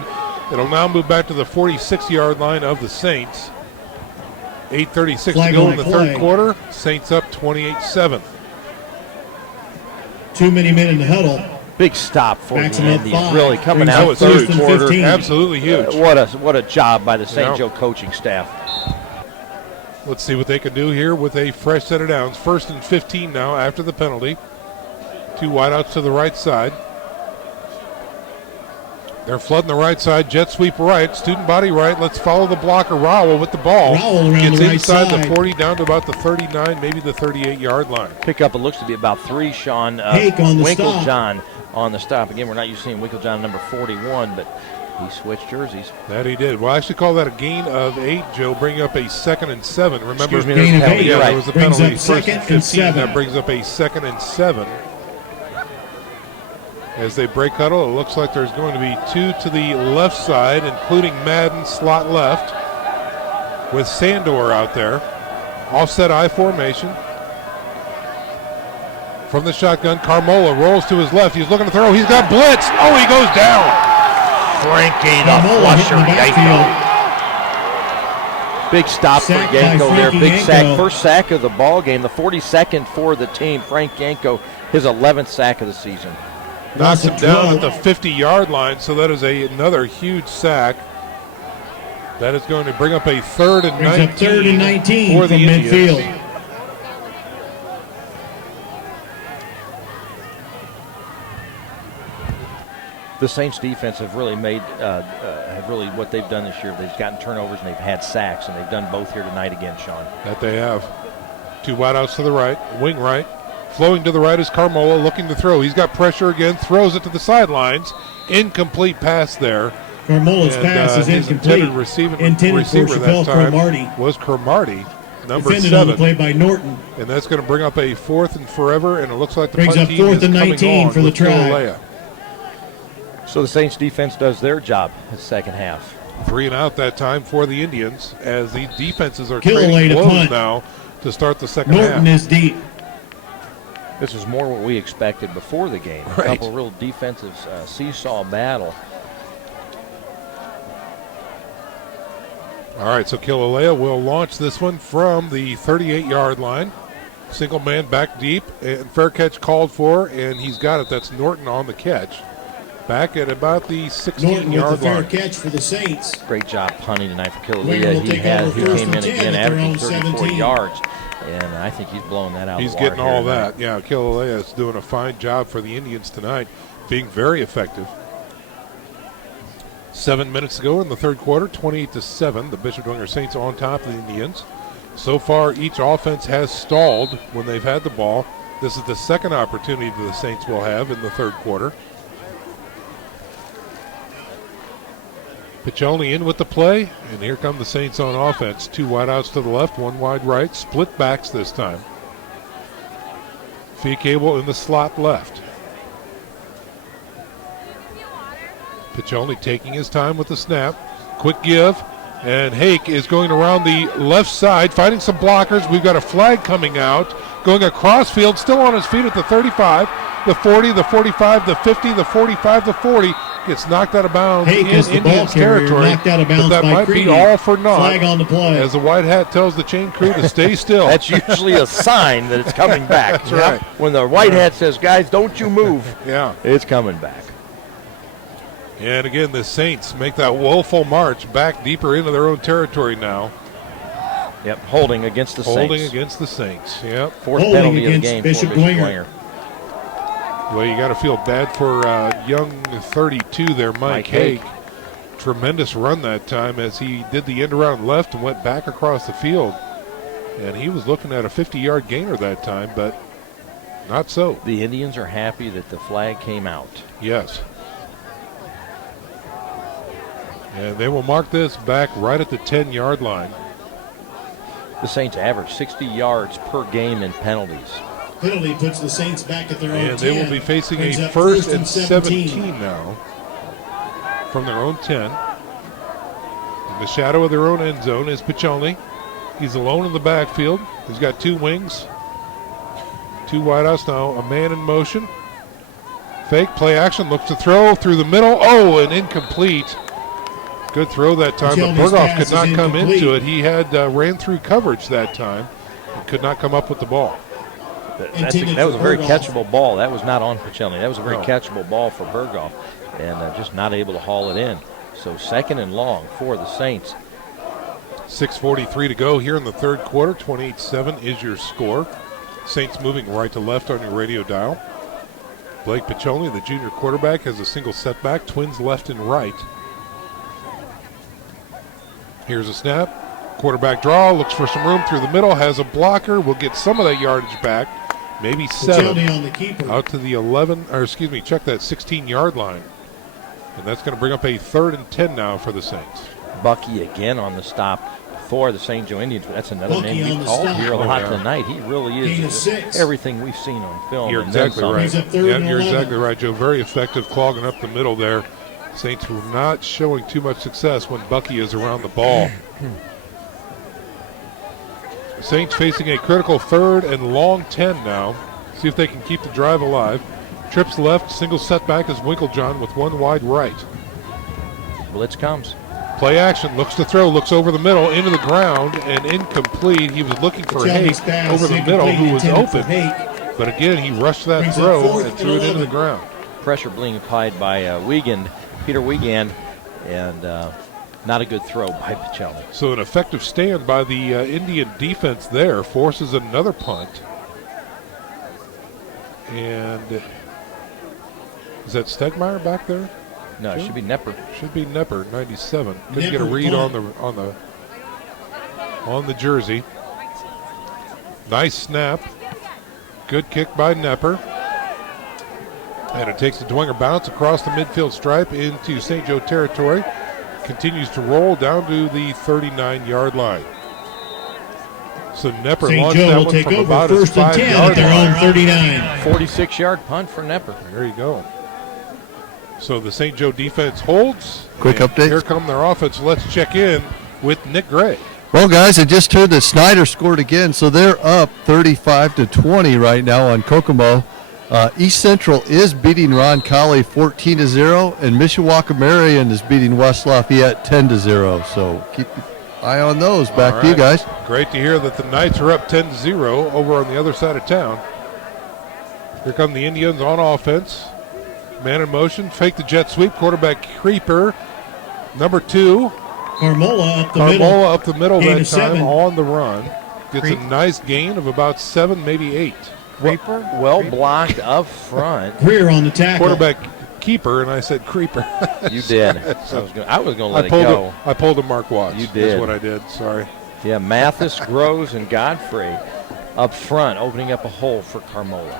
It'll now move back to the 46-yard line of the Saints. 8:36 to go in the third quarter. Saints up 28-7. Too many men in the huddle. Big stop for the Indians, 5. really coming That out was third huge. quarter. 15. Absolutely huge. What a job by the St. Joe coaching staff. Let's see what they can do here with a fresh set of downs. 1st and 15 now after the penalty. 2 wideouts to the right side. They're flooding the right side. Jet sweep right. Student body right. Let's follow the blocker. Rowell with the ball. Rowell around gets the right inside side. the 40 down to about the 39, maybe the 38-yard line. Pick up, it looks to be about 3, Sean. Hake on the Winklejohn on the stop. Again, we're not used to seeing Winklejohn number 41, but he switched jerseys. That he did. Well, I actually call that a gain of 8, Joe, bringing up a 2nd and 7. Remember, Excuse me, there's a penalty. yeah, Right. there was a Brings penalty. up 1st 2nd and and 15. 7. That brings up a 2nd and 7. As they break huddle, it looks like there's going to be 2 to the left side, including Madden slot left, with Sandor out there. Offset I formation. From the shotgun, Carmola rolls to his left. He's looking to throw. He's got blitz. Oh, he goes down. Frankie Carmola hitting the backfield. Big stop Sack for Yanko by there. Frankie Big sack. Yanko. First sack of the ball game. The 42nd for the team. Frank Yanko, his 11th sack of the season. Knocks him down at the 50-yard line, so that is another huge sack. That is going to bring up a 3rd and 19, Brings up 3rd and 19 for the from Indians. midfield. The Saints defense have really made, what they've done this year. They've gotten turnovers and they've had sacks, and they've done both here tonight again, Sean. That they have. 2 wideouts to the right, wing right. Flowing to the right is Carmola, looking to throw. He's got pressure again, throws it to the sidelines. Incomplete pass there. Carmola's pass is his incomplete. Intended receiver that time was Cromartie, number Defended 7. on the play by Norton. And that's going to bring up a 4th and forever, and it looks like the Brings punt up team 4th is and coming 19 on for the with try. Killalea. So the Saints defense does their job in the second half. 3 and out that time for the Indians as the defenses are Killalea trading to blows punt. now to start the second Norton half. is deep. This was more what we expected before the game. A Right. couple real defensive seesaw battle. All right, so Killalea will launch this one from the 38-yard line. Single man back deep, and fair catch called for, and he's got it. That's Norton on the catch. Back at about the Norton with the 16-yard fair line. catch for the Saints. Great job punting tonight for Dwenger Killalea. will He take over came first in and 10 again, at their averaging own 34 17. yards, and I think he's blowing that out. He's of the water getting here all tonight. that. Yeah, Killalea is doing a fine job for the Indians tonight, being very effective. 7 minutes to go in the third quarter, 28-7. The Bishop Dwenger Saints on top of the Indians. So far, each offense has stalled when they've had the ball. This is the second opportunity that the Saints will have in the third quarter. Piccioni in with the play, and here come the Saints on offense. 2 wideouts to the left, 1 wide right, split backs this time. Fee Cable in the slot left. Piccioni taking his time with the snap. Quick give, and Hake is going around the left side, fighting some blockers. We've got a flag coming out, going across field, still on his feet at the 35, the 40, the 45, the 50, the 45, the 40. Gets knocked out of bounds Hake in is the ball Indians carrier, territory. knocked out of bounds but that by might Creedy. be all for naught. Flag on the play. As the white hat tells the chain crew to stay still. That's usually a sign that it's coming back. That's right. When the white hat says, guys, don't you move, Yeah. it's coming back. And again, the Saints make that woeful march back deeper into their own territory now. Yep, holding against the Holding Saints. against the Saints, yep. Fourth Holding penalty of the against game Bishop for Bishop Dwenger. Dwenger. Well, you got to feel bad for young 32 there, Mike Hake. Tremendous run that time as he did the end around left and went back across the field. And he was looking at a 50-yard gainer that time, but not so. The Indians are happy that the flag came out. Yes. And they will mark this back right at the 10-yard line. The Saints average 60 yards per game in penalties. Penalty puts the Saints back at their own And 10. they will be facing Brings a up first and 17 now from their own 10. In the shadow of their own end zone is Piccioni. He's alone in the backfield. He's got 2 wings, 2 wideouts now, a man in motion. Fake, play action, looks to throw through the middle. Oh, and incomplete. Good throw that time, but Piccioni's Berghoff pass could not is come incomplete. into it. He had ran through coverage that time and could not come up with the ball. That was a very catchable ball. That was not on Piccioni. That was a very No. catchable ball for Berghoff, and just not able to haul it in. So second and long for the Saints. 6:43 to go here in the third quarter. 28-7 is your score. Saints moving right to left on your radio dial. Blake Piccioni, the junior quarterback, has a single setback. Twins left and right. Here's a snap. Quarterback draw, looks for some room through the middle, has a blocker, will get some of that yardage back. Maybe 7. Piccioni on the keeper. Out to the 11, or excuse me, check that 16-yard line. And that's going to bring up a 3rd and 10 now for the Saints. Bucky again on the stop for the St. Joe Indians. That's another Bucky name on we've the called stop. here a Oh, lot yeah. tonight. He really Gain of is 6. everything we've seen on film. You're and then exactly some. right. Brings up 3rd Yeah, and you're 11. exactly right, Joe. Very effective clogging up the middle there. Saints were not showing too much success when Bucky is around the ball. Saints facing a critical 3rd and long 10 now. See if they can keep the drive alive. Trips left, single setback is Winklejohn with 1 wide right. Blitz comes. Play action, looks to throw, looks over the middle, into the ground, and incomplete. He was looking for Haight over the middle, who was open. But again, he rushed that throw and threw it into the ground. Pressure being applied by Peter Wiegand, and not a good throw by Pichelli. So an effective stand by the Indian defense there forces another punt. And is that Stegmeyer back there? No, it should be Nepper. Should be Nepper, 97. Couldn't get a read on the jersey. Nice snap. Good kick by Nepper. And it takes the Dwenger bounce across the midfield stripe into St. Joe territory. Continues to roll down to the 39-yard line. So Nepper launched that one from about his 5-yard line. 39. 46-yard punt for Nepper. There you go. So the St. Joe defense holds. Quick update. Here come their offense. Let's check in with Nick Gray. Well, guys, I just heard that Snyder scored again, so they're up 35-20 right now on Kokomo. East Central is beating Ron Colley 14-0, and Mishawaka Marion is beating West Lafayette 10-0. So keep an eye on those. Back to you guys. Great to hear that the Knights are up 10-0 over on the other side of town. Here come the Indians on offense. Man in motion, fake the jet sweep, quarterback creeper. Number 2. Carmola up the middle that time on the run. Gets a nice gain of about 7, maybe 8. Creeper, well blocked up front. Greer on the tackle. Quarterback keeper, and I said creeper. You did. I was going to let it go. I pulled a Mark Watts. You did. That's what I did. Sorry. Yeah, Mathis, Groves, and Godfrey up front, opening up a hole for Carmola.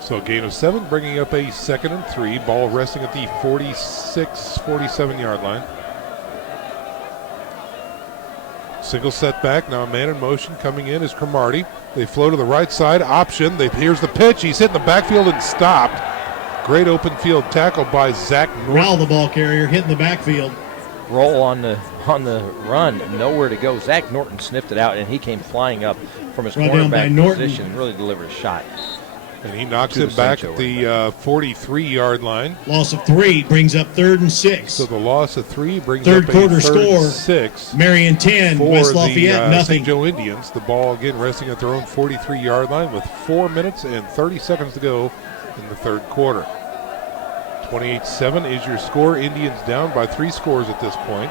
So a gain of 7, bringing up a 2nd and 3. Ball resting at the 46, 47-yard line. Single setback. Now a man in motion coming in is Cromartie. They flow to the right side. Option. Here's the pitch. He's hit in the backfield and stopped. Great open field tackle by Zach Norton. Rowell, the ball carrier, hitting the backfield. Roll on the run. Nowhere to go. Zach Norton sniffed it out, and he came flying up from his cornerback position and really delivered a shot. And he knocks it back at the 43-yard line. Loss of 3 brings up 3rd and 6. So the loss of 3 brings third up quarter a 3rd score. and 6. Marion 10, for West Lafayette the, nothing. St. Joe Indians. The ball again resting at their own 43-yard line with 4 minutes and 30 seconds to go in the third quarter. 28-7 is your score. Indians down by 3 scores at this point.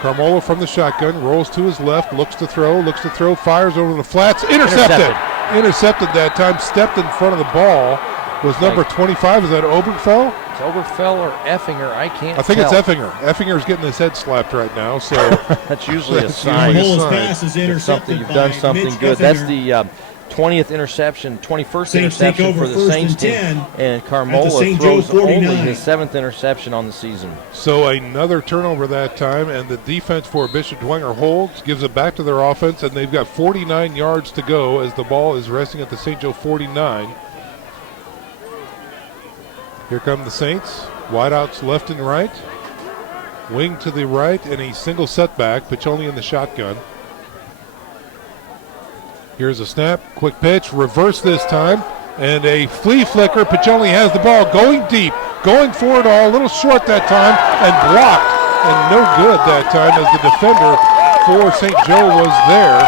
Carmola from the shotgun, rolls to his left, looks to throw, fires over the flats, intercepted that time, stepped in front of the ball, was number 25, is that Oberfell? It's Oberfell or Effinger, I can't I think tell. it's Effinger. Effinger's getting his head slapped right now, so. That's usually a sign. Pass is intercepted You've done something Mitch good. Effinger. That's the 21st Saints take interception over for the first Saints and team, 10 and at the Carmola St. Joe throws 49. only his 7th interception on the season. So another turnover that time, and the defense for Bishop Dwenger holds, gives it back to their offense, and they've got 49 yards to go as the ball is resting at the St. Joe 49. Here come the Saints. Wideouts left and right. Wing to the right, and a single setback. Piccioni in the shotgun. Here's a snap, quick pitch, reverse this time, and a flea flicker. Piccioni has the ball going deep, going for it all, a little short that time, and blocked, and no good that time as the defender for St. Joe was there.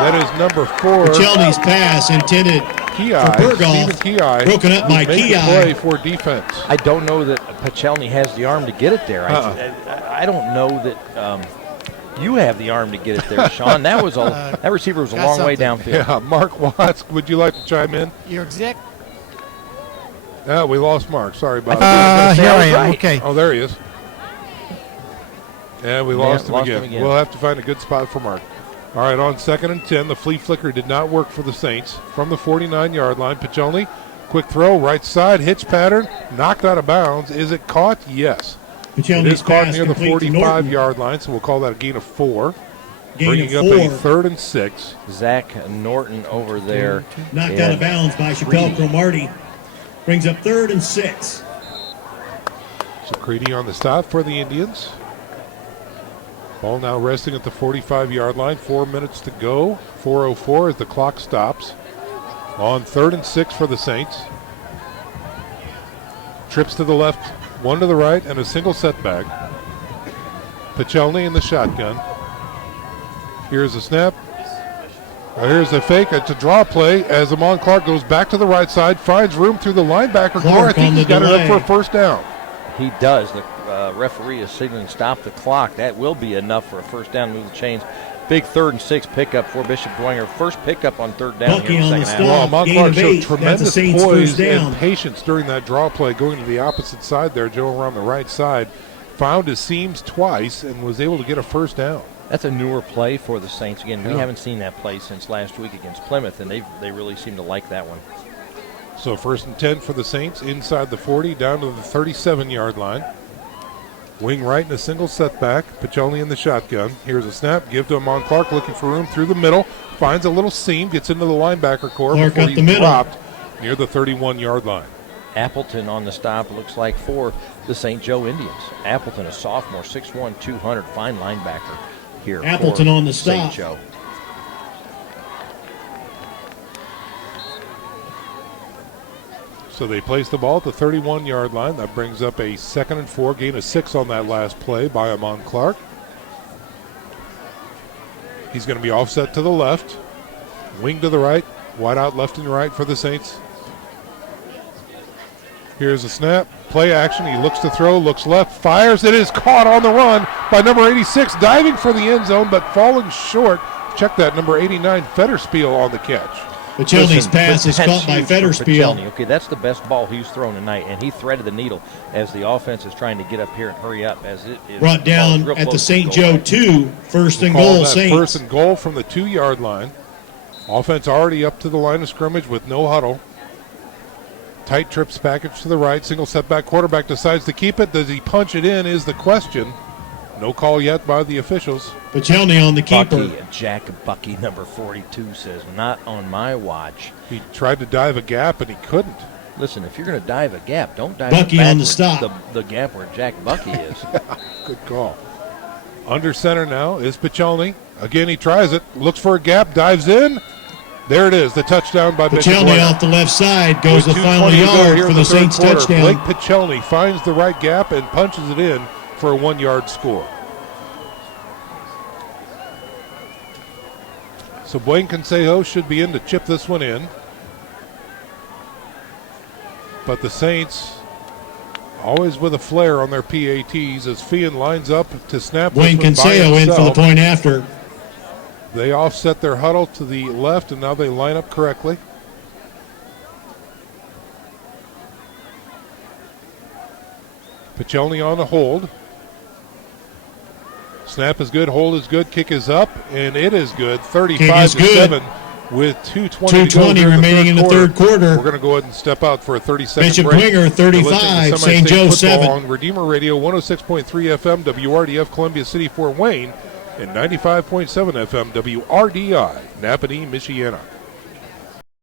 That is number 4. Piccioni's pass intended Kiai, for Berghoff, Stephen Kiai, broken up by made the Kiai. play for defense. I don't know that Piccioni has the arm to get it there. I don't know that you have the arm to get it there, Sean. That was that receiver was a long way downfield. Yeah, Mark Watts, would you like to chime in? You're exact. Yeah, we lost Mark. Sorry about that. Here I am. Okay. Oh, there he is. Yeah, we lost him him again. again. We'll have to find a good spot for Mark. All right, on 2nd and 10, the flea flicker did not work for the Saints. From the 49-yard line, Piccioni, quick throw, right side, hitch pattern, knocked out of bounds. Is it caught? Yes. It is caught near the 45-yard line, so we'll call that a gain of 4. Bringing up a 3rd and 6. Zach Norton over there. Knocked out of bounds by Chappelle Cromartie. Brings up 3rd and 6. So Creedy on the stop for the Indians. Ball now resting at the 45-yard line. 4 minutes to go. 4:04 as the clock stops. On 3rd and 6 for the Saints. Trips to the left one to the right, and a single setback. Pichelny in the shotgun. Here's a snap. Here's a fake. It's a draw play as Amon Clark goes back to the right side, finds room through the linebacker core. I think he's got it up for a first down. He does. The referee is signaling stop the clock. That will be enough for a first down, move the chains. Big 3rd and 6 pickup for Bishop Dwenger. First pickup on 3rd down here in the second half. Well, Amon Clark showed tremendous poise and patience during that draw play, going to the opposite side there, Joe, around the right side. Found his seams twice and was able to get a first down. That's a newer play for the Saints. Again, we haven't seen that play since last week against Plymouth, and they really seem to like that one. So 1st and 10 for the Saints, inside the 40, down to the 37-yard line. Wing right and a single setback. Pichelny in the shotgun. Here's a snap. Give to Amon Clark, looking for room through the middle. Finds a little seam, gets into the linebacker core before he's dropped near the 31-yard line. Appleton on the stop, looks like, for the St. Joe Indians. Appleton, a sophomore, 6'1", 200, fine linebacker here. Appleton on the stop. St. Joe. So they place the ball at the 31-yard line. That brings up a 2nd and 4, gain of 6 on that last play by Amon Clark. He's going to be offset to the left, wing to the right, wide out left and right for the Saints. Here's a snap, play action. He looks to throw, looks left, fires. It is caught on the run by number 86, diving for the end zone, but falling short. Check that, number 89, Fetterspiel on the catch. Pichelny's pass is caught by Fetterspiel. Okay, that's the best ball he's thrown tonight, and he threaded the needle as the offense is trying to get up here and hurry up. As it is brought down at the St. Joe 2, 1st and goal, Saints. 1st and goal from the 2-yard line. Offense already up to the line of scrimmage with no huddle. Tight trips package to the right, single setback. Quarterback decides to keep it. Does he punch it in is the question. No call yet by the officials. Pichelny on the keeper. Jack Bucky, number 42, says, not on my watch. He tried to dive a gap, and he couldn't. Listen, if you're going to dive a gap, don't dive Bucky on the stop. The gap where Jack Bucky is. Good call. Under center now is Pichelny. Again, he tries it, looks for a gap, dives in. There it is, the touchdown by Pichelny off the left side, goes the final yard for the Saints touchdown. Blake Pichelny finds the right gap and punches it in for a 1-yard score. So Buen Consejo should be in to chip this one in. But the Saints always with a flair on their PATs as Fian lines up to snap Buen Consejo in for the point after. They offset their huddle to the left, and now they line up correctly. Pichelny on the hold. Snap is good, hold is good, kick is up, and it is good. 35-7 with 2:20 remaining in the third quarter. We're going to go ahead and step out for a 30-second Bishop break. Dwenger 35, St. Joe 7. On Redeemer Radio 106.3 FM, WRDF Columbia City, Fort Wayne, and 95.7 FM, WRDI, Napanee, Michiana.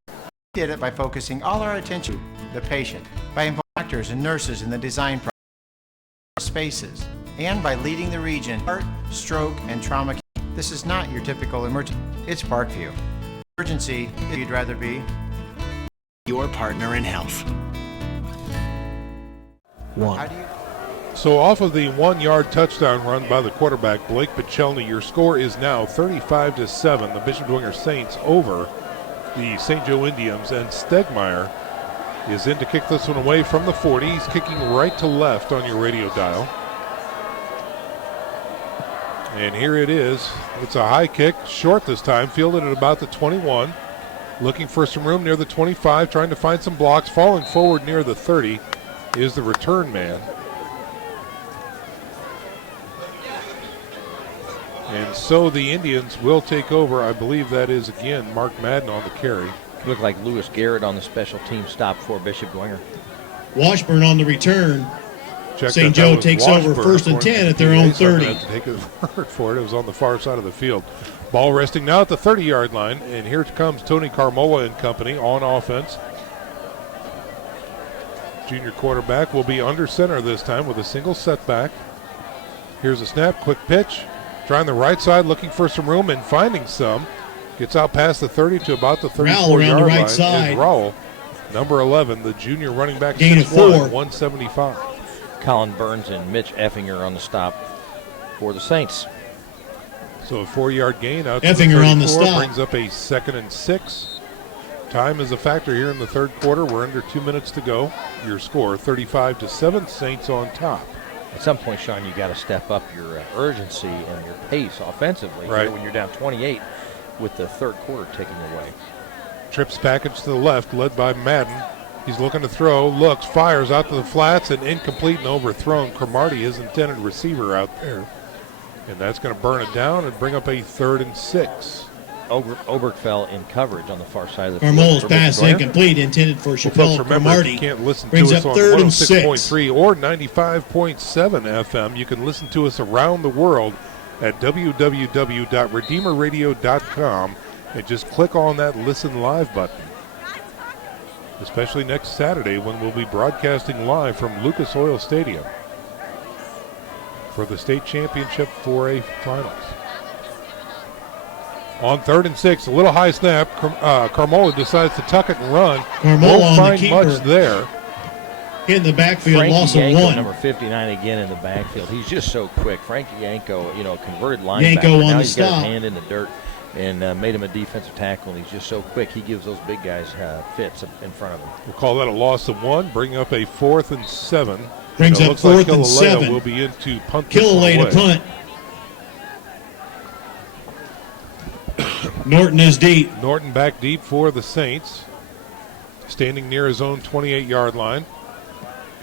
We did it by focusing all our attention on the patient, by involving doctors and nurses in the design process, spaces, and by leading the region heart, stroke, and trauma. This is not your typical emergency. It's Parkview. Emergency, if you'd rather be your partner in health. So off of the 1-yard touchdown run by the quarterback, Blake Pichelny, your score is now 35-7. The Bishop Dwenger Saints over the St. Joe Indians, and Stegmeyer is in to kick this one away from the 40. He's kicking right to left on your radio dial. And here it is. It's a high kick, short this time, fielded at about the 21. Looking for some room near the 25, trying to find some blocks. Falling forward near the 30 is the return man. And so the Indians will take over. I believe that is, again, Mark Madden on the carry. Looked like Lewis Garrett on the special team stop for Bishop Dwenger. Washburn on the return. St. Joe takes over 1st and 10 at their own 30. I have to take his word for it. It was on the far side of the field. Ball resting now at the 30-yard line, and here comes Tony Carmola and company on offense. Junior quarterback will be under center this time with a single setback. Here's a snap, quick pitch. Trying the right side, looking for some room and finding some. Gets out past the 30 to about the 34-yard line. Is Rowell, number 11, the junior running back, 6'1", 175. Colin Burns and Mitch Effinger on the stop for the Saints. So a 4-yard gain out to the Effinger 34 on the stop. brings up a 2nd and 6. Time is a factor here in the third quarter. We're under 2 minutes to go. Your score, 35-7, Saints on top. At some point, Sean, you got to step up your urgency and your pace offensively here when you're down 28 with the third quarter ticking away. Trips package to the left, led by Madden. He's looking to throw, looks, fires out to the flats, and incomplete and overthrown. Cromartie, his intended receiver, out there. And that's going to burn it down and bring up a 3rd and 6. Oberg fell in coverage on the far side of the field. Carmelo's pass incomplete, intended for Chappelle Cromartie. You can't listen Brings to us up on 3rd and 6. 106.3 or 95.7 FM. You can listen to us around the world at www.redeemerradio.com and just click on that Listen Live button. Especially next Saturday when we'll be broadcasting live from Lucas Oil Stadium for the state championship 4A finals. On 3rd and 6, a little high snap. Carmola decides to tuck it and run. Carmola Won't on find the keeper. much there. In the backfield, Frankie loss of Yanko, 1. number 59 again in the backfield. He's just so quick. Frankie Yanko, converted linebacker. Yanko on now the he's got stop. his hand in the dirt and made him a defensive tackle, and he's just so quick. He gives those big guys fits in front of him. We'll call that a loss of 1, bring up a 4th and 7. Brings up 4th and 7. Will be into punt this Killalay one to away. punt. Norton is deep. Norton back deep for the Saints. Standing near his own 28-yard line.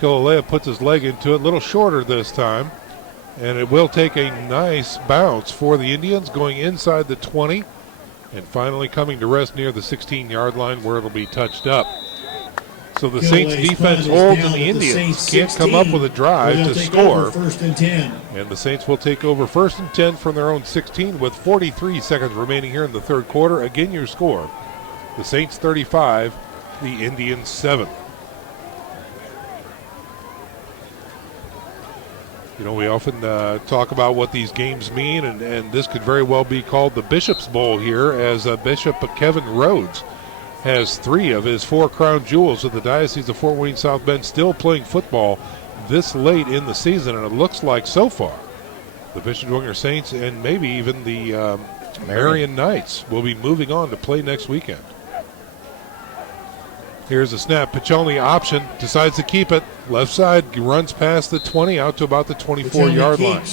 Killalea puts his leg into it, a little shorter this time. And it will take a nice bounce for the Indians, going inside the 20 and finally coming to rest near the 16-yard line where it'll be touched up. So the Saints defense holds and the Indians can't come up with a drive to score. 1st and 10. And the Saints will take over 1st and 10 from their own 16 with 43 seconds remaining here in the third quarter. Again, your score, the Saints 35, the Indians 7. We often talk about what these games mean, and this could very well be called the Bishop's Bowl here, as Bishop Kevin Rhodes has 3 of his 4 crown jewels of the Diocese of Fort Wayne South Bend still playing football this late in the season, and it looks like so far the Bishop Dwenger Saints and maybe even the Marion Knights will be moving on to play next weekend. Here's a snap. Piccioni option, decides to keep it. Left side, runs past the 20 out to about the 24-yard line.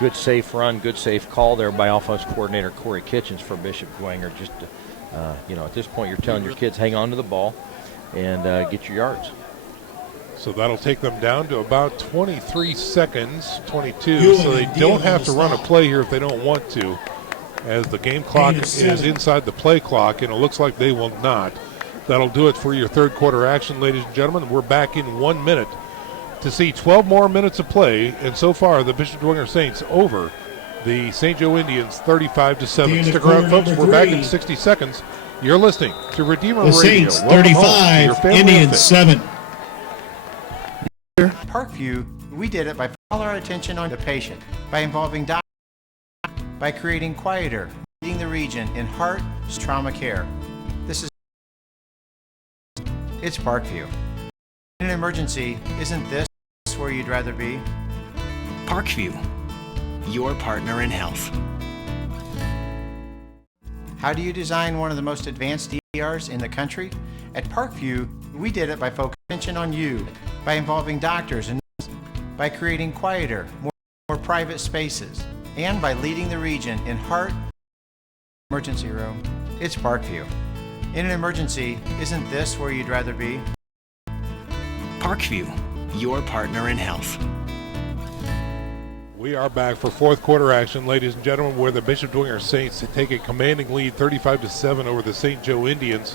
Good safe run, good safe call there by offense coordinator Corey Kitchens for Bishop Dwenger. Just, at this point you're telling your kids hang on to the ball and get your yards. So that'll take them down to about 23 seconds, 22. So they don't have to run a play here if they don't want to, as the game clock is inside the play clock, and it looks like they will not. That'll do it for your third quarter action, ladies and gentlemen. We're back in 1 minute to see 12 more minutes of play, and so far the Bishop Dwenger Saints over the St. Joe Indians 35-7. Stick around, folks. We're back in 60 seconds. You're listening to Redeemer Radio. Saints 35, Indians 7. Parkview, we did it by all our attention on the patient, by involving doctors, by creating quieter, leading the region in heart trauma care. It's Parkview. In an emergency, isn't this where you'd rather be? Parkview, your partner in health. How do you design one of the most advanced DRs in the country? At Parkview, we did it by focusing attention on you, by involving doctors and nurses, by creating quieter, more private spaces, and by leading the region in heart emergency room. It's Parkview. In an emergency, isn't this where you'd rather be? Parkview, your partner in health. We are back for fourth quarter action, ladies and gentlemen, where the Bishop Dwenger Saints take a commanding lead 35-7 over the St. Joe Indians.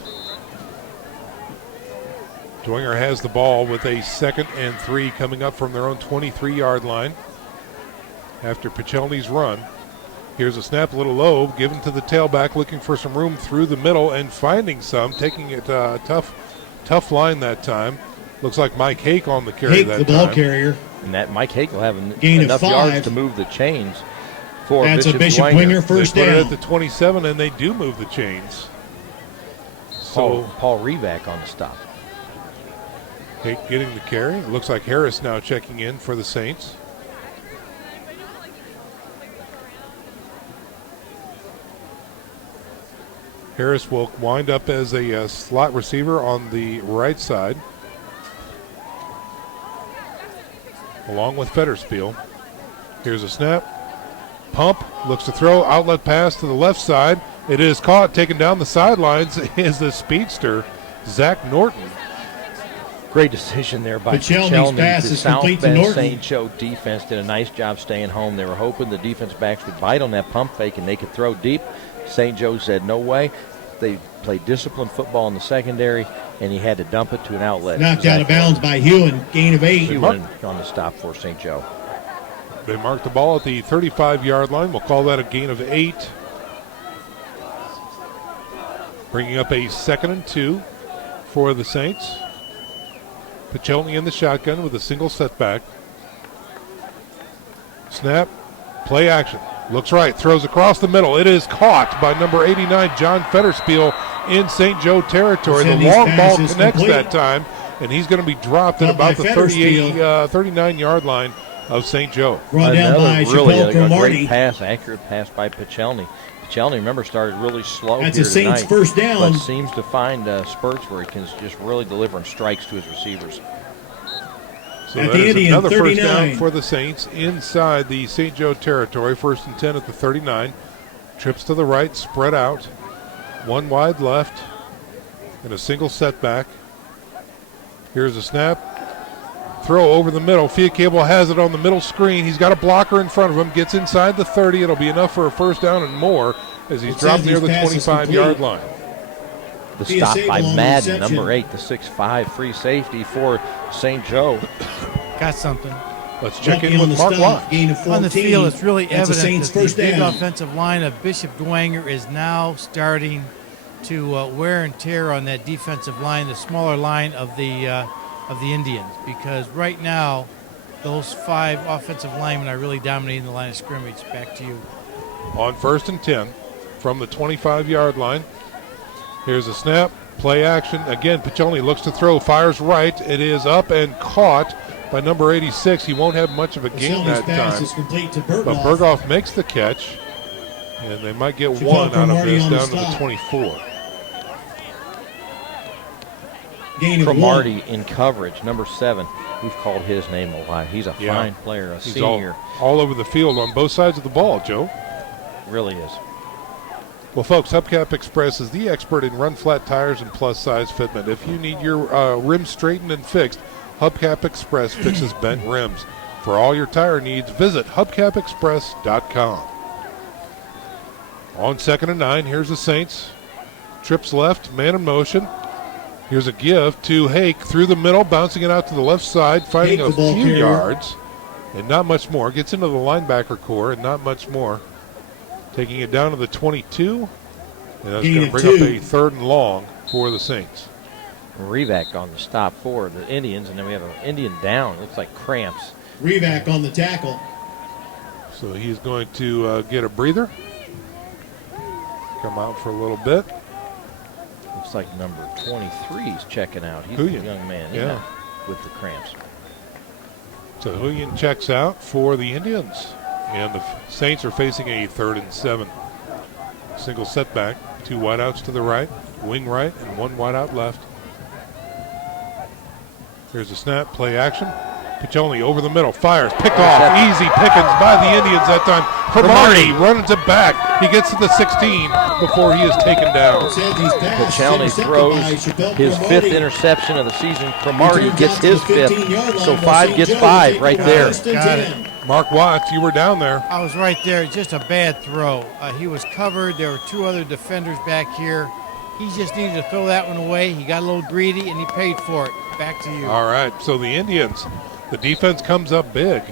Dwenger has the ball with a 2nd and 3 coming up from their own 23-yard line after Piccioni's run. Here's a snap, a little low, given to the tailback, looking for some room through the middle and finding some, taking it tough line that time. Looks like Mike Hake on the carry that time. The ball carrier. And that Mike Hake will have enough yards to move the chains for That's Bishop a Bishop Dwenger. Dwenger first They put down. it at the 27, and they do move the chains. So Paul Revac on the stop. Hake getting the carry. It looks like Harris now checking in for the Saints. Harris will wind up as a slot receiver on the right side, along with Fetterspiel. Here's a snap. Pump, looks to throw, outlet pass to the left side. It is caught, taken down the sidelines is the speedster, Zach Norton. Great decision there by Pichelny's pass The is South complete to Bend Norton. St. Joe defense did a nice job staying home. They were hoping the defense backs would bite on that pump fake and they could throw deep. St. Joe said no way. They played disciplined football in the secondary, and he had to dump it to an outlet. Knocked out of bounds by Hewen, gain of 8. Hewen on the stop for St. Joe. They marked the ball at the 35-yard line. We'll call that a gain of 8. Bringing up a 2nd and 2 for the Saints. Pichelny in the shotgun with a single setback. Snap, play action. Looks right, throws across the middle. It is caught by number 89, John Fetterspiel, in St. Joe territory. The long ball connects that time, and he's going to be dropped at about the 39-yard line of St. Joe. Another really a great pass, accurate pass by Pichelny. Pichelny, remember, started really slow That's here a Saints tonight, first down. but seems to find spurts where he can just really deliver strikes to his receivers. So that is another first down for the Saints inside the St. Joe territory. 1st and 10 at the 39. Trips to the right, spread out. One wide left and a single setback. Here's a snap. Throw over the middle. Fiacable has it on the middle screen. He's got a blocker in front of him. Gets inside the 30. It'll be enough for a first down and more as he's dropped near the 25-yard line. The stop by Madden, number 8, the 6'5", free safety for St. Joe. Got something. Let's check in with Mark Watts. On the field, it's really evident that the first big down. offensive line of Bishop Dwenger is now starting to wear and tear on that defensive line, the smaller line of the Indians, because right now those 5 offensive linemen are really dominating the line of scrimmage. Back to you. On 1st and 10 from the 25-yard line. Here's a snap, play action. Again, Pichelny looks to throw, fires right. It is up and caught by number 86. He won't have much of a gain that time. But Berghoff makes the catch, and they might get one out of this down to the 24. Cromartie in coverage, number 7. We've called his name a lot. He's a fine player, a senior. All over the field on both sides of the ball, Joe. Really is. Well, folks, Hubcap Express is the expert in run-flat tires and plus-size fitment. If you need your rims straightened and fixed, Hubcap Express fixes bent rims. For all your tire needs, visit hubcapexpress.com. On 2nd and 9, here's the Saints. Trips left, man in motion. Here's a give to Hake through the middle, bouncing it out to the left side, finding a few yards and not much more. Gets into the linebacker core and not much more. Taking it down to the 22, and that's going to bring up a 3rd and long for the Saints. Revac on the stop for the Indians, and then we have an Indian down. Looks like cramps. Revac on the tackle. So he's going to get a breather. Come out for a little bit. Looks like number 23 is checking out. He's Huyen. a young man, Yeah. with the cramps. So Huyen checks out for the Indians. And the Saints are facing a 3rd and 7. Single setback. 2 wideouts to the right, wing right, and 1 wideout left. Here's a snap, play action. Pichelny over the middle, fires, picked off. Easy pickings by the Indians that time. Cromartie runs it back. He gets to the 16 before he is taken down. Pichelny throws his 5th interception of the season. Cromartie gets his 5th, so 5 gets 5 right there. Got it. Mark Watts, you were down there. I was right there. Just a bad throw. He was covered. There were 2 other defenders back here. He just needed to throw that one away. He got a little greedy, and he paid for it. Back to you. All right, so the Indians, the defense comes up big.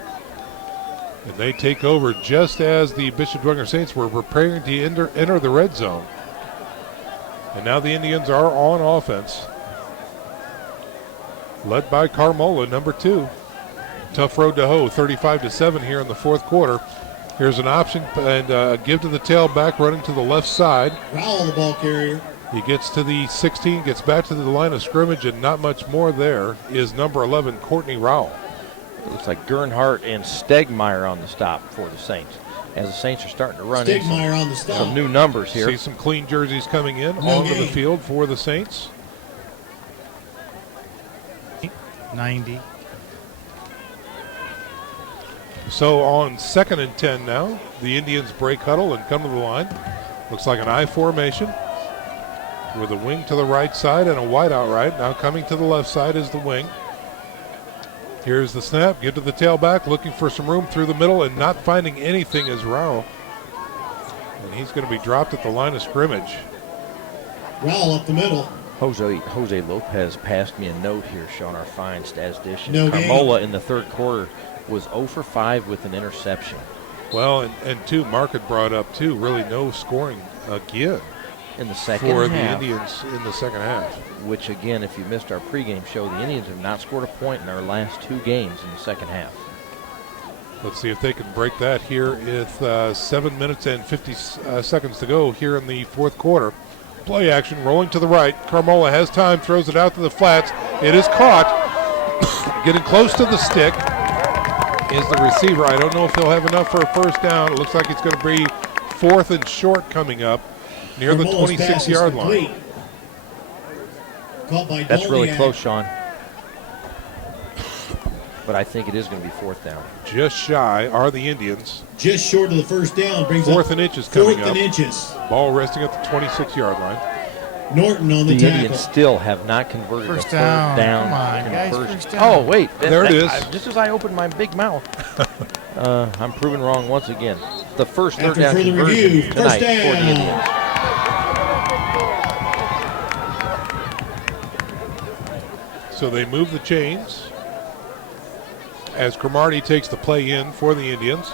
And they take over just as the Bishop Dwenger Saints were preparing to enter the red zone. And now the Indians are on offense. Led by Carmola, number 2. Tough road to hoe, 35-7 here in the 4th quarter. Here's an option and give to the tailback running to the left side. Rowell, the ball carrier. He gets to the 16, gets back to the line of scrimmage, and not much more there is number 11, Courtney Rowell. It looks like Gernhardt and Stegmeyer on the stop for the Saints. As the Saints are starting to run in some new numbers here. See some clean jerseys coming in onto the field for the Saints. 90. So on 2nd and 10 now, the Indians break huddle and come to the line. Looks like an I formation with a wing to the right side and a wide out right. Now coming to the left side is the wing. Here's the snap, get to the tailback, looking for some room through the middle and not finding anything is Rowell. And he's going to be dropped at the line of scrimmage. Rowell up the middle. Jose Lopez passed me a note here showing our fine statistician. No Carmola in the third quarter was 0 for 5 with an interception. Well, and too, Mark had brought up too, really no scoring again in the second for half, the Indians in the second half. Which again, if you missed our pregame show, the Indians have not scored a point in their last 2 games in the second half. Let's see if they can break that here with 7 minutes and 50 seconds to go here in the fourth quarter. Play action, rolling to the right. Carmola has time, throws it out to the flats. It is caught. Getting close to the stick is the receiver. I don't know if he'll have enough for a first down. It looks like it's going to be 4th and short coming up near the 26-yard line. That's really close, Sean. But I think it is going to be 4th down. Just shy are the Indians. Just short of the first down. Brings 4th and inches coming 4th up. and inches. Ball resting at the 26-yard line. Norton on the The tackle. Indians still have not converted First a third down. down Come on, guys, conversion. first down. Oh, wait. There it is. Just as I opened my big mouth. I'm proven wrong once again. The first third After down further conversion review, tonight first down. for the Indians. So they move the chains as Cromartie takes the play in for the Indians.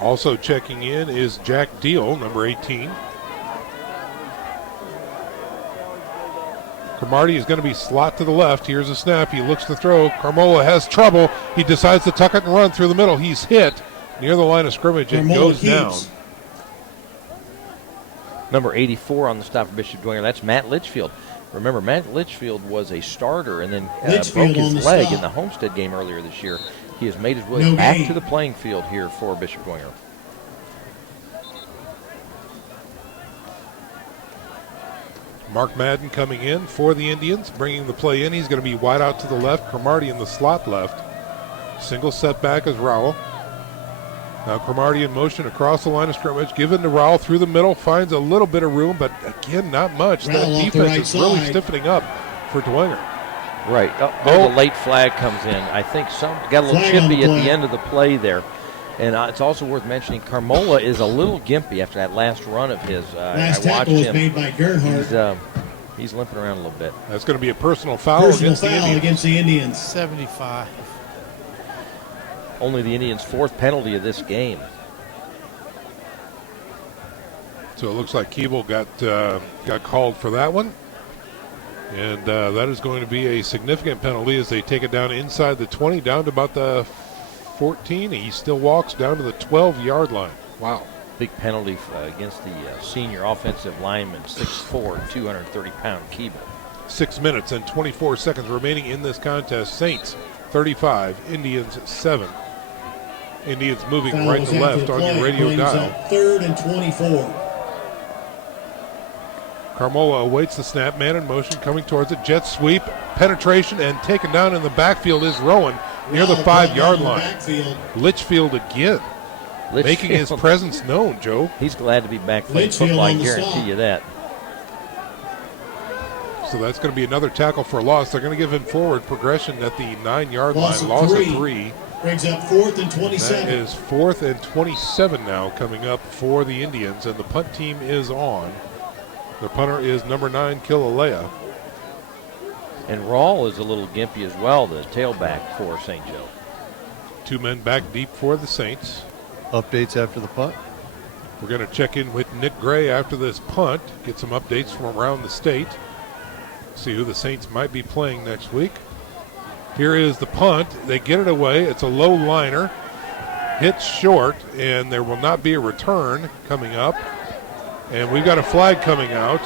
Also checking in is Jack Deal, number 18. Cromartie is going to be slot to the left. Here's a snap. He looks to throw. Carmola has trouble. He decides to tuck it and run through the middle. He's hit near the line of scrimmage and goes down. Number 84 on the stop for Bishop Dwenger. That's Matt Litchfield. Remember, Matt Litchfield was a starter and then broke his leg in the Homestead game earlier this year. He has made his way back to the playing field here for Bishop Dwenger. Mark Madden coming in for the Indians, bringing the play in. He's going to be wide out to the left. Cromartie in the slot left. Single setback is Rowell. Now Cromartie in motion across the line of scrimmage. Given to Rowell through the middle. Finds a little bit of room, but again, not much. That defense is really stiffening up for Dwenger. Right. The late flag comes in. I think some got a little chippy at the end of the play there. And it's also worth mentioning Carmola is a little gimpy after that last run of his. Last I watched tackle was him. made by Gernhardt. He's limping around a little bit. That's going to be a personal foul against the Indians. 75. Only the Indians' 4th penalty of this game. So it looks like Keeble got called for that one. And that is going to be a significant penalty as they take it down inside the 20, down to about the 14. He still walks down to the 12-yard line. Wow. Big penalty against the senior offensive lineman, 6'4", 230-pound Keeble. 6 minutes and 24 seconds remaining in this contest. Saints 35, Indians 7. Indians moving Foul right to left on your radio dial. 3rd and 24. Carmola awaits the snap, man in motion, coming towards it. Jet sweep, penetration, and taken down in the backfield is Rowan near the 5-yard line. Litchfield again, making his presence known, Joe. He's glad to be back playing football, I guarantee you that. So that's going to be another tackle for a loss. They're going to give him forward progression at the 9-yard line. Loss of 3. Brings up 4th and 27. That is 4th and 27 now coming up for the Indians, and the punt team is on. The punter is number 9, Killalea. And Rawl is a little gimpy as well, the tailback for St. Joe. 2 men back deep for the Saints. Updates after the punt. We're going to check in with Nick Gray after this punt, get some updates from around the state, see who the Saints might be playing next week. Here is the punt. They get it away. It's a low liner. Hits short, and there will not be a return coming up. And we've got a flag coming out.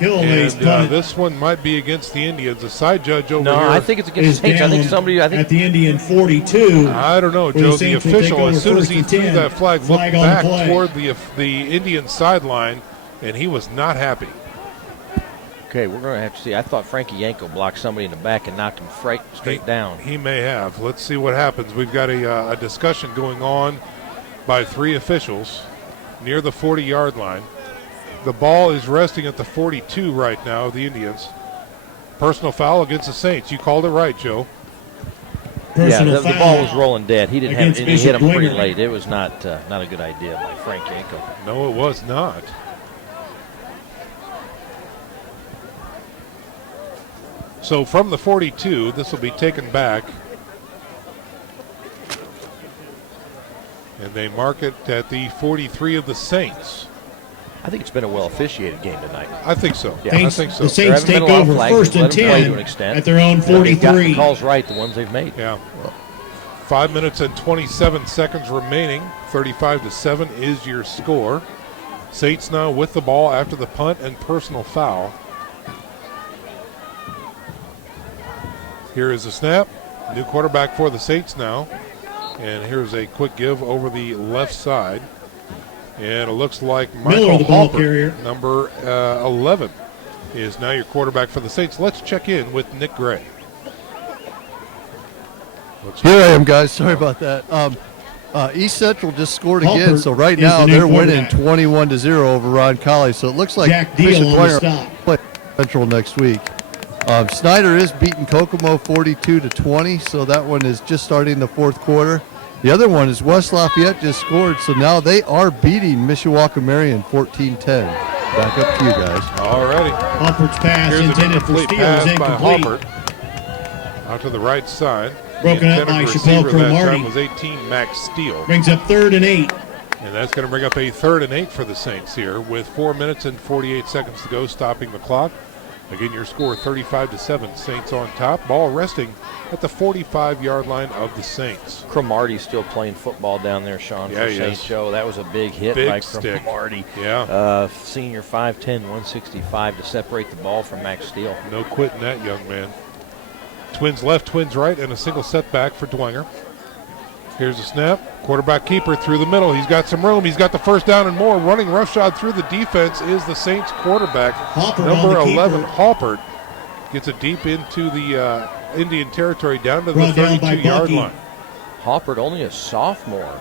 And this one might be against the Indians. The side judge over here. No, I think it's against the Saints. I think somebody. At the Indian 42. I don't know, Joe. The official, as soon as he threw that flag, looked back toward the Indian sideline, and he was not happy. Okay, we're going to have to see. I thought Frankie Yanko blocked somebody in the back and knocked him straight down. He may have. Let's see what happens. We've got a discussion going on by 3 officials near the 40-yard line. The ball is resting at the 42 right now of the Indians. Personal foul against the Saints. You called it right, Joe. Yeah, the ball was rolling dead. He didn't have, and he hit him pretty late. It was not a good idea by Frank Yanko. No, it was not. So from the 42, this will be taken back. And they mark it at the 43 of the Saints. I think it's been a well-officiated game tonight. I think so. Yeah, I think so. The Saints take over first and 10 at their own 43. They've got the calls right, the ones they've made. Yeah. 5 minutes and 27 seconds remaining. 35-7 is your score. Saints now with the ball after the punt and personal foul. Here is the snap. New quarterback for the Saints now. And here's a quick give over the left side. And it looks like Michael Halpert, number 11, is now your quarterback for the Saints. Let's check in with Nick Gray. Here I am, guys. Sorry about that. East Central just scored again, so right now they're winning 21-0 over Ron Colley. So it looks like Bishop Dwenger play Central next week. Snyder is beating Kokomo 42-20, so that one is just starting the fourth quarter. The other one is West Lafayette just scored, so now they are beating Mishawaka Marion 14-10. Back up to you guys. All righty. Halpert's pass intended for Steele is incomplete. Halpert. Out to the right side. Broken up by Chappelle Cromartie. That time Cromartie. was 18, Max Steele. Brings up 3rd and 8. And that's going to bring up a 3rd and 8 for the Saints here with 4 minutes and 48 seconds to go, stopping the clock. Again, your score 35-7. Saints on top. Ball resting at the 45-yard line of the Saints. Cromartie's still playing football down there, Sean, for St. Joe. That was a big hit by Cromartie. Yeah. Senior 5'10", 165 to separate the ball from Max Steele. No quitting that young man. Twins left, twins right, and a single setback for Dwenger. Here's a snap. Quarterback keeper through the middle. He's got some room. He's got the first down and more. Running roughshod through the defense is the Saints quarterback. Number 11, Halpert, gets it deep into the Indian territory down to the 32-yard line. Halpert, only a sophomore.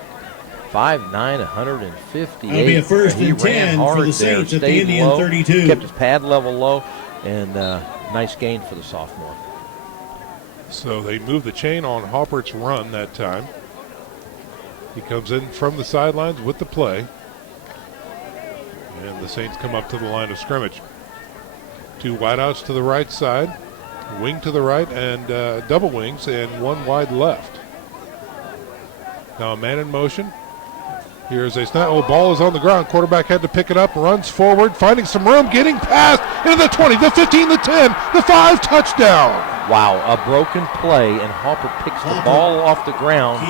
5'9", 158. That'll be a 1st he and ran 10 hard for the there, Saints at the stayed Indian low, 32. kept his pad level low, and nice gain for the sophomore. So they move the chain on Halpert's run that time. He comes in from the sidelines with the play. And the Saints come up to the line of scrimmage. 2 wideouts to the right side, wing to the right, and double wings, and 1 wide left. Now a man in motion. Here's a snap. Oh, ball is on the ground. Quarterback had to pick it up, runs forward, finding some room, getting past into the 20, the 15, the 10, the 5, touchdown. Wow, a broken play, and Halpert picks the ball off the ground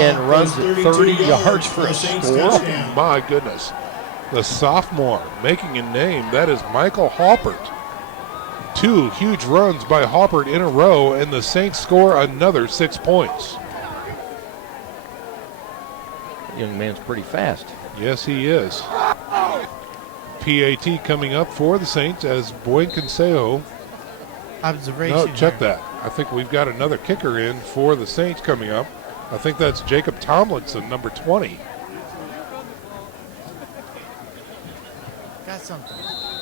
and runs it 30 yards for a score. Oh, my goodness. The sophomore making a name. That is Michael Halpert. 2 huge runs by Halpert in a row, and the Saints score another 6 points. That young man's pretty fast. Yes, he is. PAT coming up for the Saints as Buen Consejo. Observation. No, check that. I think we've got another kicker in for the Saints coming up. I think that's Jacob Tomlinson, number 20. Got something.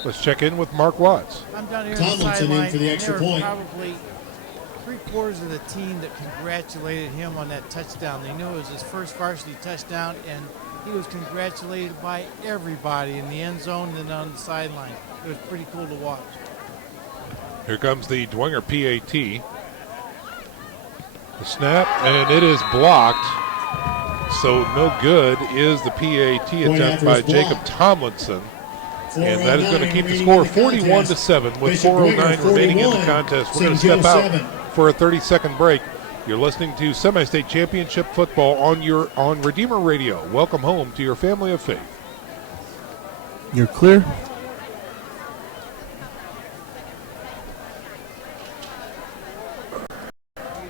Let's check in with Mark Watts. I'm down here Tomlinson in for the extra point. Probably 3/4 of the team that congratulated him on that touchdown. They knew it was his first varsity touchdown, and he was congratulated by everybody in the end zone and on the sideline. It was pretty cool to watch. Here comes the Dwenger PAT. The snap, and it is blocked. So no good is the PAT attempt by Jacob Tomlinson. And that is going to keep the score 41-7 with 4:09 remaining in the contest. We're going to step out for a 30-second break. You're listening to Semi-State Championship Football on Redeemer Radio. Welcome home to your family of faith. You're clear.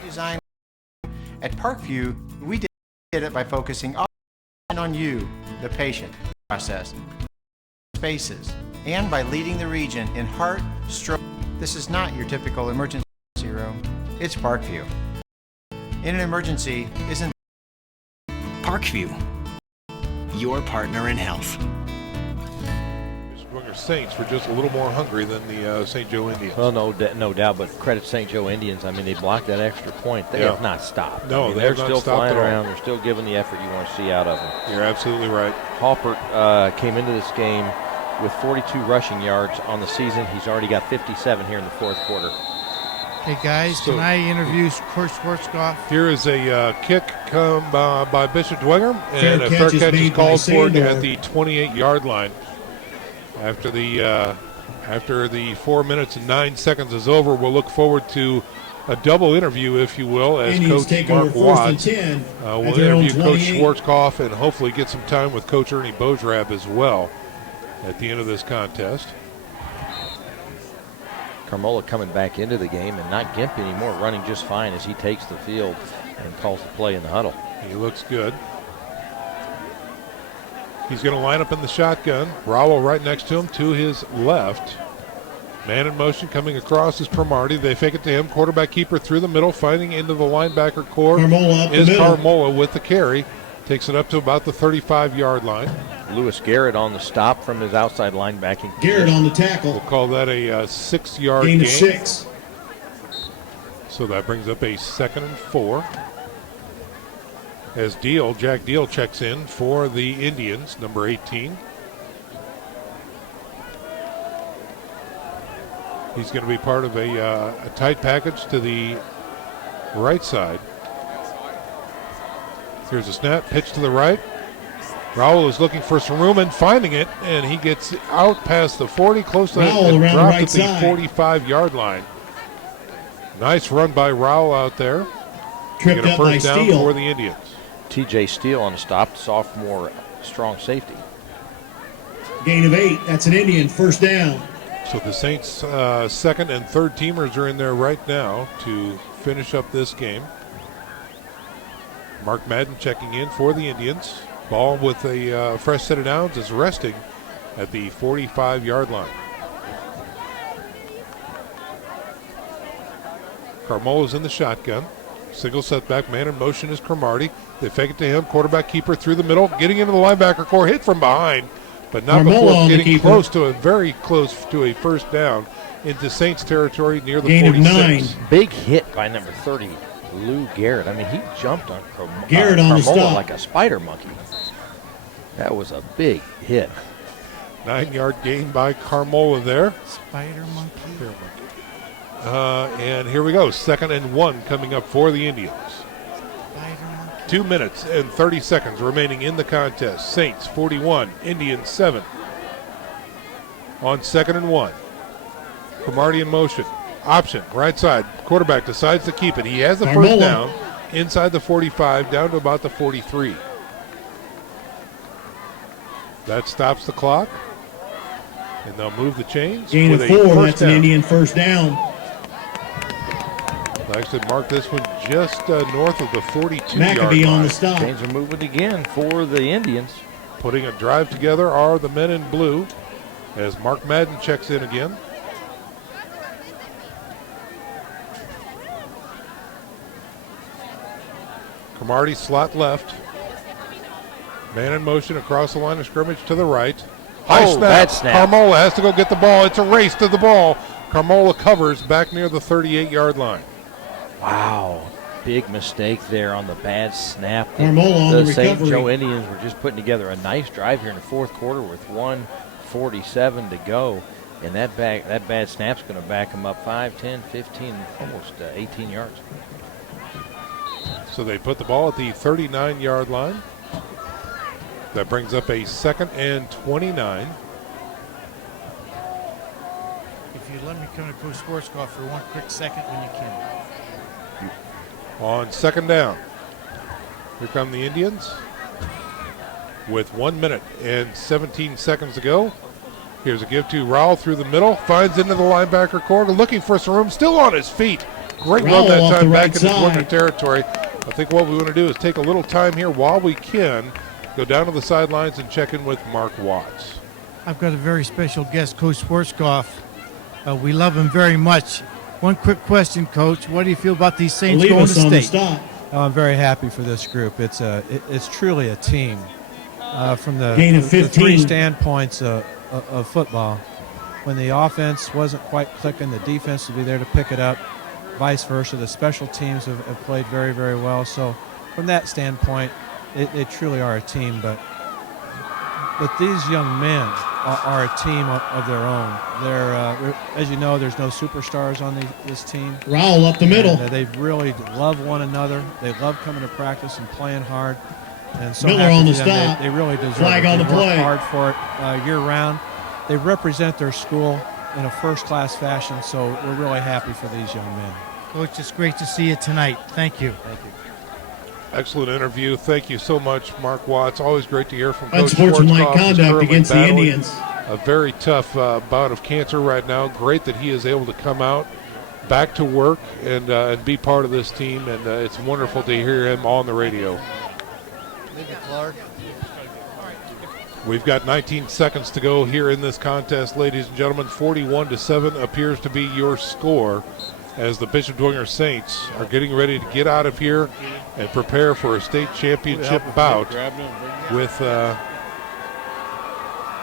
Design at Parkview, we did it by focusing on you, the patient, process, spaces, and by leading the region in heart, stroke. This is not your typical emergency room. It's Parkview. In an emergency, isn't Parkview, your partner in health. Dwenger Saints were just a little more hungry than the St. Joe Indians. Well, no doubt, but credit St. Joe Indians. I mean, they blocked that extra point. They have not stopped. No, I mean, they they're have not still stopped flying at all. around. They're still giving the effort you want to see out of them. You're absolutely right. Halpert came into this game with 42 rushing yards on the season. He's already got 57 here in the fourth quarter. Hey, guys, can I interview Coach Schwarzkopf? Here is a kick come by Bishop Dwenger, and a fair catch is called for at the 28-yard line. After the 4 minutes and 9 seconds is over, we'll look forward to a double interview, if you will, as Coach Mark Watts will interview Coach Schwarzkopf and hopefully get some time with Coach Ernie Bozrab as well at the end of this contest. Carmola coming back into the game and not Gimp anymore, running just fine as he takes the field and calls the play in the huddle. He looks good. He's going to line up in the shotgun. Rowell right next to him to his left. Man in motion coming across is Cromartie. They fake it to him. Quarterback keeper through the middle, fighting into the linebacker core is Carmola with the carry. Takes it up to about the 35-yard line. Lewis Garrett on the stop from his outside linebacking Garrett position. on the tackle. We'll call that a 6-yard Gain gain. of 6. So that brings up a 2nd and 4. As Jack Deal checks in for the Indians, number 18. He's going to be part of a tight package to the right side. Here's a snap, pitch to the right. Rowell is looking for some room and finding it, and he gets out past the 40, close to Rowell and around dropped right at the side. 45-yard line. Nice run by Rowell out there. Tripped Get a up by first down Steele. for the Indians. T.J. Steele on the stop, sophomore strong safety. Gain of 8. That's an Indian. First down. So the Saints' second and third teamers are in there right now to finish up this game. Mark Madden checking in for the Indians. Ball with a fresh set of downs is resting at the 45-yard line. Carmola's in the shotgun. Single setback, man in motion is Cromartie. They fake it to him. Quarterback keeper through the middle, getting into the linebacker core, hit from behind, but not before getting close to very close to a first down into Saints territory near the 46. Big hit by number 30, Lou Garrett. I mean, he jumped on Garrett on the Carmola stop. like a spider monkey. That was a big hit. 9-yard gain by Carmola there. Spider monkey. And here we go. 2nd and 1 coming up for the Indians. 2 minutes and 30 seconds remaining in the contest. Saints 41, Indians 7. On 2nd and 1. Cromartie in motion. Option, right side. Quarterback decides to keep it. He has the first down inside the 45, down to about the 43. That stops the clock. And they'll move the chains. Gain of with 4. a first That's an down. Indian first down. They'll actually mark this one just north of the 42-yard McAbee line. on the stop. Chains are moving again for the Indians. Putting a drive together are the men in blue as Mark Madden checks in again. Cromartie slot left. Man in motion across the line of scrimmage to the right. High snap. Bad snap. Carmola has to go get the ball. It's a race to the ball. Carmola covers back near the 38-yard line. Wow. Big mistake there on the bad snap. Carmola on the St. recovery. Joe Indians were just putting together a nice drive here in the fourth quarter with 1:47 to go. And that bad snap's going to back them up 5, 10, 15, almost 18 yards. So they put the ball at the 39-yard line. That brings up a 2nd and 29. If you let me come to Coach Schwarzkopf for one quick second when you can. On 2nd down. Here come the Indians with 1 minute and 17 seconds to go. Here's a give to Rowell through the middle. Finds into the linebacker corner. Looking for some room. Still on his feet. Great run that time back into Dwenger territory. I think what we want to do is take a little time here while we can. Go down to the sidelines and check in with Mark Watts. I've got a very special guest, Coach Schwarzkopf. We love him very much. One quick question, Coach. What do you feel about these Saints going to state? I'm very happy for this group. It's truly a team. From the three standpoints of football, when the offense wasn't quite clicking, the defense would be there to pick it up. Vice versa, the special teams have played very, very well. So, from that standpoint, they truly are a team. But these young men are a team of their own. They're, as you know, there's no superstars on this team. Rowell up the middle. And they really love one another. They love coming to practice and playing hard. And so Miller on the stop. They really deserve Flag it. on They the work play. hard for it year round. They represent their school in a first-class fashion, so we're really happy for these young men. Coach, it's great to see you tonight. Thank you. Thank you. Excellent interview. Thank you so much, Mark Watts. Always great to hear from Coach Unsportsmanlike Schwarzkopf. conduct against the Indians. A very tough bout of cancer right now. Great that he is able to come out, back to work, and be part of this team. And it's wonderful to hear him on the radio. Clark. We've got 19 seconds to go here in this contest, ladies and gentlemen. 41-7 appears to be your score as the Bishop Dwenger Saints are getting ready to get out of here and prepare for a state championship bout with a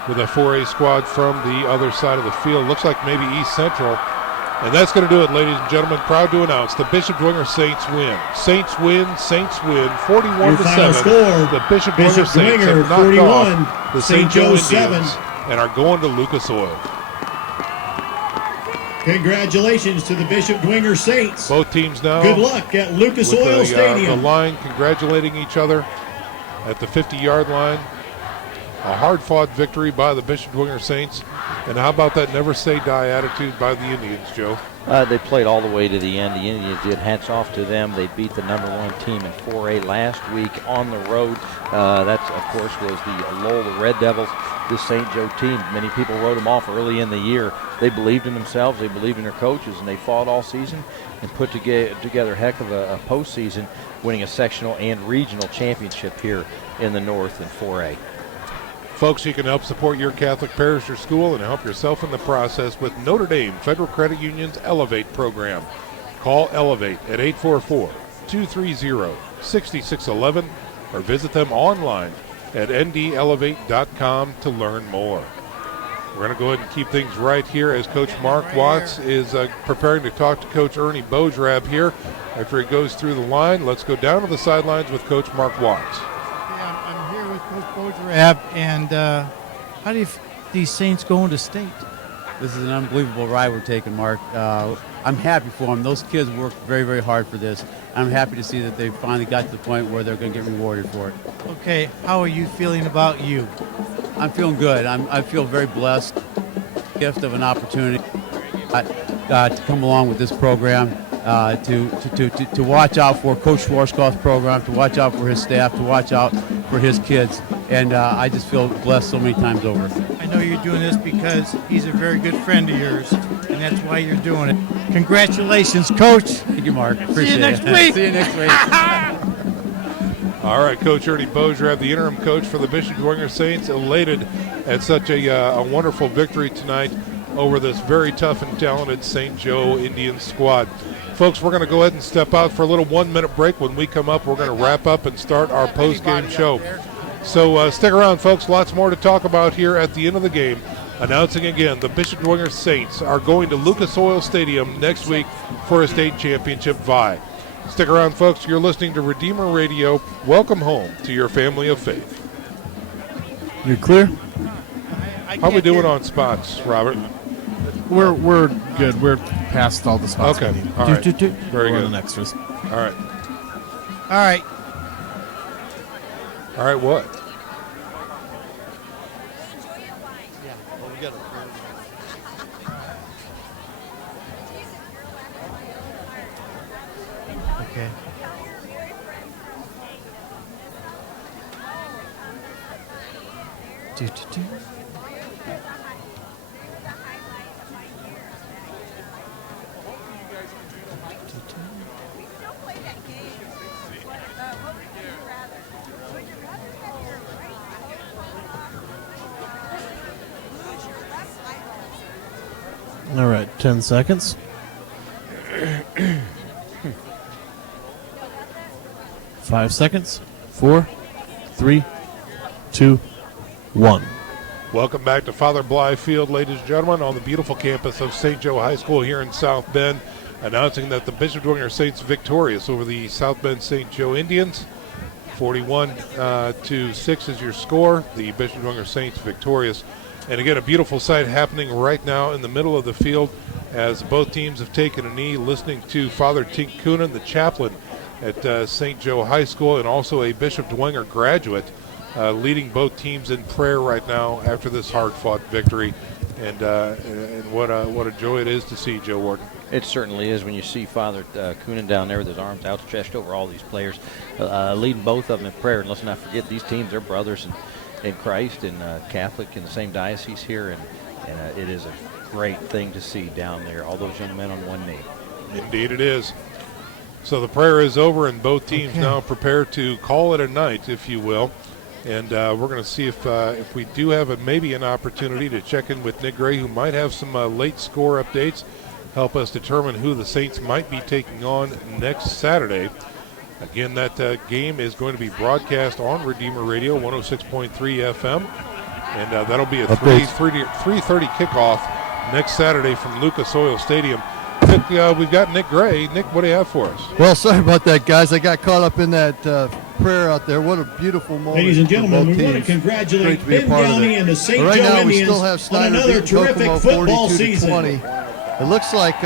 4A squad from the other side of the field. Looks like maybe East Central. And that's going to do it, ladies and gentlemen. Proud to announce the Bishop Dwenger Saints win. Saints win, 41-7. The Bishop Dwenger Saints have knocked 41, off the St. Joe Indians 7. and are going to Lucas Oil. Congratulations to the Bishop Dwenger Saints. Both teams now. Good luck at Lucas with Oil the Stadium. line congratulating each other at the 50-yard line. A hard-fought victory by the Bishop Dwenger Saints. And how about that never-say-die attitude by the Indians, Joe? They played all the way to the end. The Indians did. Hats off to them. They beat the #1 team in 4A last week on the road. That, of course, was the Lowell, the Red Devils, this St. Joe team. Many people wrote them off early in the year. They believed in themselves. They believed in their coaches, and they fought all season and put together a heck of a postseason, winning a sectional and regional championship here in the North in 4A. Folks, you can help support your Catholic parish or school and help yourself in the process with Notre Dame Federal Credit Union's Elevate program. Call Elevate at 844-230-6611 or visit them online at ndelevate.com to learn more. We're going to go ahead and keep things right here as Coach Mark Watts is preparing to talk to Coach Ernie Bodrab here. After he goes through the line, let's go down to the sidelines with Coach Mark Watts. I'm here with Coach Bodrab, and how do these Saints going to state? This is an unbelievable ride we're taking, Mark. I'm happy for them. Those kids worked very, very hard for this. I'm happy to see that they finally got to the point where they're going to get rewarded for it. Okay, how are you feeling about you? I'm feeling good. I feel very blessed. Gift of an opportunity to come along with this program, to watch out for Coach Schwarzkopf's program, to watch out for his staff, to watch out for his kids. And I just feel blessed so many times over. I know you're doing this because he's a very good friend of yours, and that's why you're doing it. Congratulations, Coach. Thank you, Mark. Appreciate See you next it. week. See you next week. All right, Coach Ernie Bodrab, the interim coach for the Bishop Dwenger Saints, elated at such a wonderful victory tonight over this very tough and talented St. Joe Indians squad. Folks, we're going to go ahead and step out for a little 1-minute break. When we come up, we're going to wrap up and start our post-game show. So stick around, folks. Lots more to talk about here at the end of the game. Announcing again, the Bishop Dwenger Saints are going to Lucas Oil Stadium next week for a state championship vie. Stick around, folks. You're listening to Redeemer Radio. Welcome home to your family of faith. You're clear? How we doing on spots, Robert? We're good. We're past all the spots. Okay. we need. All right. Very We're good. on the extras. All right. All right. All right, what? Okay. All right, 10 seconds. 5 seconds. 4, 3, 2, 1. Welcome back to Father Bly Field, ladies and gentlemen, on the beautiful campus of St. Joe High School here in South Bend, announcing that the Bishop Dwenger Saints victorious over the South Bend St. Joe Indians. 41-6 is your score. The Bishop Dwenger Saints victorious. And again, a beautiful sight happening right now in the middle of the field as both teams have taken a knee, listening to Father Tink Coonan, the chaplain at St. Joe High School, and also a Bishop Dwenger graduate, leading both teams in prayer right now after this hard-fought victory. And what a joy it is to see, Joe Wharton. It certainly is when you see Father Coonan down there with his arms outstretched over all these players, leading both of them in prayer. And let's not forget, these teams are brothers in Christ and Catholic in the same diocese here, and it is a great thing to see down there, all those young men on one knee. Indeed it is. So the prayer is over, and both teams now prepare to call it a night, if you will. And we're going to see if we do have maybe an opportunity to check in with Nick Gray, who might have some late score updates, help us determine who the Saints might be taking on next Saturday. Again, that game is going to be broadcast on Redeemer Radio, 106.3 FM. And that'll be a 3:30 kickoff next Saturday from Lucas Oil Stadium. Nick, we've got Nick Gray. Nick, what do you have for us? Well, sorry about that, guys. I got caught up in that prayer out there. What a beautiful moment. Ladies and gentlemen, we teams. want to congratulate To Ben Downey and the St. Joe now, Indians we still have on Snyder another beating terrific Kokomo football 42-20. season. It looks like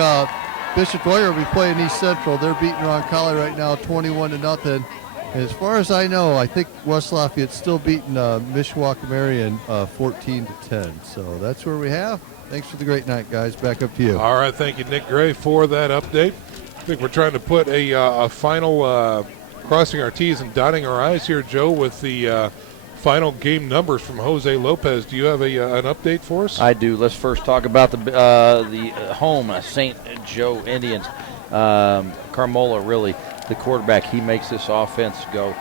Bishop Dwenger will be playing East Central. They're beating Roncalli right now 21-0. And as far as I know, I think West Lafayette's still beating Mishawaka-Marion 14-10. So that's where we have. Thanks for the great night, guys. Back up to you. All right, thank you, Nick Gray, for that update. I think we're trying to put a final crossing our T's and dotting our I's here, Joe, with the final game numbers from Jose Lopez. Do you have an update for us? I do. Let's first talk about the home St. Joe Indians. Carmola, really, the quarterback, he makes this offense go.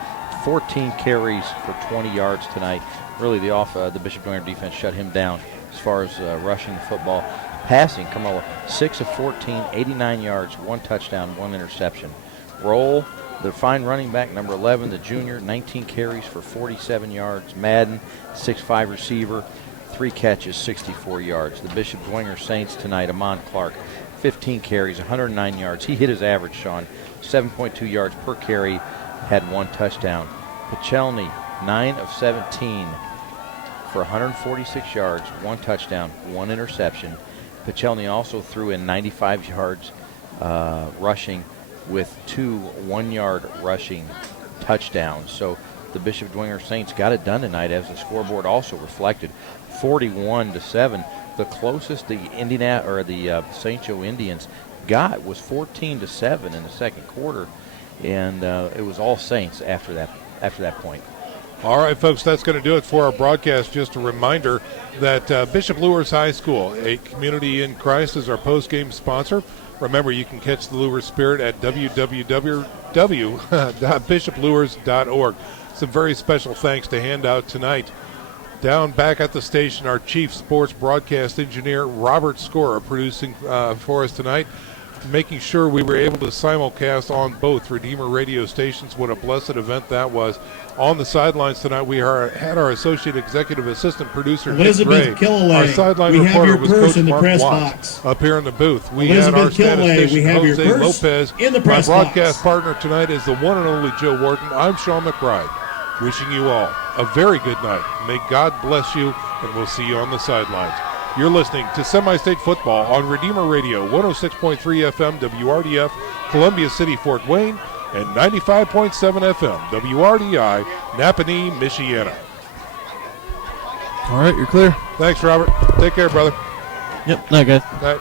14 carries for 20 yards tonight. Really, the Bishop Dwenger defense shut him down as far as rushing the football. Passing, Carmola, 6 of 14, 89 yards, 1 touchdown, 1 interception. Roll, the fine running back, number 11, the junior, 19 carries for 47 yards. Madden, 6'5 receiver, 3 catches, 64 yards. The Bishop Dwenger Saints tonight, Amon Clark, 15 carries, 109 yards. He hit his average, Sean, 7.2 yards per carry, had 1 touchdown. Pachelny, 9 of 17 for 146 yards, 1 touchdown, 1 interception. Pachelny also threw in 95 yards rushing with 2 1-yard rushing touchdowns. So the Bishop Dwenger Saints got it done tonight, as the scoreboard also reflected, 41-7. The closest the St. Joe Indians got was 14-7 in the second quarter, and it was all Saints after that point. All right, folks, that's going to do it for our broadcast. Just a reminder that Bishop Luers High School, a community in Christ, is our post-game sponsor. Remember, you can catch the Luers Spirit at www.bishopluers.org. Some very special thanks to hand out tonight. Down back at the station, our chief sports broadcast engineer, Robert Scorer, producing for us tonight, making sure we were able to simulcast on both Redeemer radio stations. What a blessed event that was. On the sidelines tonight, we had our associate executive assistant producer, Elizabeth Nick Gray. Killelay. Our sideline We have reporter your was purse Coach in the Mark press Watts box. up here in the booth. We Elizabeth had our Killelay, statistician, we have your Jose purse Lopez. in the My press broadcast box. partner tonight is the one and only Joe Wharton. I'm Sean McBride, wishing you all a very good night. May God bless you, and we'll see you on the sidelines. You're listening to Semi-State Football on Redeemer Radio, 106.3 FM WRDF, Columbia City, Fort Wayne, and 95.7 FM WRDI, Napanee, Michiana. All right, you're clear. Thanks, Robert. Take care, brother. Yep, night, guys. Night.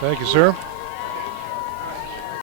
Thank you, sir.